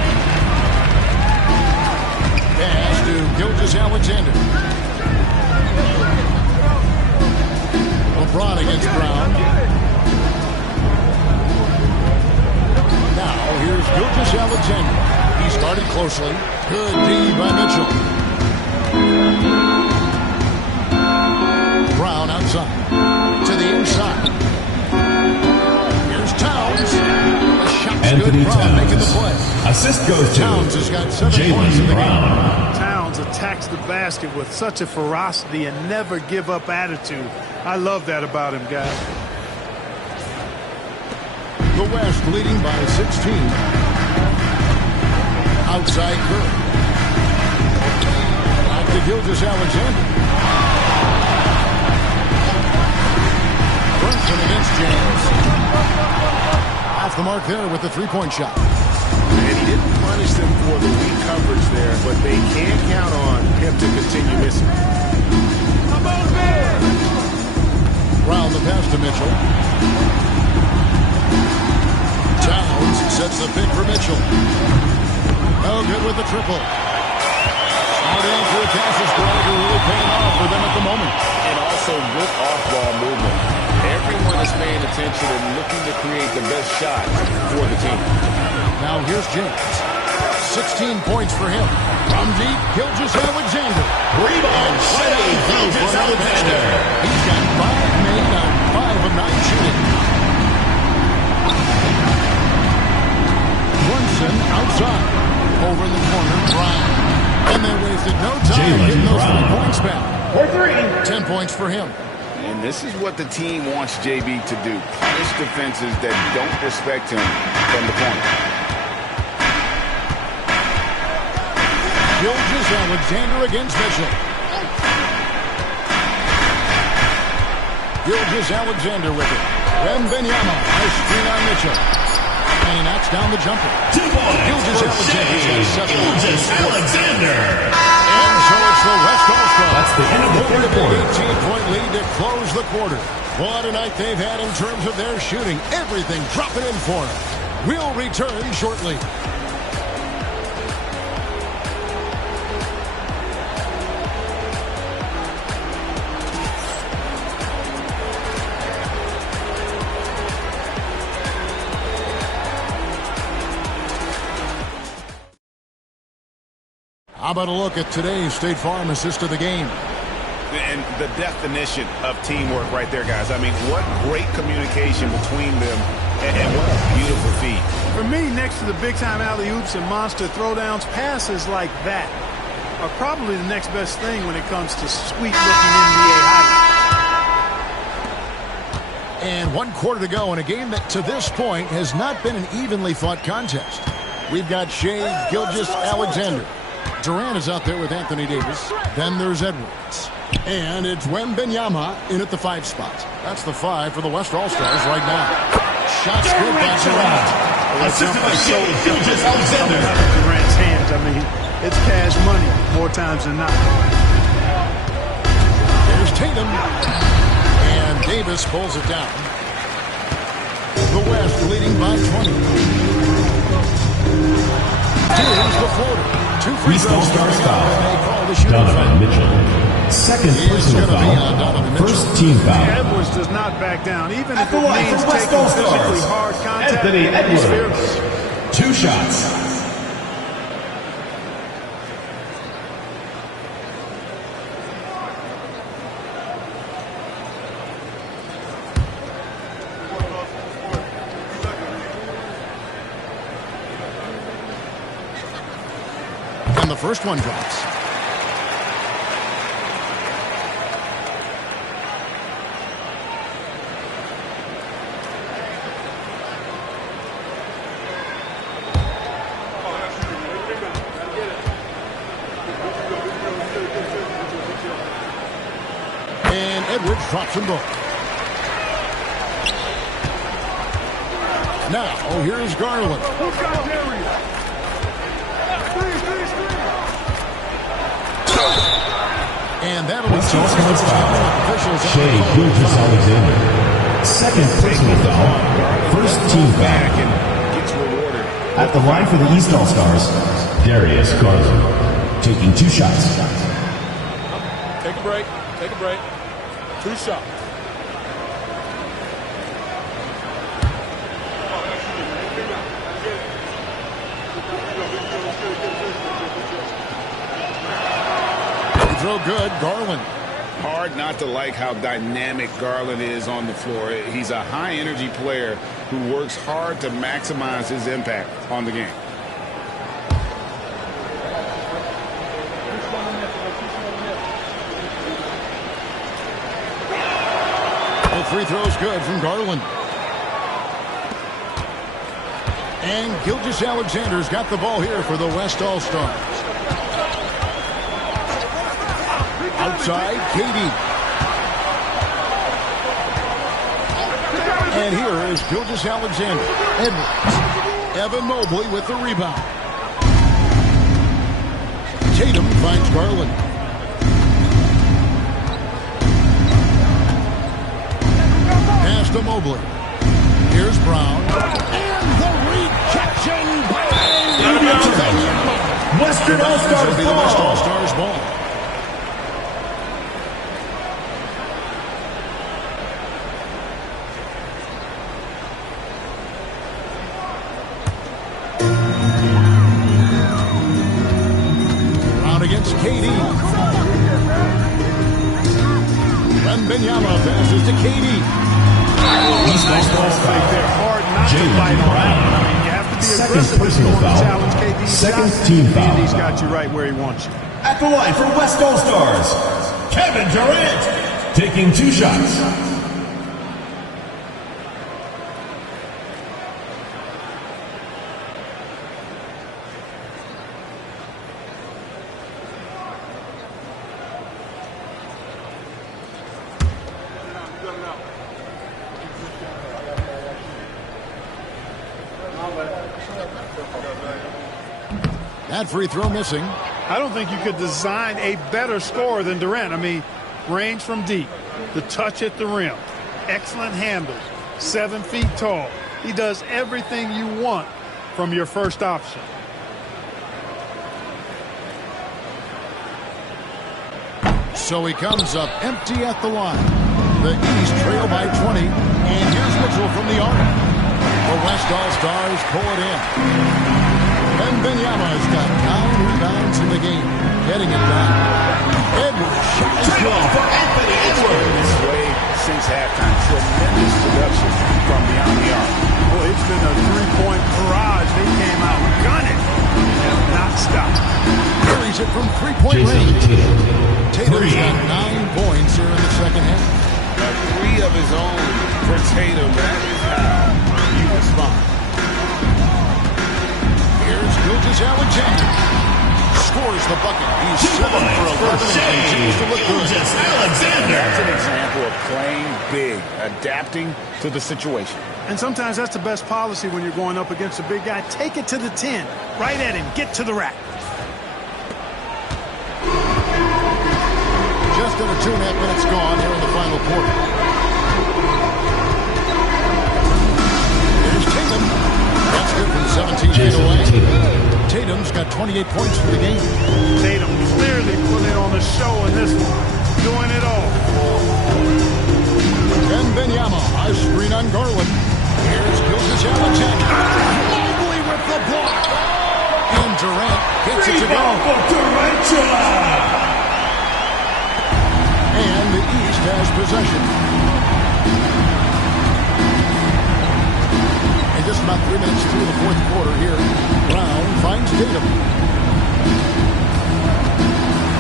Pass to Gilgeous Alexander. LeBron against Brown. Now here's Gilgeous Alexander. He's guarded closely. Good D by Mitchell. Brown outside. To the inside. Here's Towns. The shot's Anthony good. Brown making the Towns. play. Assist goes to Towns has got 7 points in Jaylen the game. Brown. Towns attacks the basket with such a ferocity and never give up attitude. I love that about him, guys. The West leading by 16. Outside Curry. Back to Gilgeous Alexander. Brunson against James. Off the mark there with the 3-point shot. And he didn't punish them for the weak coverage there, but they can count on him to continue missing. Brown the pass to Mitchell. Towns sets the pick for Mitchell. Oh, good with the triple. Smart answer passes spread really paying off for them at the moment. And also good off-ball movement. Everyone is paying attention and looking to create the best shot for the team. Now here's James. 16 points for him. From deep, Gilgeous-Alexander. Rebound, Shea Gilgeous-Alexander. He's got 5 made on 5 of 9 shooting. Brunson outside. Over in the corner, Brown. And they wasted no time getting those 3 points back. 10 points for him. And this is what the team wants JB to do. Punish defenses that don't respect him from the corner. Gilgeous-Alexander against Mitchell. Gilgeous-Alexander with it. Wembanyama has screen on Mitchell. And he knocks down the jumper. 2 points for Shea Gilgeous-Alexander. And so it's the West All-Stars. That's the end of the third quarter. 18-point lead to close the quarter. What a night they've had in terms of their shooting. Everything dropping in for them. We'll return shortly. How about a look at today's State Farm assist of the game? And the definition of teamwork right there, guys. I mean, what great communication between them, and what a beautiful feed. For me, next to the big-time alley-oops and monster throwdowns, passes like that are probably the next best thing when it comes to sweet-looking NBA highlights. And 1 quarter to go in a game that, to this point, has not been an evenly fought contest. We've got Shea Gilgeous-Alexander. Durant is out there with Anthony Davis. Then there's Edwards. And it's Wembanyama in at the 5 spot. That's the 5 for the West All-Stars right now. Shots good by Durant. Assisted by Shea Gilgeous-Alexander. Durant's hands, I mean, it's cash money more times than not. There's Tatum. And Davis pulls it down. The West leading by 20. Here's the floater. 2 free East throws. All-Stars foul. Donovan Mitchell. Second personal foul. First team foul. Edwards does not back down, even if it means taking physically hard contact. Anthony Edwards. 2 shots. And the first one drops. And Edwards drops them both. Now, here's Garland. And that'll be West All-Stars foul. Shea Gilgeous-Alexander. Second personal foul. First team foul. At the line for the East All-Stars, Darius Garland. Taking 2 shots. Take a break. Take a break. 2 shots. Throw good, Garland. Hard not to like how dynamic Garland is on the floor. He's a high-energy player who works hard to maximize his impact on the game. The free throw's good from Garland. And Gilgeous-Alexander's got the ball here for the West All-Stars. Outside, KD. And here is Gilgeous-Alexander. Edwards. Evan Mobley with the rebound. Tatum finds Garland. Pass to Mobley. Here's Brown. And the rejection by Wembanyama. Western All-Stars ball. West All-Stars ball. Wembanyama passes to KD. East All-Stars foul. They're hard not to Jaylen fight on. Brown. I mean, you have to be Second aggressive if you personal want to foul. challenge KD's Second shot. team foul. And he's got you right where he wants you. At the line for West All-Stars, Kevin Durant. Taking 2 shots. That free throw missing. I don't think you could design a better scorer than Durant. I mean, range from deep, the touch at the rim, excellent handles, 7 feet tall. He does everything you want from your first option. So he comes up empty at the line. The East trail by 20. And here's Mitchell from the arc. The West All-Stars pull it in. Wembanyama's got 9 rebounds in the game. Getting it done. Edwards shot is good. For Anthony Edwards. This way since halftime. Tremendous production from beyond the arc. Boy, it's been a 3-point barrage. They came out gunning and have not stopped. Carries it from 3-point range. Tatum's got 9 points here in the second half. 3 of his own for Tatum. That is how you respond. Here's Gilgeous-Alexander. Scores the bucket. He's 7 for 11 and continues to look good. That's an example of playing big, adapting to the situation. And sometimes that's the best policy when you're going up against a big guy. Take it to the 10. Right at him. Get to the rack. Just under 2.5 minutes gone here in the final quarter. Here's Tatum. That's good from 17 feet away. Tatum's got 28 points for the game. Tatum clearly putting on the show in this one. Doing it all. Wembanyama, high screen on Garland. Here's Gilgeous-Alexander. Mobley with the block. And Durant gets it to go. And the East has possession. And just about 3 minutes through the fourth quarter here, Brown finds Tatum.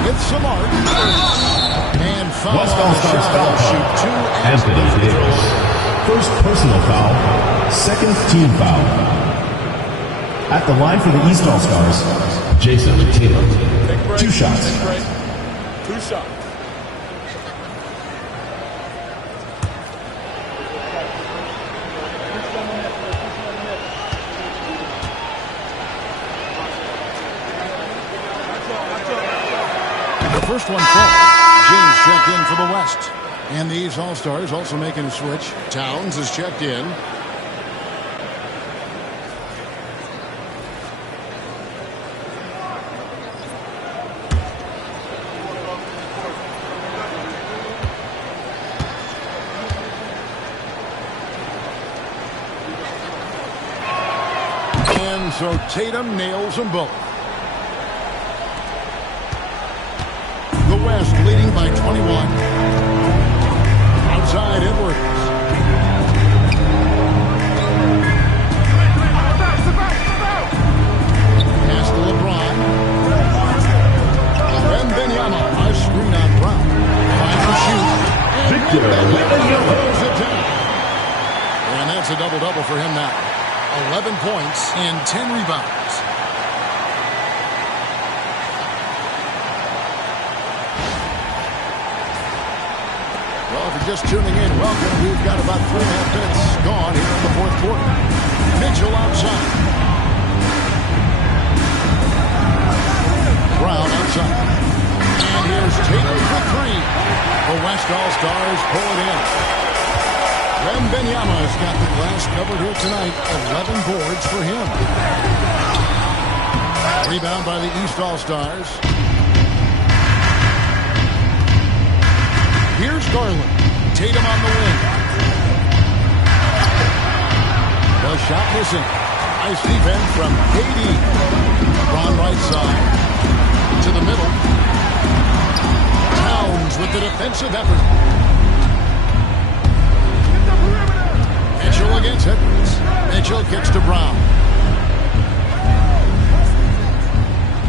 With Samart. And foul West on the All-Stars shot. foul He'll shoot 2 as the Anthony free throw Davis. line. First personal foul. Second team foul. At the line for the East All-Stars, Jason Tatum. 2 shots. 2 shots. The first one falls. James checked in for the West. And these All-Stars also making a switch. Towns is checked in. And so Tatum nails them both. The West leading by 21. Outside Edwards. Pass to LeBron. Wembanyama, high screen on Brown. Finds the shoot. And Victor Wembanyama throws it down. And that's a double-double for him now. 11 points and 10 rebounds. Well, if you're just tuning in, welcome. We've got about 3.5 minutes gone here in the fourth quarter. Mitchell outside. Brown outside. And here's Tatum for 3. The West All-Stars pull it in. Wembanyama's got the glass covered here tonight. 11 boards for him. Rebound by the East All-Stars. Here's Garland. Tatum on the wing. The shot missing. Nice defense from KD. LeBron right side. To the middle. Towns with the defensive effort. Mitchell against Edwards. Mitchell kicks to Brown.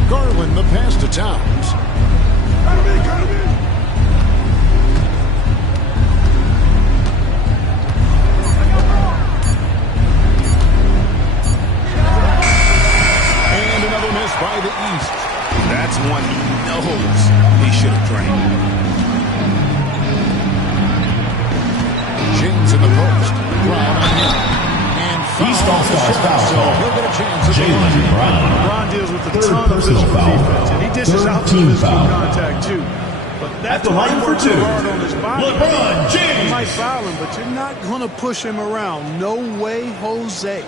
Garland the pass to Towns. And another miss by the East. That's one he knows he should have drained. James in the post. Brown on him. And East All-Stars foul so call. he'll get a chance at the Jaylen line. Brown. LeBron deals with a Third ton of personal physical foul. defense, and he dishes Third out the team physical foul. contact too. But that's At the why line he for works two, hard on his body. LeBron James. You might foul him, but you're not going to push him around. No way, Jose.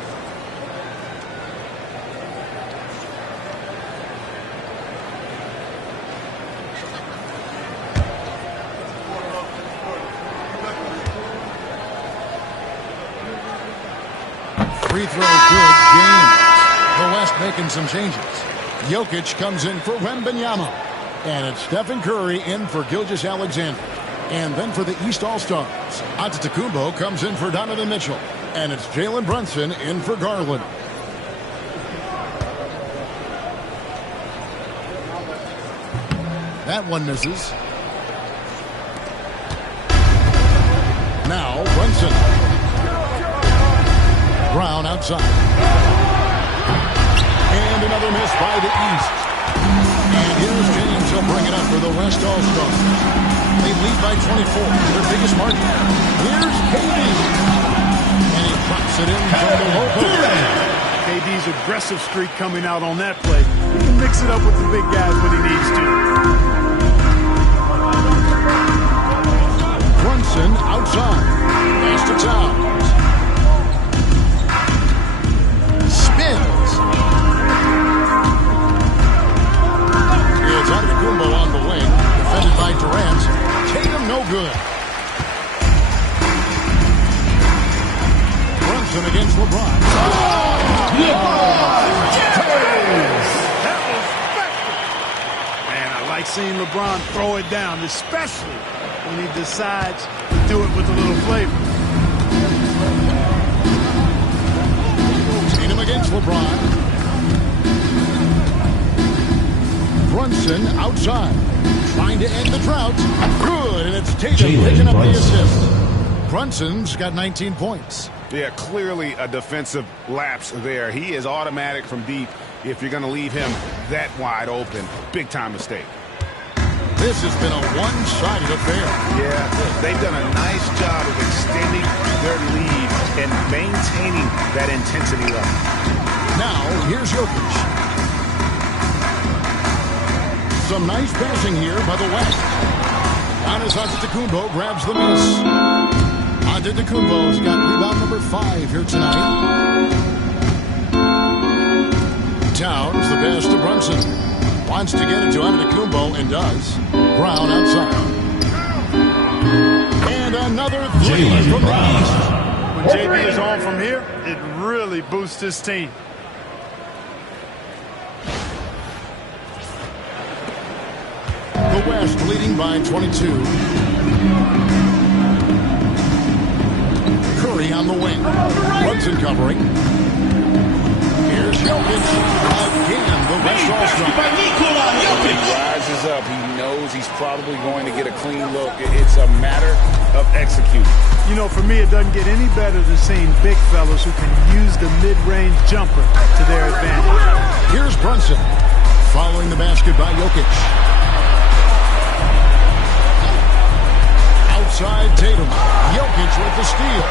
Free throw good, James. The West making some changes. Jokic comes in for Wembanyama. And it's Stephen Curry in for Gilgeous-Alexander. And then for the East All-Stars, Antetokounmpo comes in for Donovan Mitchell. And it's Jalen Brunson in for Garland. That one misses. Now Brunson. Brown outside. And another miss by the East. And here's James. He'll bring it up for the West All-Stars. They lead by 24, their biggest margin. Here's KD. And he drops it in from the low post. KD's aggressive streak coming out on that play. He can mix it up with the big guys when he needs to. Brunson outside. Pass to Towns. Spins. It's Antetokounmpo on the wing. Defended by Durant. Tatum no good. Brunson against LeBron. Man, I like seeing LeBron throw it down, especially when he decides to do it with a little flavor. Tatum against LeBron. Brunson outside. Trying to end the drought. Good, and it's Tatum picking up the assist. Brunson's got 19 points. Yeah, clearly a defensive lapse there. He is automatic from deep if you're going to leave him that wide open. Big time mistake. This has been a one-sided affair. Yeah, they've done a nice job of extending their lead and maintaining that intensity level. Now, here's Jokic. Some nice passing here by the West. Giannis Antetokounmpo grabs the miss. Antetokounmpo's got rebound number 5 here tonight. Towns, the pass to Brunson. Wants to get it to Antetokounmpo and does. Brown outside. And another three from the East. When JB is on from here, it really boosts his team. The West leading by 22. Curry on the wing. Brunson covering. Here's Jokic. Again, the West All-Star. When he rises up, he knows he's probably going to get a clean look. It's a matter of executing. You know, for me, it doesn't get any better than seeing big fellas who can use the mid-range jumper to their advantage. Here's Brunson. Following the basket by Jokic. Outside Tatum. Jokic with the steal.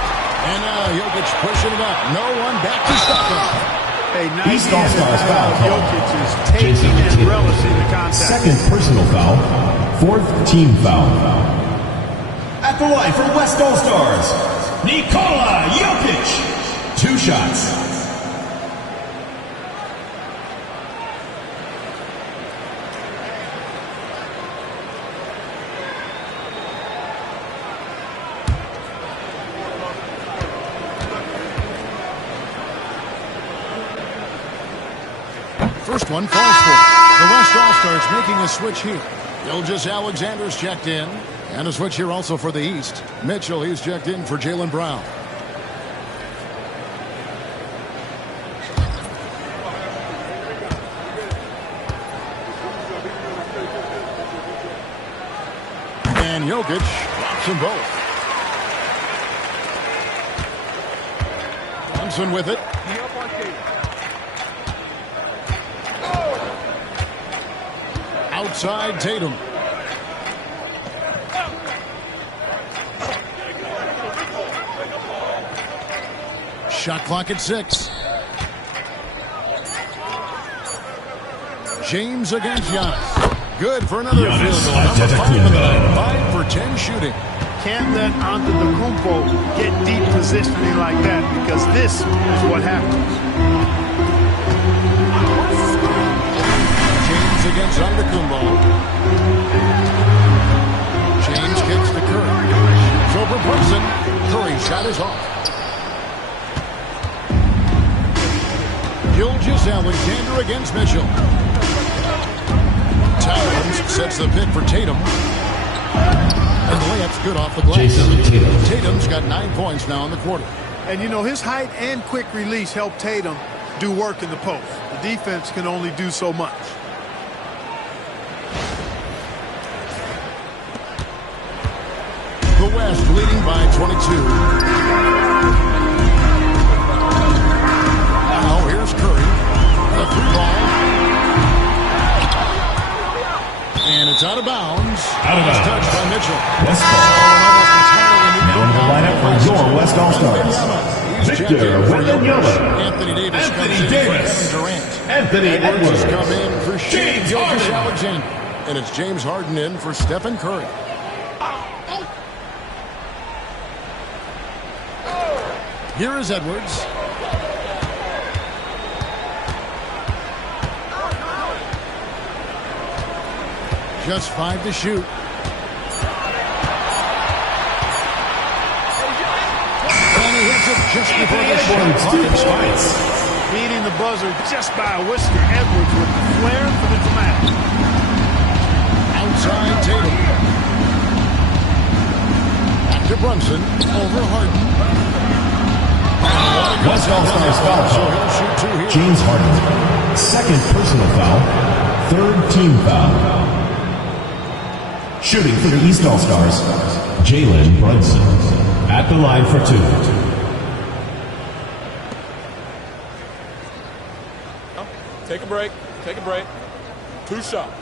And now Jokic pushing it up. No one back to stop him. A nice East All-Stars foul call. Jokic is taking and relishing the contact. Second personal foul. Fourth team foul. At the line for West All-Stars, Nikola Jokic. 2 shots. First one falls for it. The West All-Stars making a switch here. Gilgeous-Alexander's checked in. And a switch here also for the East. Mitchell, he's checked in for Jaylen Brown. Jokic drops them both. Brunson with it. Outside Tatum. Shot clock at 6. James against Giannis. Good for another field goal. Number 5 in the night. 5 for 10 shooting. Can't let Antetokounmpo get deep positioning like that, because this is what happens. James against Antetokounmpo. James kicks to Curry. It's over Brunson. Curry's shot is off. Gilgeous-Alexander against Mitchell. Towns sets the pick for Tatum. And the layup's good off the glass. Tatum's got 9 points now in the quarter. And, you know, his height and quick release help Tatum do work in the post. The defense can only do so much. The West leading by 22. Now here's Curry. The 3 ball. And it's out of bounds. Out of bounds. Touched by Mitchell. West Now in the lineup for your West All-Stars. Victor Wembanyama. Anthony Davis comes in Davis. for Kevin Durant. Anthony Edwards. Has come in for James Harden. Alexander. And it's James Harden in for Stephen Curry. Here is Edwards. Just 5 to shoot. And he hits it just before the shot. Beating the buzzer just by a whisker. Edwards with the flair for the dramatic. Outside Tatum. Back to Brunson. Over Harden. West All-Stars foul. So he'll shoot 2 here. James Harden. Second personal foul. Third team foul. Shooting for the East All-Stars, Jalen Brunson. At the line for 2. Take a break. Take a break. 2 shots.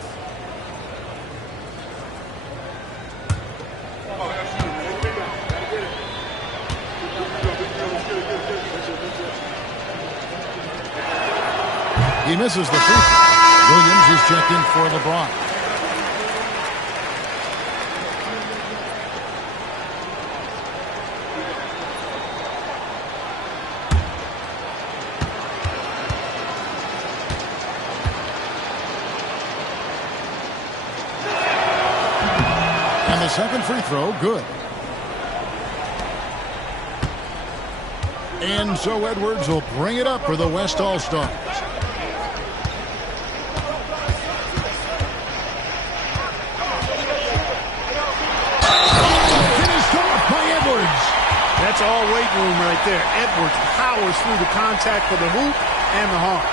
He misses the free throw. Williams is checked in for LeBron. And the second free throw, good. And so Edwards will bring it up for the West All-Stars. That's all weight room right there. Edwards powers through the contact for the hoop and the heart.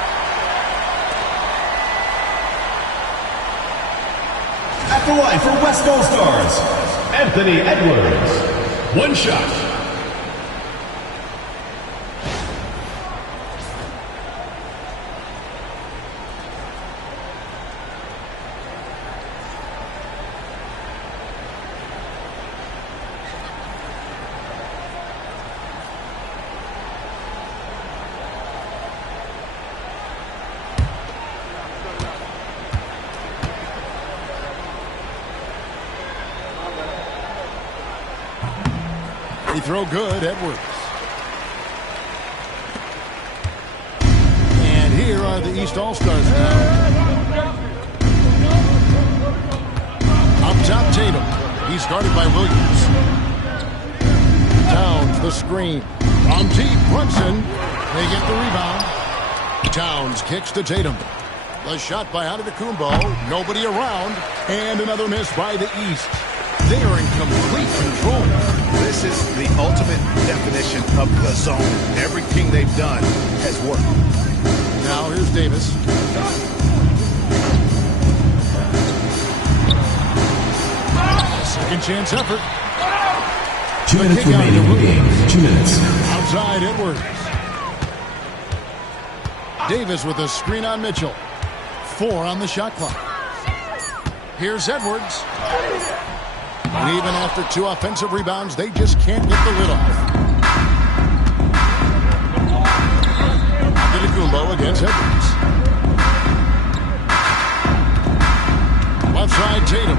At the line for West All-Stars, Anthony Edwards. 1 shot. Free throw good, Edwards. And here are the East All-Stars now. Up top, Tatum. He's guarded by Williams. Towns, the screen. From deep, Brunson. They get the rebound. Towns kicks to Tatum. The shot by Antetokounmpo. Nobody around. And another miss by the East. They are in complete control. This is the ultimate definition of the zone. Everything they've done has worked. Now here's Davis. Second chance effort. 2 minutes remaining in the game. 2 minutes. Outside Edwards. Davis with a screen on Mitchell. 4 on the shot clock. Here's Edwards. And even after 2 offensive rebounds, they just can't get the lid off. Antetokounmpo against Edwards. Left side Tatum.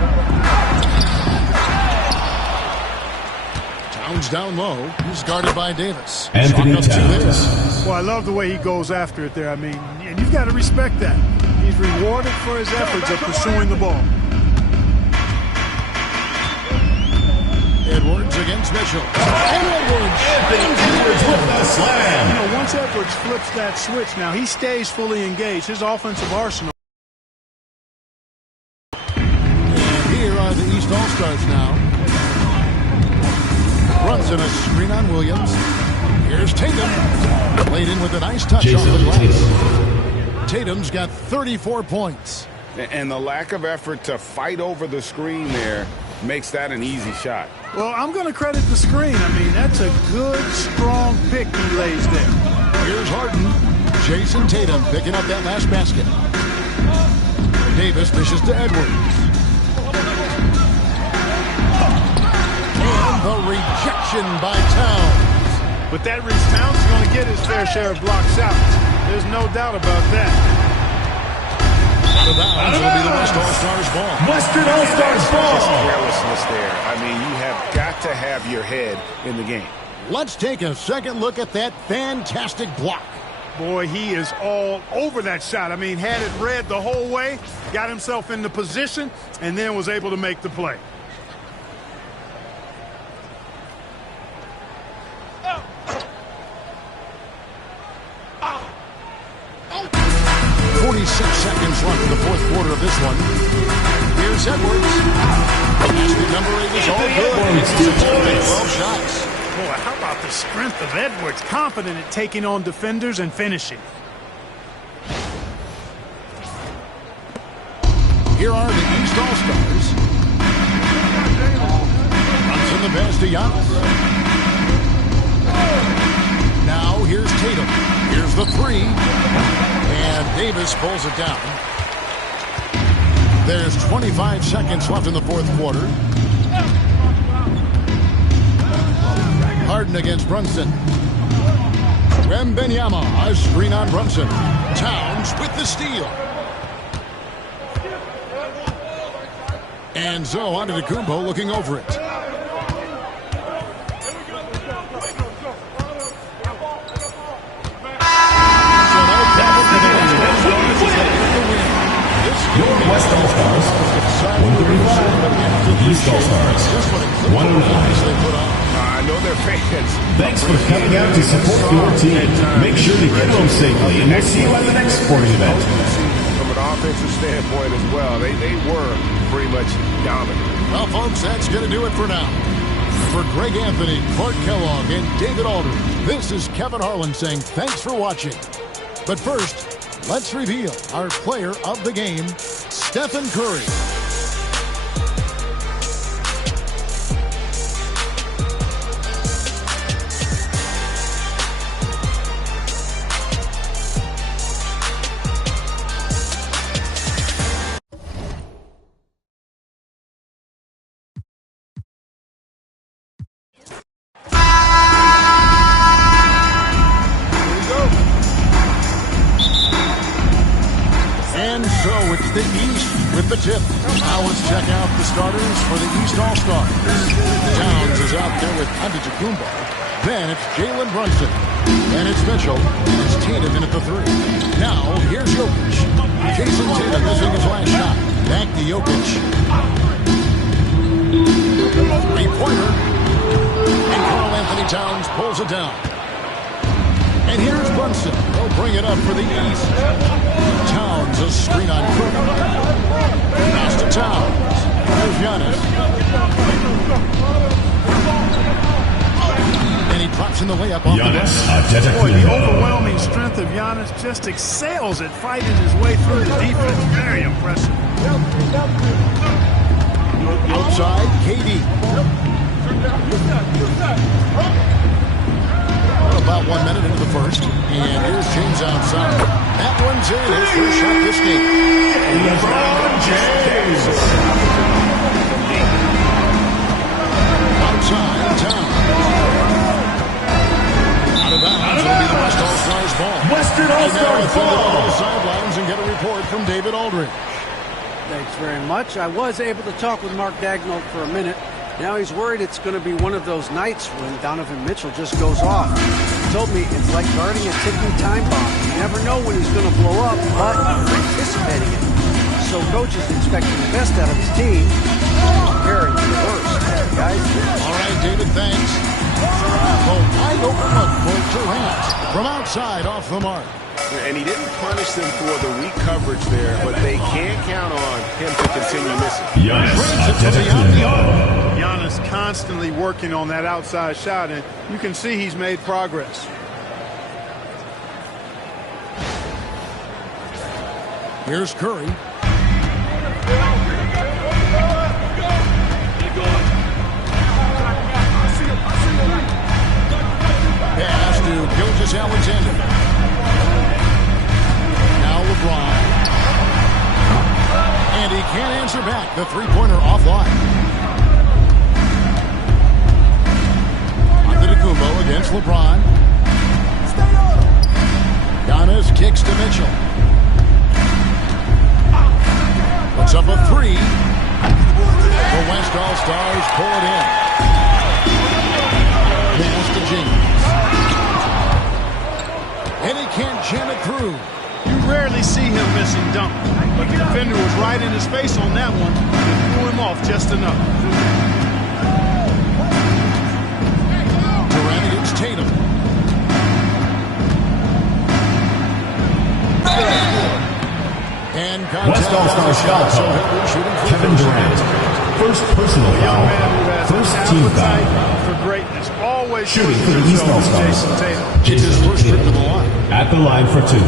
Towns down low. He's guarded by Davis. Anthony Towns. Well, I love the way he goes after it there. I mean, and you've got to respect that. He's rewarded for his efforts of pursuing the ball. Edwards against Mitchell. And Edwards. With the slam. You know, once Edwards flips that switch, now he stays fully engaged. His offensive arsenal. And here are the East All-Stars now. Brunson a screen on Williams. Here's Tatum. Played in with a nice touch off the glass. Tatum's got 34 points. And the lack of effort to fight over the screen there makes that an easy shot. Well, I'm going to credit the screen. I mean, that's a good, strong pick he lays there. Here's Harden. Jason Tatum picking up that last basket. Davis dishes to Edwards. And the rejection by Towns. But that means Towns is going to get his fair share of block shots. There's no doubt about that. Out of bounds, it'll be the West All-Stars ball. Western All-Stars ball. Just carelessness there. I mean, you have got to have your head in the game. Let's take a second look at that fantastic block. Boy, he is all over that shot. I mean, had it read the whole way, got himself into position, and then was able to make the play. 46 seconds left in the fourth quarter of this one. Here's Edwards. Basket number 8 is all good. 12 shots. Boy, how about the strength of Edwards? Confident at taking on defenders and finishing. Here are the East All-Stars. Runs in the pass to Giannis. Now here's Tatum. Here's the 3. And Davis pulls it down. There's 25 seconds left in the fourth quarter. Harden against Brunson. Wembanyama, a screen on Brunson. Towns with the steal. And so Antetokounmpo looking over it. Your West All-Stars, 135. East All-Stars, 109. I know they're fans. Thanks for coming out to support your team. Make sure to get home safely, and we'll see you at the next sporting event. From an offensive standpoint as well, they were pretty much dominant. Well, folks, that's going to do it for now. For Greg Anthony, Clark Kellogg, and David Aldridge, this is Kevin Harlan saying thanks for watching. But first, let's reveal our player of the game, Stephen Curry. The East with the tip. Now let's check out the starters for the East All-Stars. Towns is out there with Antetokounmpo. Then it's Jalen Brunson. Then it's Mitchell. And it's Tatum in at the 3. Now here's Jokic. Jason Tatum missing his last shot. Back to Jokic. 3-pointer. And Karl Anthony Towns pulls it down. And here's Brunson. They'll bring it up for the East. Towns, a screen on Cook. Pass to Towns. Here's Giannis. And he drops in the layup off Giannis, Boy, the overwhelming strength of Giannis just excels at fighting his way through the defense. Very impressive. Outside, KD. About 1 minute into the first. And here's James outside. That one's in. His first shot this game. LeBron James. Outside, Towns. Out of bounds. It'll be the West All-Stars ball. Western All-Stars ball. On the sidelines and get a report from David Aldridge. Thanks very much. I was able to talk with Mark Daigneault for a minute. Now he's worried it's going to be one of those nights when Donovan Mitchell just goes off. He told me it's like guarding a ticking time bomb. You never know when he's going to blow up, but you're anticipating it. So coach is expecting the best out of his team, preparing for the worst. Guys? All right, David, thanks. A wide open look for Durant from outside off the mark. And he didn't punish them for the weak coverage there, but they can't count on him to continue missing. Giannis constantly working on that outside shot, and you can see he's made progress. Here's Curry. Pass to Gilgeous-Alexander. LeBron. And he can't answer back. The three-pointer offline. Antetokounmpo against LeBron. Giannis kicks to Mitchell. Puts up a three. The West All-Stars pull it in. Pass to James. And he can't jam it through. You rarely see him missing dunk, but the defender was right in his face on that one and threw him off just enough. Durant against Tatum. And West All-Star shot caller, Kevin Durant. First personal foul, first team foul. For greatness, always shooting for the East All-Stars. Jason Tatum at the line for two.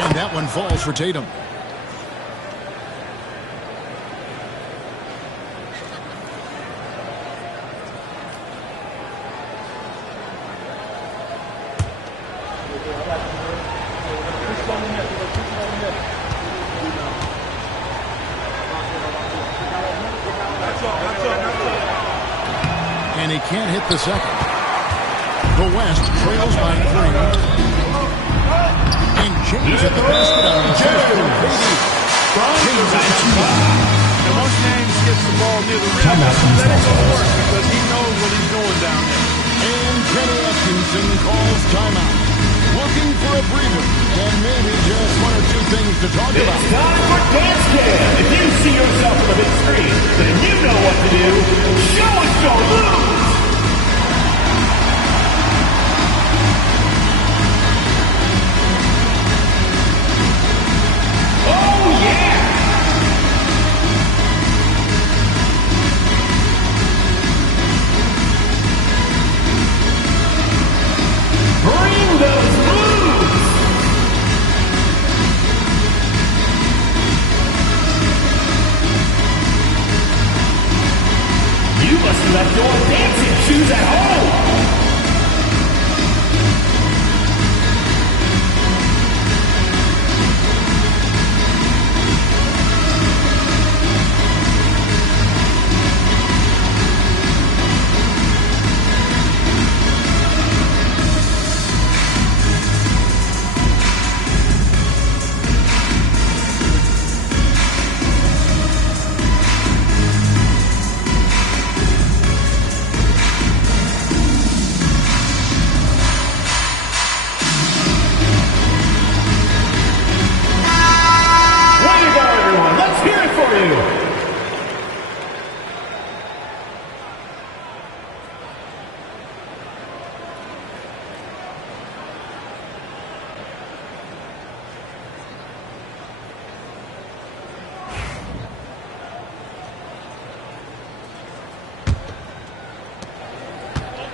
And that one falls for Tatum. And he can't hit the second. The West trails by 3. And James at the basket on the James at the and once James gets the ball near the rim, let it go work because he knows what he's doing down there. And Kenny Atkinson calls timeout. Looking for a breather and maybe just one or two things to talk about. It's time for Dance Cam. If you see yourself on the big screen, then you know what to do. Show us your moves. Left your dancing shoes at home.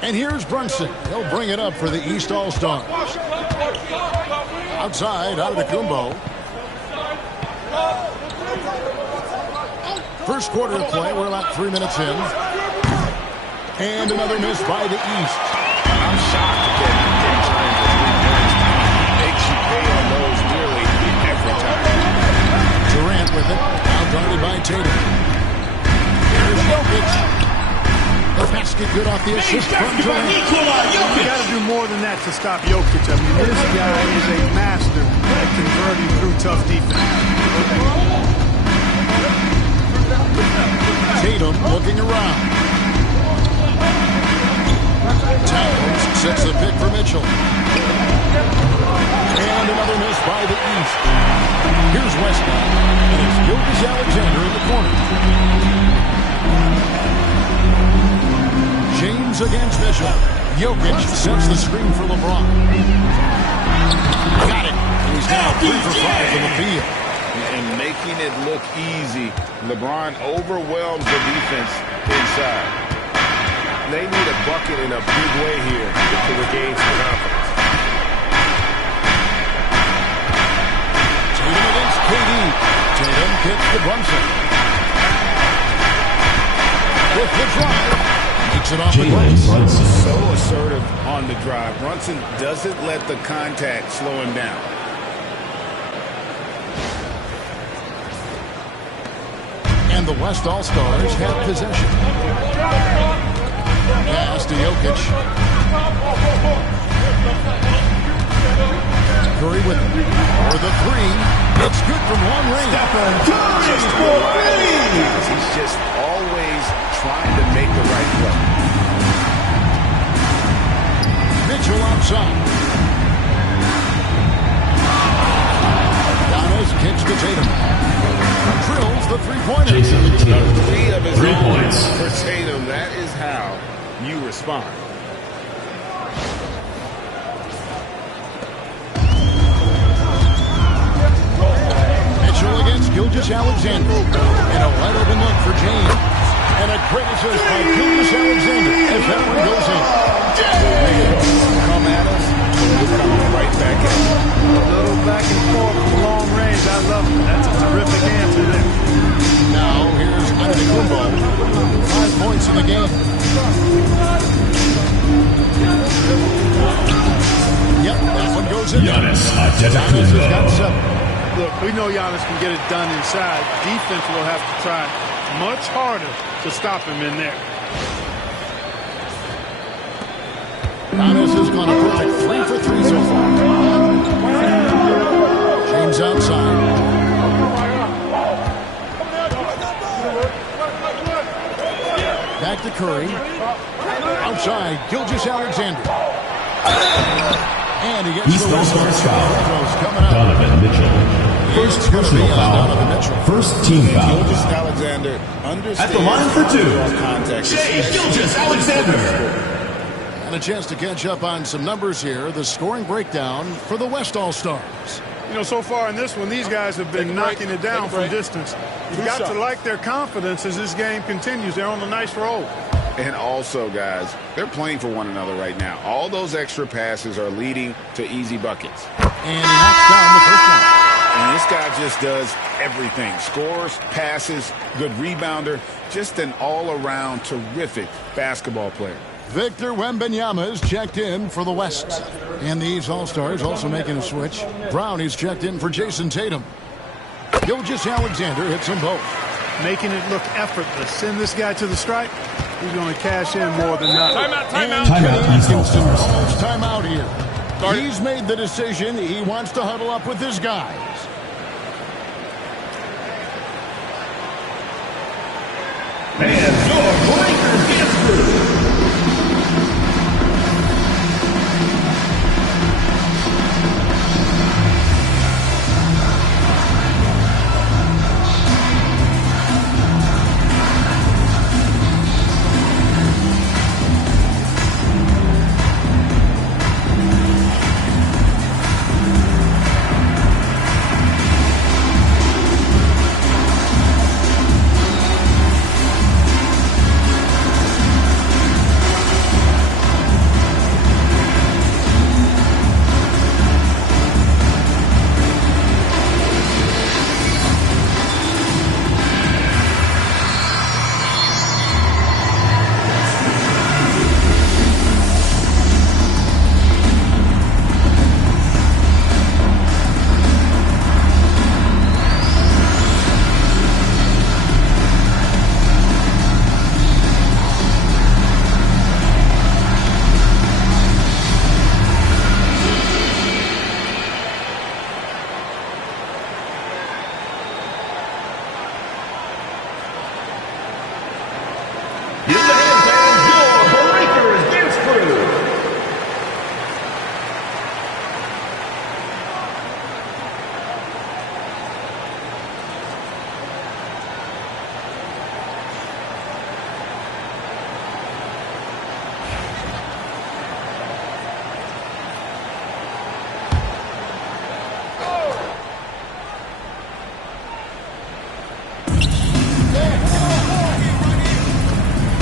And here's Brunson. He'll bring it up for the East All-Stars. Outside, out of the Kumbo. First quarter of play. We're about 3 minutes in. And another miss by the East. I'm shocked that Dennis makes you pay on those nearly every time. Durant with it. Now guarded by Tatum. Here's Jokic. The basket good off the assist from Durant. You got to do more than that to stop Jokic. I mean, this guy is a master at converting through tough defense. Tatum looking around. Towns sets the pick for Mitchell. And another miss by the East. Here's Westbrook. And it's Gilgeous-Alexander in the corner. James against Mitchell. Jokic sets the screen for LeBron. Got it. He's now 3 for 5 in the field. And making it look easy, LeBron overwhelms the defense inside. They need a bucket in a big way here to regain some confidence. Tatum against KD. Tatum gets to Brunson. With the drive. Takes it off the glass. So assertive on the drive. Brunson doesn't let the contact slow him down. And the West All-Stars have possession. Pass to Jokic. Curry with it. For the three. It's good from long range. Stephen Curry for three. He's just always trying to make the right play. Mitchell outside. Giannis kicks to Tatum. Drills the three-pointer. Jason Tatum. 3 of his 3 own points. for Tatum. That is how you respond. Mitchell against Gilgeous-Alexander. And a wide open look for James. And a great assist by Gilgeous-Alexander as that one goes in. Come at us, we're coming right back at you. A little back and forth from long range. I love it. That's a terrific answer there. Now here's Antetokounmpo. 5 points in the game. Yep, that one goes in. Giannis Giannis has got 7. Look, we know Giannis can get it done inside. Defense will have to try much harder to stop him in there. Giannis has gone a perfect 3 for 3 so far. James outside. Back to Curry. Outside, Gilgeous-Alexander. And he gets East the All-Stars foul. coming up. Donovan Mitchell. First personal foul. First team foul. Gilgeous-Alexander understands At the line for 2. contact. Shai Gilgeous-Alexander. And a chance to catch up on some numbers here. The scoring breakdown for the West All-Stars. You know, so far in this one, these guys have been knocking it down from distance. You've got to like their confidence as this game continues. They're on a nice roll. And also, guys, they're playing for one another right now. All those extra passes are leading to easy buckets. And he knocks down the first one. And this guy just does everything. Scores, passes, good rebounder. Just an all-around terrific basketball player. Victor Wembanyama is checked in for the West. And these All-Stars also making a switch. Brown is checked in for Jason Tatum. Gilgeous-Alexander hits them both. Making it look effortless. Send this guy to the stripe. He's going to cash in more than nothing. Timeout, East All-Stars. Almost timeout here. He's made the decision. He wants to huddle up with his guys. And your Lakers dance crew.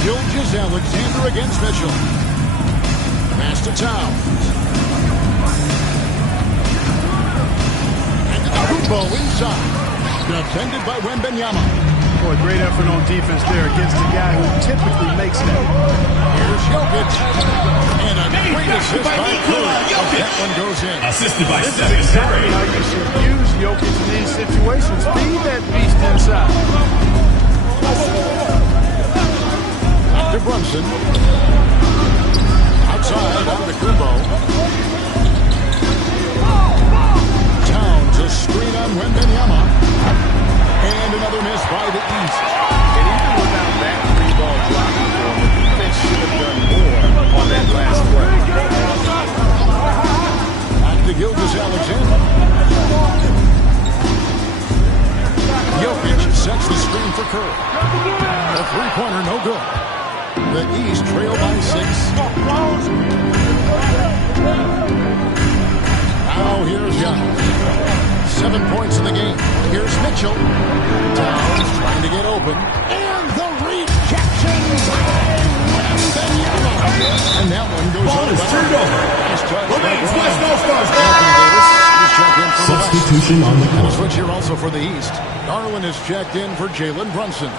Gilgeous-Alexander against Mitchell. Pass to Towns. And Kumbo inside. Defended by Wembanyama. Boy, great effort on defense there against the guy who typically makes that. Here's Jokic. And a great assist by Curry. That one goes in. Assisted by This is Stephen exactly Curry. how you should use Jokic in these situations. Feed that beast inside. To Brunson. Outside, out to Kumbo. Towns, a screen on Wembanyama. And another miss by the East. And even without that three-ball blocking for him, the defense should have done more on that last play. Back to Gilgeous-Alexander. Jokic sets the screen for Curry. A three-pointer, no good. The East trail by 6. Now here's Young. 7 points in the game. Here's Mitchell. Towns trying to get open. And the rejection by Wembanyama. And that one goes Ball is turned over. Remains West All-Stars. Anthony Davis is checked in for the West. Substitution on the And a court. switch here also for the East. Garland is checked in for Jalen Brunson.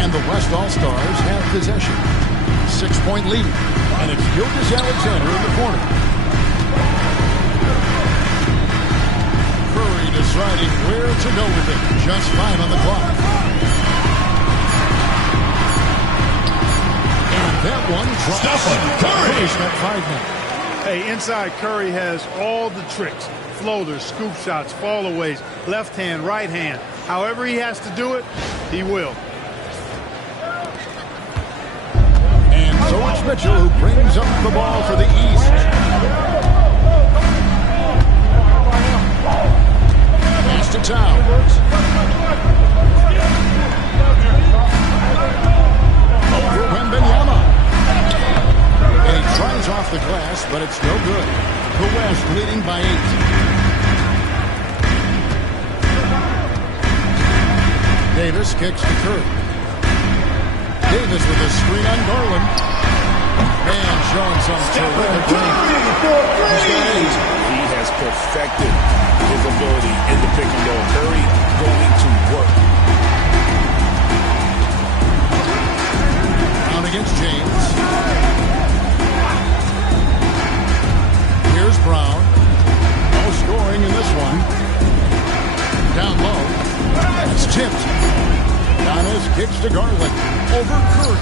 And the West All-Stars have possession. 6-point lead. And it's Gilgeous-Alexander in the corner. Curry deciding where to go with it. Just 5 on the clock. And that one drops. Stephen Curry. Curry's got 5 now. Hey, inside Curry has all the tricks. Floaters, scoop shots, fallaways, left hand, right hand. However he has to do it, he will. And so it's Mitchell who brings up the ball for the East. Pass to Towns. Over Wembanyama. And he tries off the glass, but it's no good. The West leading by 8. Davis kicks to Curry. Davis with a screen on Garland. And showing some terrific range. He has perfected his ability in the pick and roll. Curry going to work. Down against James. Here's Brown. No scoring in this one. Down low. It's tipped. Giannis kicks to Garland. Over Curry.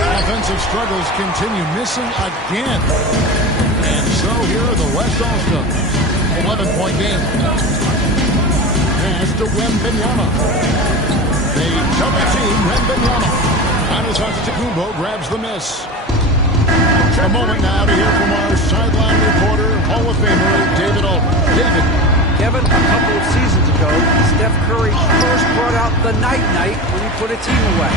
Offensive struggles continue, missing again. And so here are the West All-Stars. 11-point game. Pass to Wembanyama. They double team Wembanyama. Giannis Antetokounmpo grabs the miss. A moment now to hear from our sideline reporter, Hall of Famer David Aldridge. David. Kevin, a couple of seasons ago, Steph Curry first brought out the night-night when he put a team away.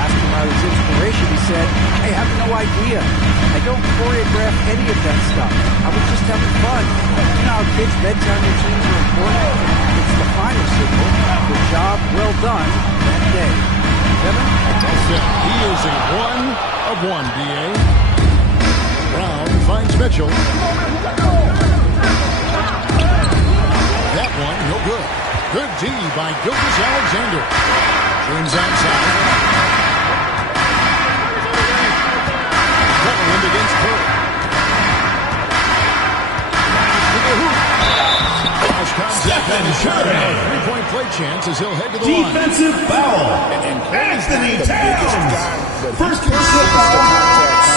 Asked him about his inspiration, he said, I have no idea. I don't choreograph any of that stuff. I was just having fun. You know how kids' bedtime routines are important? It's the final signal. The job well done that day. Kevin? He is a 1 of 1, D.A. Brown finds Mitchell. That one, no good. Good D by Gilgeous-Alexander. James outside. Garland against Curry. To the hoop. Cross contact on the shot. Three-point play chance as he'll head to the line. Defensive foul. Anthony Towns. First personal foul.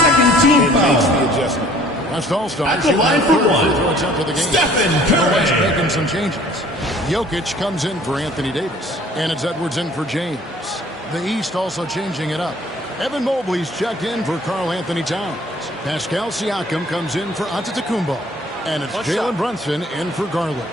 Second team It makes foul. the adjustment. West All-Stars At the line for one, of the game. Stephen Edwards Curry. making some changes. Jokic comes in for Anthony Davis, and it's Edwards in for James. The East also changing it up. Evan Mobley's checked in for Karl Anthony Towns. Pascal Siakam comes in for Antetokounmpo, and it's Jalen Brunson in for Garland.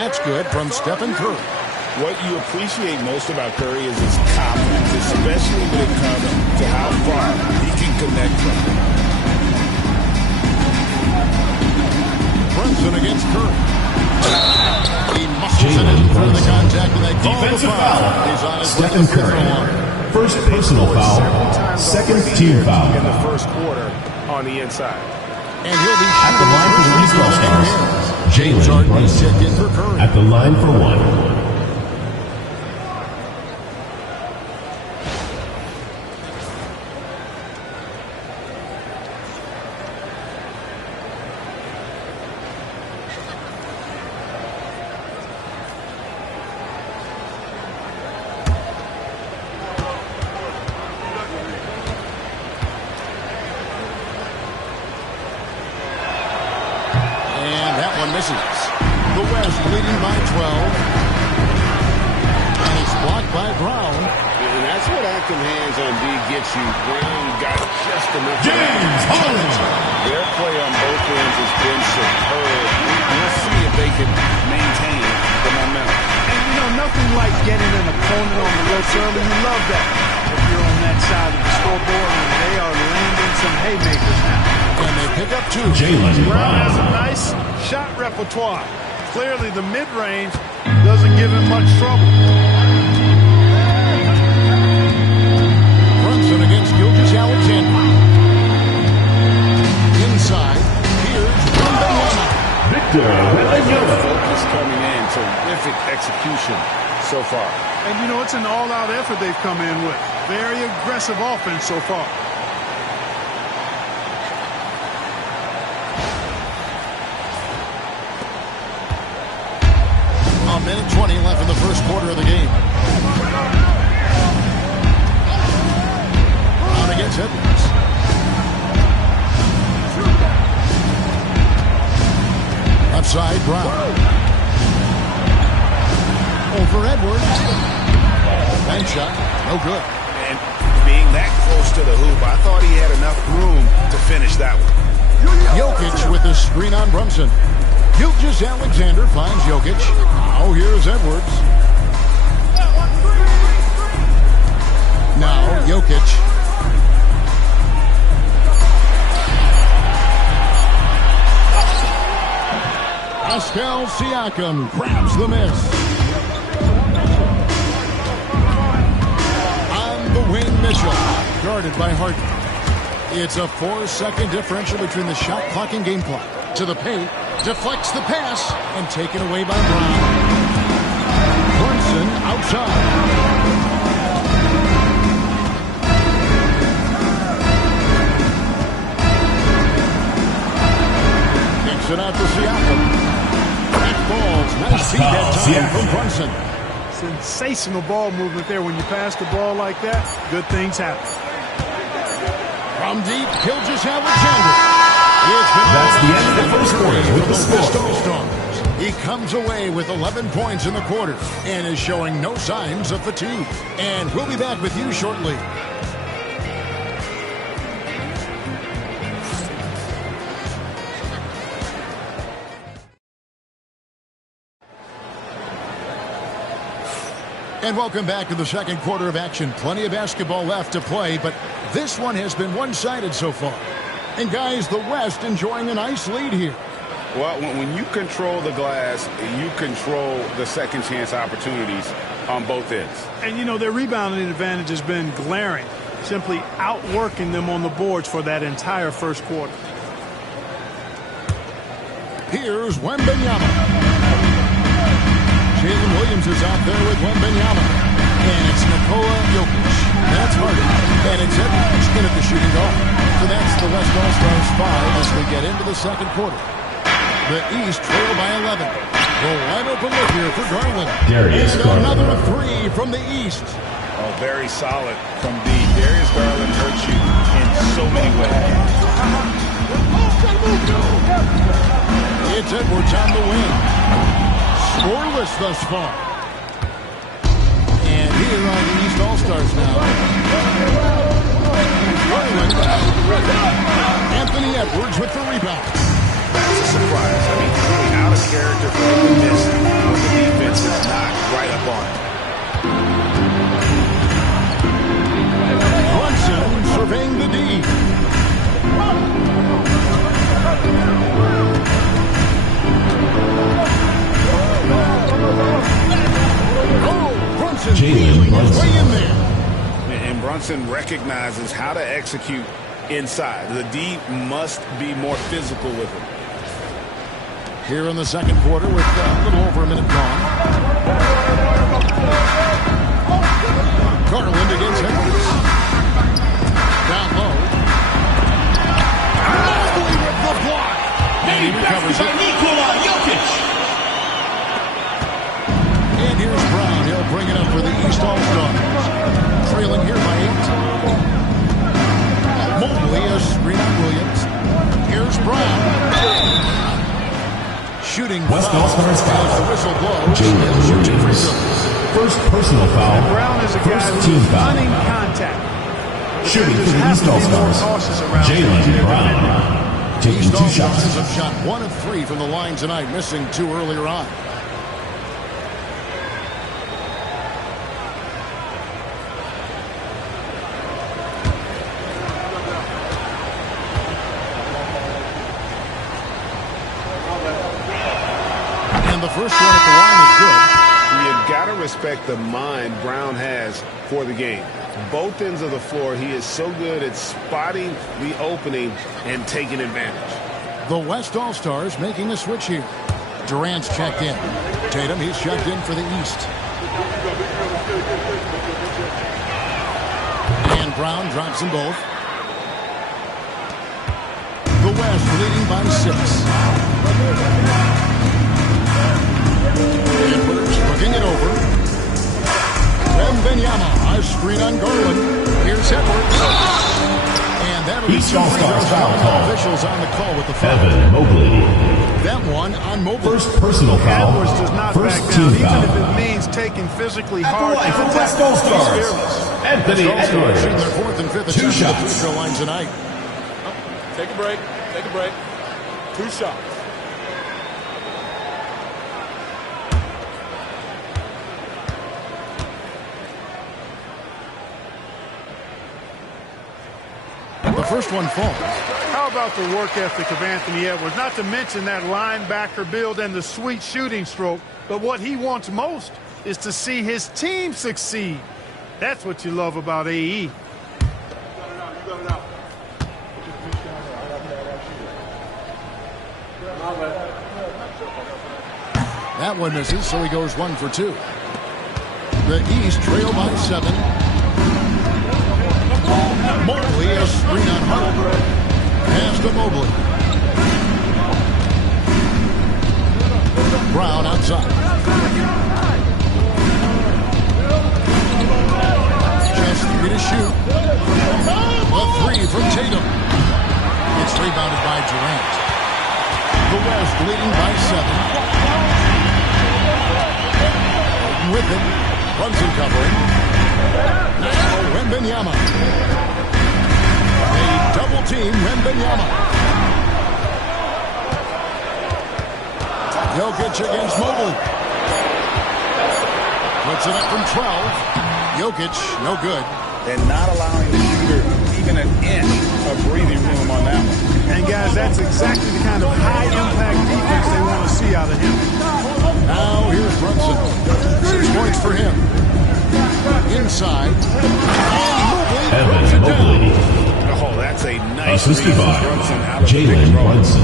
That's good from Stephen Curry. What you appreciate most about Curry is his confidence, especially when it comes to how far he can connect from it. Brunson against Curry. He muscles it in through the contact, and they call the foul. He's on his Stephen Curry. First personal foul, second team foul. In the first quarter on the inside. And he'll be at the line for the East All-Stars, Jalen Brunson. At the line for one. The West leading by 12. And it's blocked by Brown. And that's what active hands on D gets you. Brown got just enough. James Harden. Their play on both ends has been superb. We'll see if they can maintain the momentum. And you know, nothing like getting an opponent on the ropes early. You love that. If you're on that side of the scoreboard, and they are landing some haymakers now. And they pick up two. Jalen Brown has a nice shot repertoire. Clearly, the mid-range doesn't give him much trouble. Brunson against Gilgeous-Alexander. Inside, here's Wembanyama. Victor Wembanyama. Focus coming in. Terrific execution so far. And, you know, it's an all-out effort they've come in with. Very aggressive offense so far. A minute 20 left in the first quarter of the game. Brown against Edwards. Left side, Brown. Over Edwards. Bank shot, no good. And being that close to the hoop, I thought he had enough room to finish that one. Jokic with the screen on Brunson. Gilgeous-Alexander finds Jokic. Now here's Edwards. Now Jokic. Pascal Siakam grabs the miss. On the wing, Mitchell. Guarded by Harden. It's a 4-second differential between the shot clock and game clock. To the paint. Deflects the pass and taken away by Brown. Brunson outside. Kicks it out to Siakam. That falls. Nice feed that time from Brunson. Sensational ball movement there. When you pass the ball like that, good things happen. From deep, Gilgeous-Alexander. That's the end of the first quarter with the score. All-Stars. He comes away with 11 points in the quarter and is showing no signs of fatigue. And we'll be back with you shortly. And welcome back to the second quarter of action. Plenty of basketball left to play, but this one has been one-sided so far. And guys, the West enjoying a nice lead here. Well, when you control the glass, you control the second chance opportunities on both ends. And, you know, their rebounding advantage has been glaring, simply outworking them on the boards for that entire first quarter. Here's Wembanyama. Jalen Williams is out there with Wembanyama. And it's Nikola Jokic. That's Harden. And it's Edwards in at the shooting guard. So that's the West All-Stars 5 as we get into the second quarter. The East trail by 11. The wide open look here for Garland. Darius and another three from the East. Oh, very solid from D. Darius Garland hurts you in so many ways. It's Edwards on the wing. Scoreless thus far. And here are the East All-Stars now. Garland. Anthony Edwards with the rebound. That's a surprise. I mean, really out of character for him to miss not right up on it. Brunson surveying the D. Oh, Brunson feeling his way in there. And Brunson recognizes how to execute inside. The D must be more physical with him. Here in the second quarter with a little over a minute gone. Garland against Edwards. Down low. Mobley with the block. And he recovers it. Nikola Jokic. And here's Brown. He'll bring it up for the East All-Stars. Trailing here by 8. Mobley, a screen on Williams. Here's Brown. Shooting West All-Stars foul. The whistle blows. Jalen Williams. First personal foul. Brown is a guy First who's team foul. running contact. Shooting for the East All-Stars. Jalen Brown. Taking East 2 All-Stars shots. have shot 1 of 3 from the line tonight, missing 2 earlier on. And the first one at the line is good. You've got to respect the mind Brown has for the game. Both ends of the floor, he is so good at spotting the opening and taking advantage. The West All-Stars making a switch here. Durant's checked in. Tatum, he's checked in for the East. And Brown drops them both. The West leading by 6. Edwards looking it over. Wembanyama, a screen on Garland. Here's Edwards. And that'll be East All-Stars foul call. Officials on the call with the foul. Evan Mobley. That one on Mobley. First personal foul. Edwards does not First back team down, foul. even if it means taking physically At the hard line for contact. West All-Stars. He's fearless. Anthony All-Stars shooting their Edwards. 4th and 5th 2 attempts at the shots. free throw line tonight. Take a break. Take a break. 2 shots. The first one falls. How about the work ethic of Anthony Edwards? Not to mention that linebacker build and the sweet shooting stroke. But what he wants most is to see his team succeed. That's what you love about AE. That one misses, so he goes 1 for 2. The East trail by 7. Mobley, a screen on Harden. Pass to Mobley. Brown outside. Just 3 to shoot. A 3 from Tatum. It's rebounded by Durant. The West leading by 7. With it. Brunson covering. Now Wembanyama. A double team Wembanyama. Jokic against Mobley. Puts it up from 12. Jokic, no good. And not allowing the shooter even an inch of breathing room on that one. And guys, that's exactly the kind of high-impact defense they want to see out of him. Now here's Brunson. 6 points for him. Inside. And Evan Mobley. Oh, that's a nice Assisted read from by Brunson out of the pick Jalen and roll. Brunson.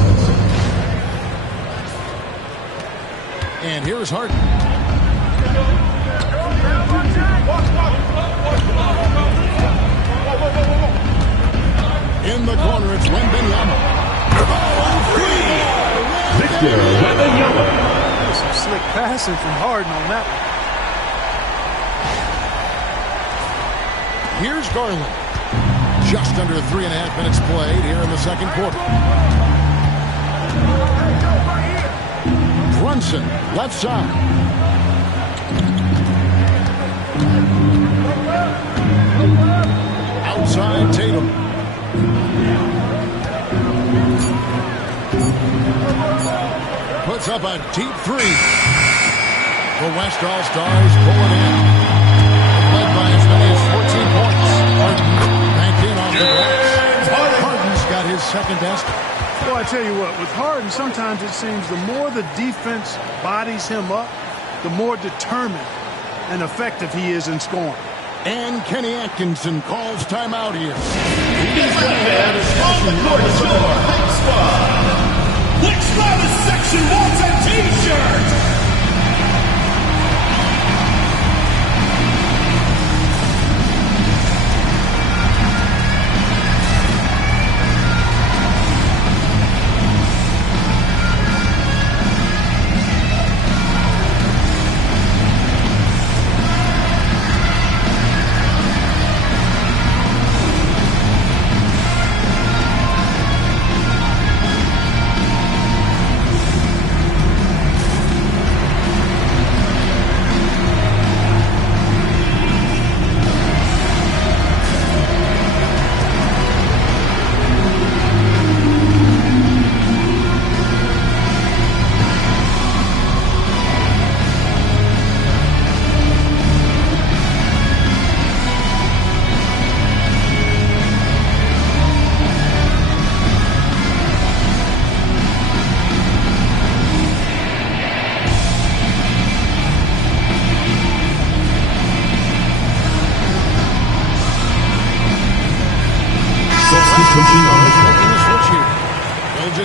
And here's Harden. In the corner, it's Wembanyama. Victor Wembanyama. There's some slick passing from Harden on that one. Here's Garland. Just under 3.5 minutes played here in the second quarter. Brunson, left side. Outside Tatum. Puts up a deep 3. The West All-Stars pull it in. Led by as many as 14 points. Harden back in off the glass. Harden's got his second best. Well, I tell you what, with Harden, sometimes it seems the more the defense bodies him up, the more determined and effective he is in scoring. And Kenny Atkinson calls timeout here. Get left fans on the Court Shore Hype Squad. Which loudest section wants a T-shirt?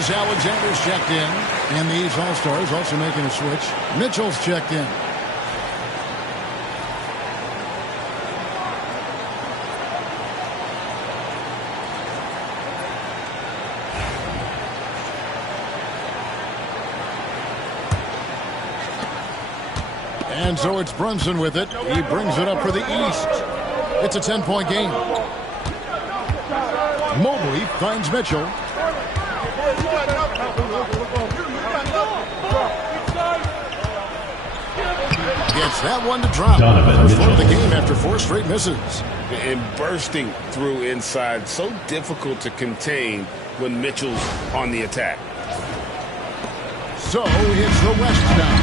Alexander's checked in, and these All-Stars also making a switch. Mitchell's checked in. And so it's Brunson with it. He brings it up for the East. It's a 10-point game. Mobley finds Mitchell. Gets that one to drop. First one of the game after 4 straight misses. And bursting through inside. So difficult to contain when Mitchell's on the attack. So it's the West now.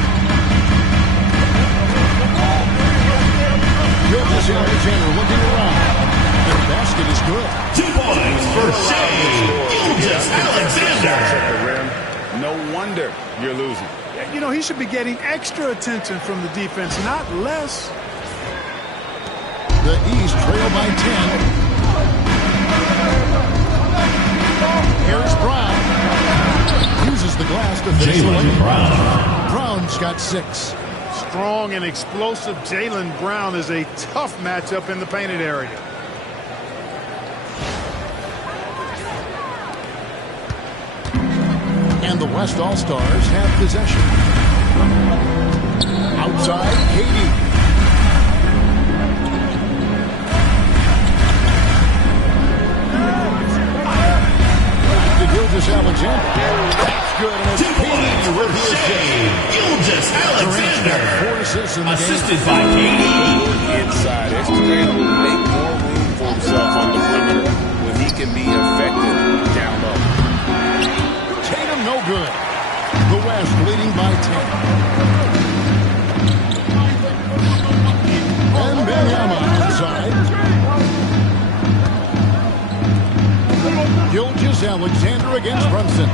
Gilgeous Alexander looking around. The basket is good. 2 points for Shai Gilgeous-Alexander. No wonder you're losing. You know, he should be getting extra attention from the defense, not less. The East trail by 10. Here's Brown. Uses the glass to finish the lane. Brown's got 6. Strong and explosive Jaylen Brown is a tough matchup in the painted area. And the West All-Stars have possession. Outside, KD. Back to Gilgeous-Alexander. That's good. And it's 2 points for Shai Gilgeous-Alexander. 4 assists in the assisted game. by KD. Inside, it's able to make more room for himself on the perimeter when he can be effective down low. Tatum no good. The West leading by 10. And Benyama inside. Gilgeous-Alexander against Brunson.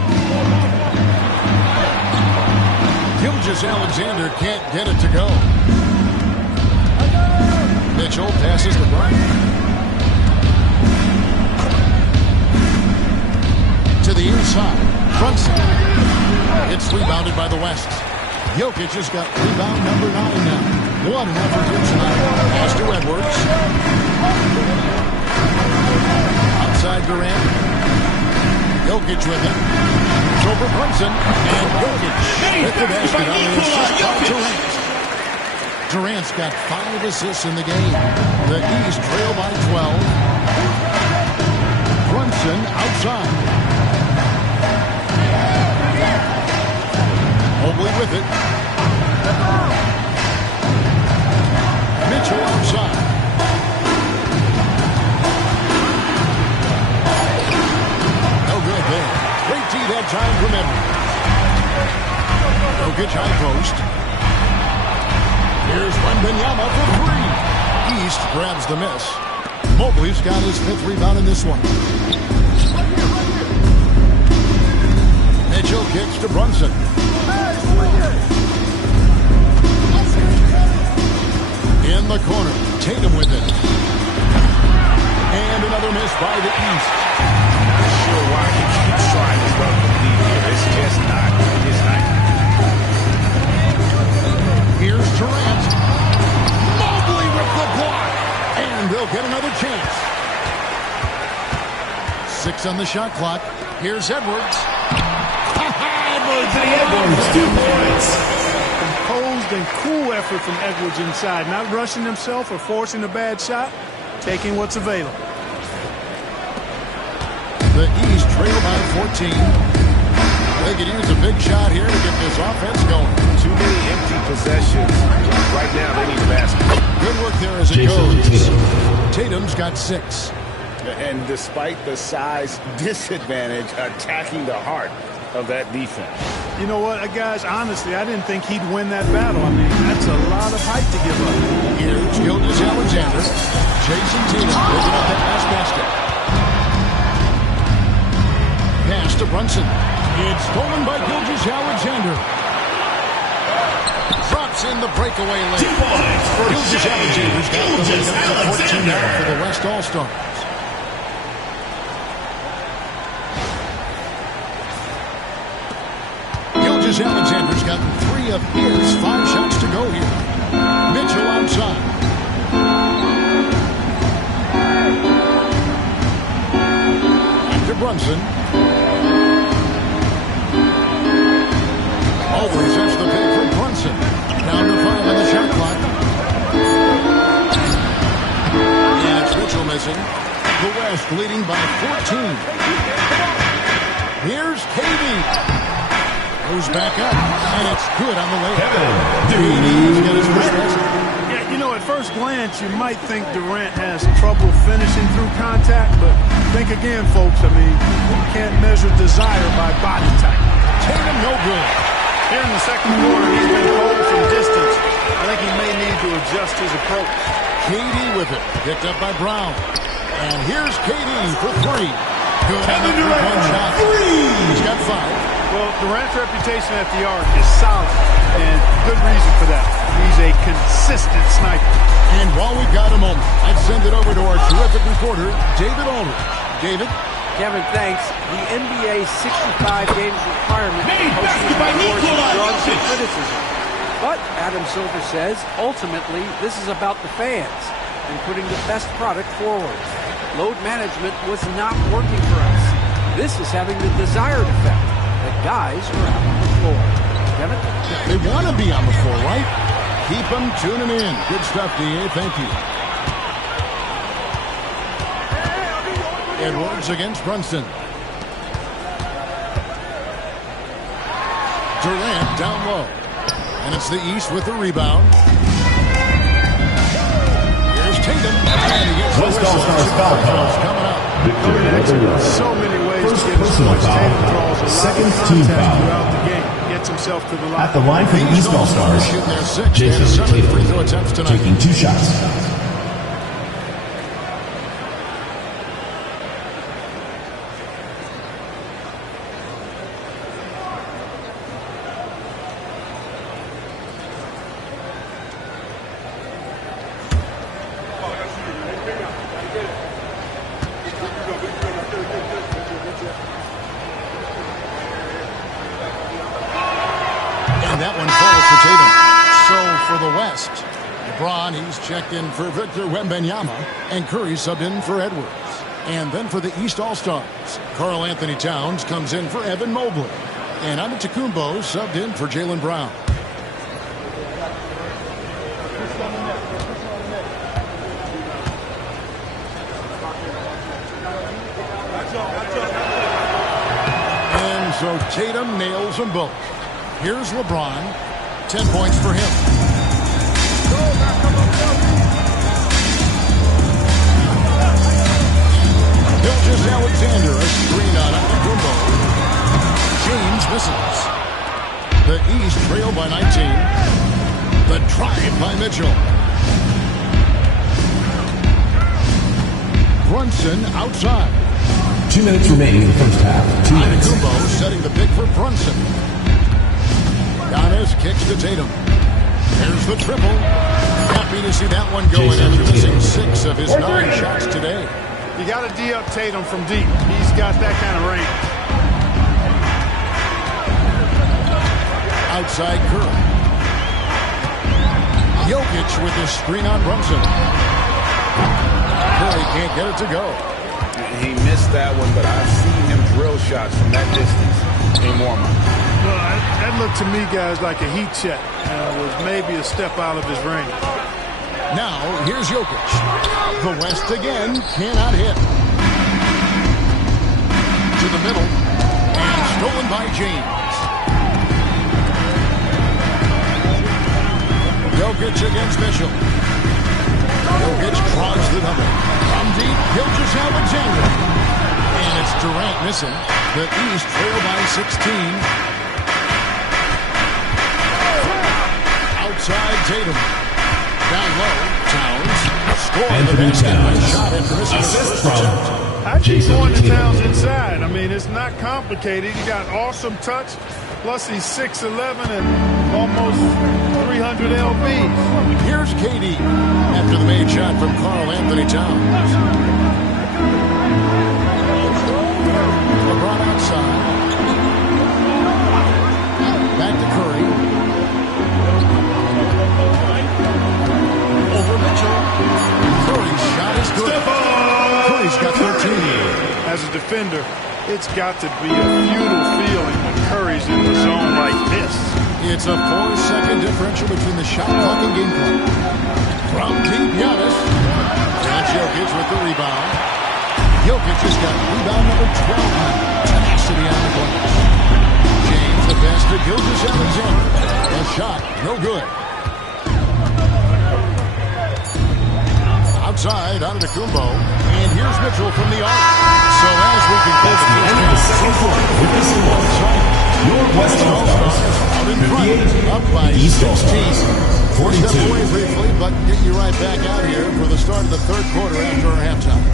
Gilgeous-Alexander can't get it to go. Mitchell passes to Brown. To the inside. Brunson. It's rebounded by the West. Jokic has got rebound number 9 now. What an effort here tonight. Pass to Edwards. Outside Durant. Jokic with it. It's over Brunson. And Jokic hit the basket on the assist by Durant. Durant's got 5 assists in the game. The East trail by 12. Brunson outside. Mobley with it. Mitchell outside. No good there. Great D that time from Edwards. Jokic high post. Here's Wembanyama for three. East grabs the miss. Mobley's got his 5th rebound in this one. Mitchell kicks to Brunson. In the corner, Tatum with it. And another miss by the East. Not sure why he keeps trying to run the lead here. It's just not his night. Here's Durant. Mobley with the block. And they'll get another chance. 6 on the shot clock. Here's Edwards. Edwards, 2 points. Composed and cool effort from Edwards inside. Not rushing himself or forcing a bad shot. Taking what's available. The East trail by 14. They could use a big shot here to get this offense going. Too many empty possessions. Right now, they need a basket. Good work there as it goes. Tatum's got 6. And despite the size disadvantage, attacking the heart of that defense. You know what, guys? Honestly, I didn't think he'd win that battle. I mean, that's a lot of height to give up. Here's Gilgeous-Alexander. Jason Tatum picking up that last basket. Pass to Brunson. It's stolen by Gilgeous-Alexander. Drops in the breakaway lane. 2 points for Gilgeous-Alexander's got the lead up to 14 now for the West All-Stars. Alexander's got 3 of his 5 shots to go here. Mitchell outside. And to Brunson. Resets the pick for Brunson. Down to 5 on the shot clock. And it's Mitchell missing. The West leading by 14. Here's KD. Goes back up, and it's good on the layup. Yeah, you know, at first glance, you might think Durant has trouble finishing through contact, but think again, folks. I mean, you can't measure desire by body type. Tatum, no good. Here in the second quarter, he's been cold from distance. I think he may need to adjust his approach. KD with it, picked up by Brown. And here's KD for 3. Good on the three-point shot. He's got 5. Well, Durant's reputation at the arc is solid, and good reason for that. He's a consistent sniper. And while we've got a moment, I'd send it over to our terrific reporter, David Aldridge. David? Kevin, thanks. The NBA 65 games requirement draws some criticism. But, Adam Silver says, ultimately, this is about the fans and putting the best product forward. Load management was not working for us. This is having the desired effect. The guys are out on the floor. Kevin? They want to be on the floor, right? Keep them tuning in. Good stuff, D.A. Thank you. Edwards against Brunson. Durant down low. And it's the East with the rebound. Here's Tatum. And he gets West All-Stars foul call. Coming up. So many ways First to get his personal points. foul. Tatum draws a lot Second of team contact foul. throughout the game. Gets himself to the line. At the line for the East All-Stars, Shooting their 6. Jason Tatum free throw Tatum attempts tonight. taking 2 shots. And that one falls for Tatum. So for the West, LeBron, he's checked in for Victor Wembanyama, and Curry subbed in for Edwards. And then for the East All-Stars, Karl Anthony Towns comes in for Evan Mobley. And Antetokounmpo subbed in for Jaylen Brown. And so Tatum nails them both. Here's LeBron. 10 points for him. Gilgeous-Alexander, a screen on Antetokounmpo. James misses. The East trail by 19. The drive by Mitchell. Brunson outside. 2 minutes remaining in the first half. 2 minutes. Antetokounmpo setting the pick for Brunson. Giannis kicks to Tatum. There's the triple. Happy to see that one going after missing 6 of his 9 shots today. You got to D up Tatum from deep. He's got that kind of range. Outside Curry. Jokic with the screen on Brunson. Curry can't get it to go. He missed that one, but I've seen him drill shots from that distance in warm-up. Well, that looked to me, guys, like a heat check. It was maybe a step out of his range. Now, here's Jokic. The West again cannot hit. To the middle. And stolen by James. Jokic against Mitchell. Jokic draws the double. From deep, Gilgeous-Alexander. And it's Durant missing. The East trail by 16. Outside Tatum. Down low, Towns. Score the basket. Shot after missing his first attempt. I keep going to Towns inside. I mean, it's not complicated. He got awesome touch. Plus, he's 6'11" and almost 300 lbs. Here's KD after the made shot from Karl Anthony Towns. LeBron outside. Back to Curry. Over Mitchell. Curry's shot is good. Curry's got 13. As a defender, it's got to be a futile feeling when Curry's in the zone like this. It's a 4-second differential between the shot clock and game clock. From deep, Giannis. That's Jokic with the rebound. Jokic has got rebound number 12. Tenacity on the glass. James the pass to Gilgeous-Alexander. A shot, no good. Outside, Antetokounmpo. And here's Mitchell from the arc. So as we conclude the end of the second quarter with this one. Your West All-Stars out in front, up by 16. Step away briefly, but get you right back out here for the start of the third quarter after our halftime.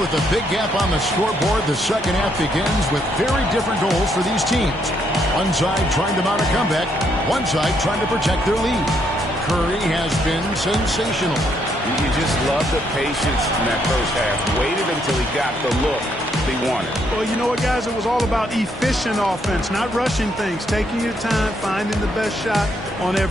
With a big gap on the scoreboard, the second half begins with very different goals for these teams. One side trying to mount a comeback, one side trying to protect their lead. Curry has been sensational. You just love the patience in that first half. Waited until he got the look he wanted. Well, you know what, guys? It was all about efficient offense, not rushing things, taking your time, finding the best shot on every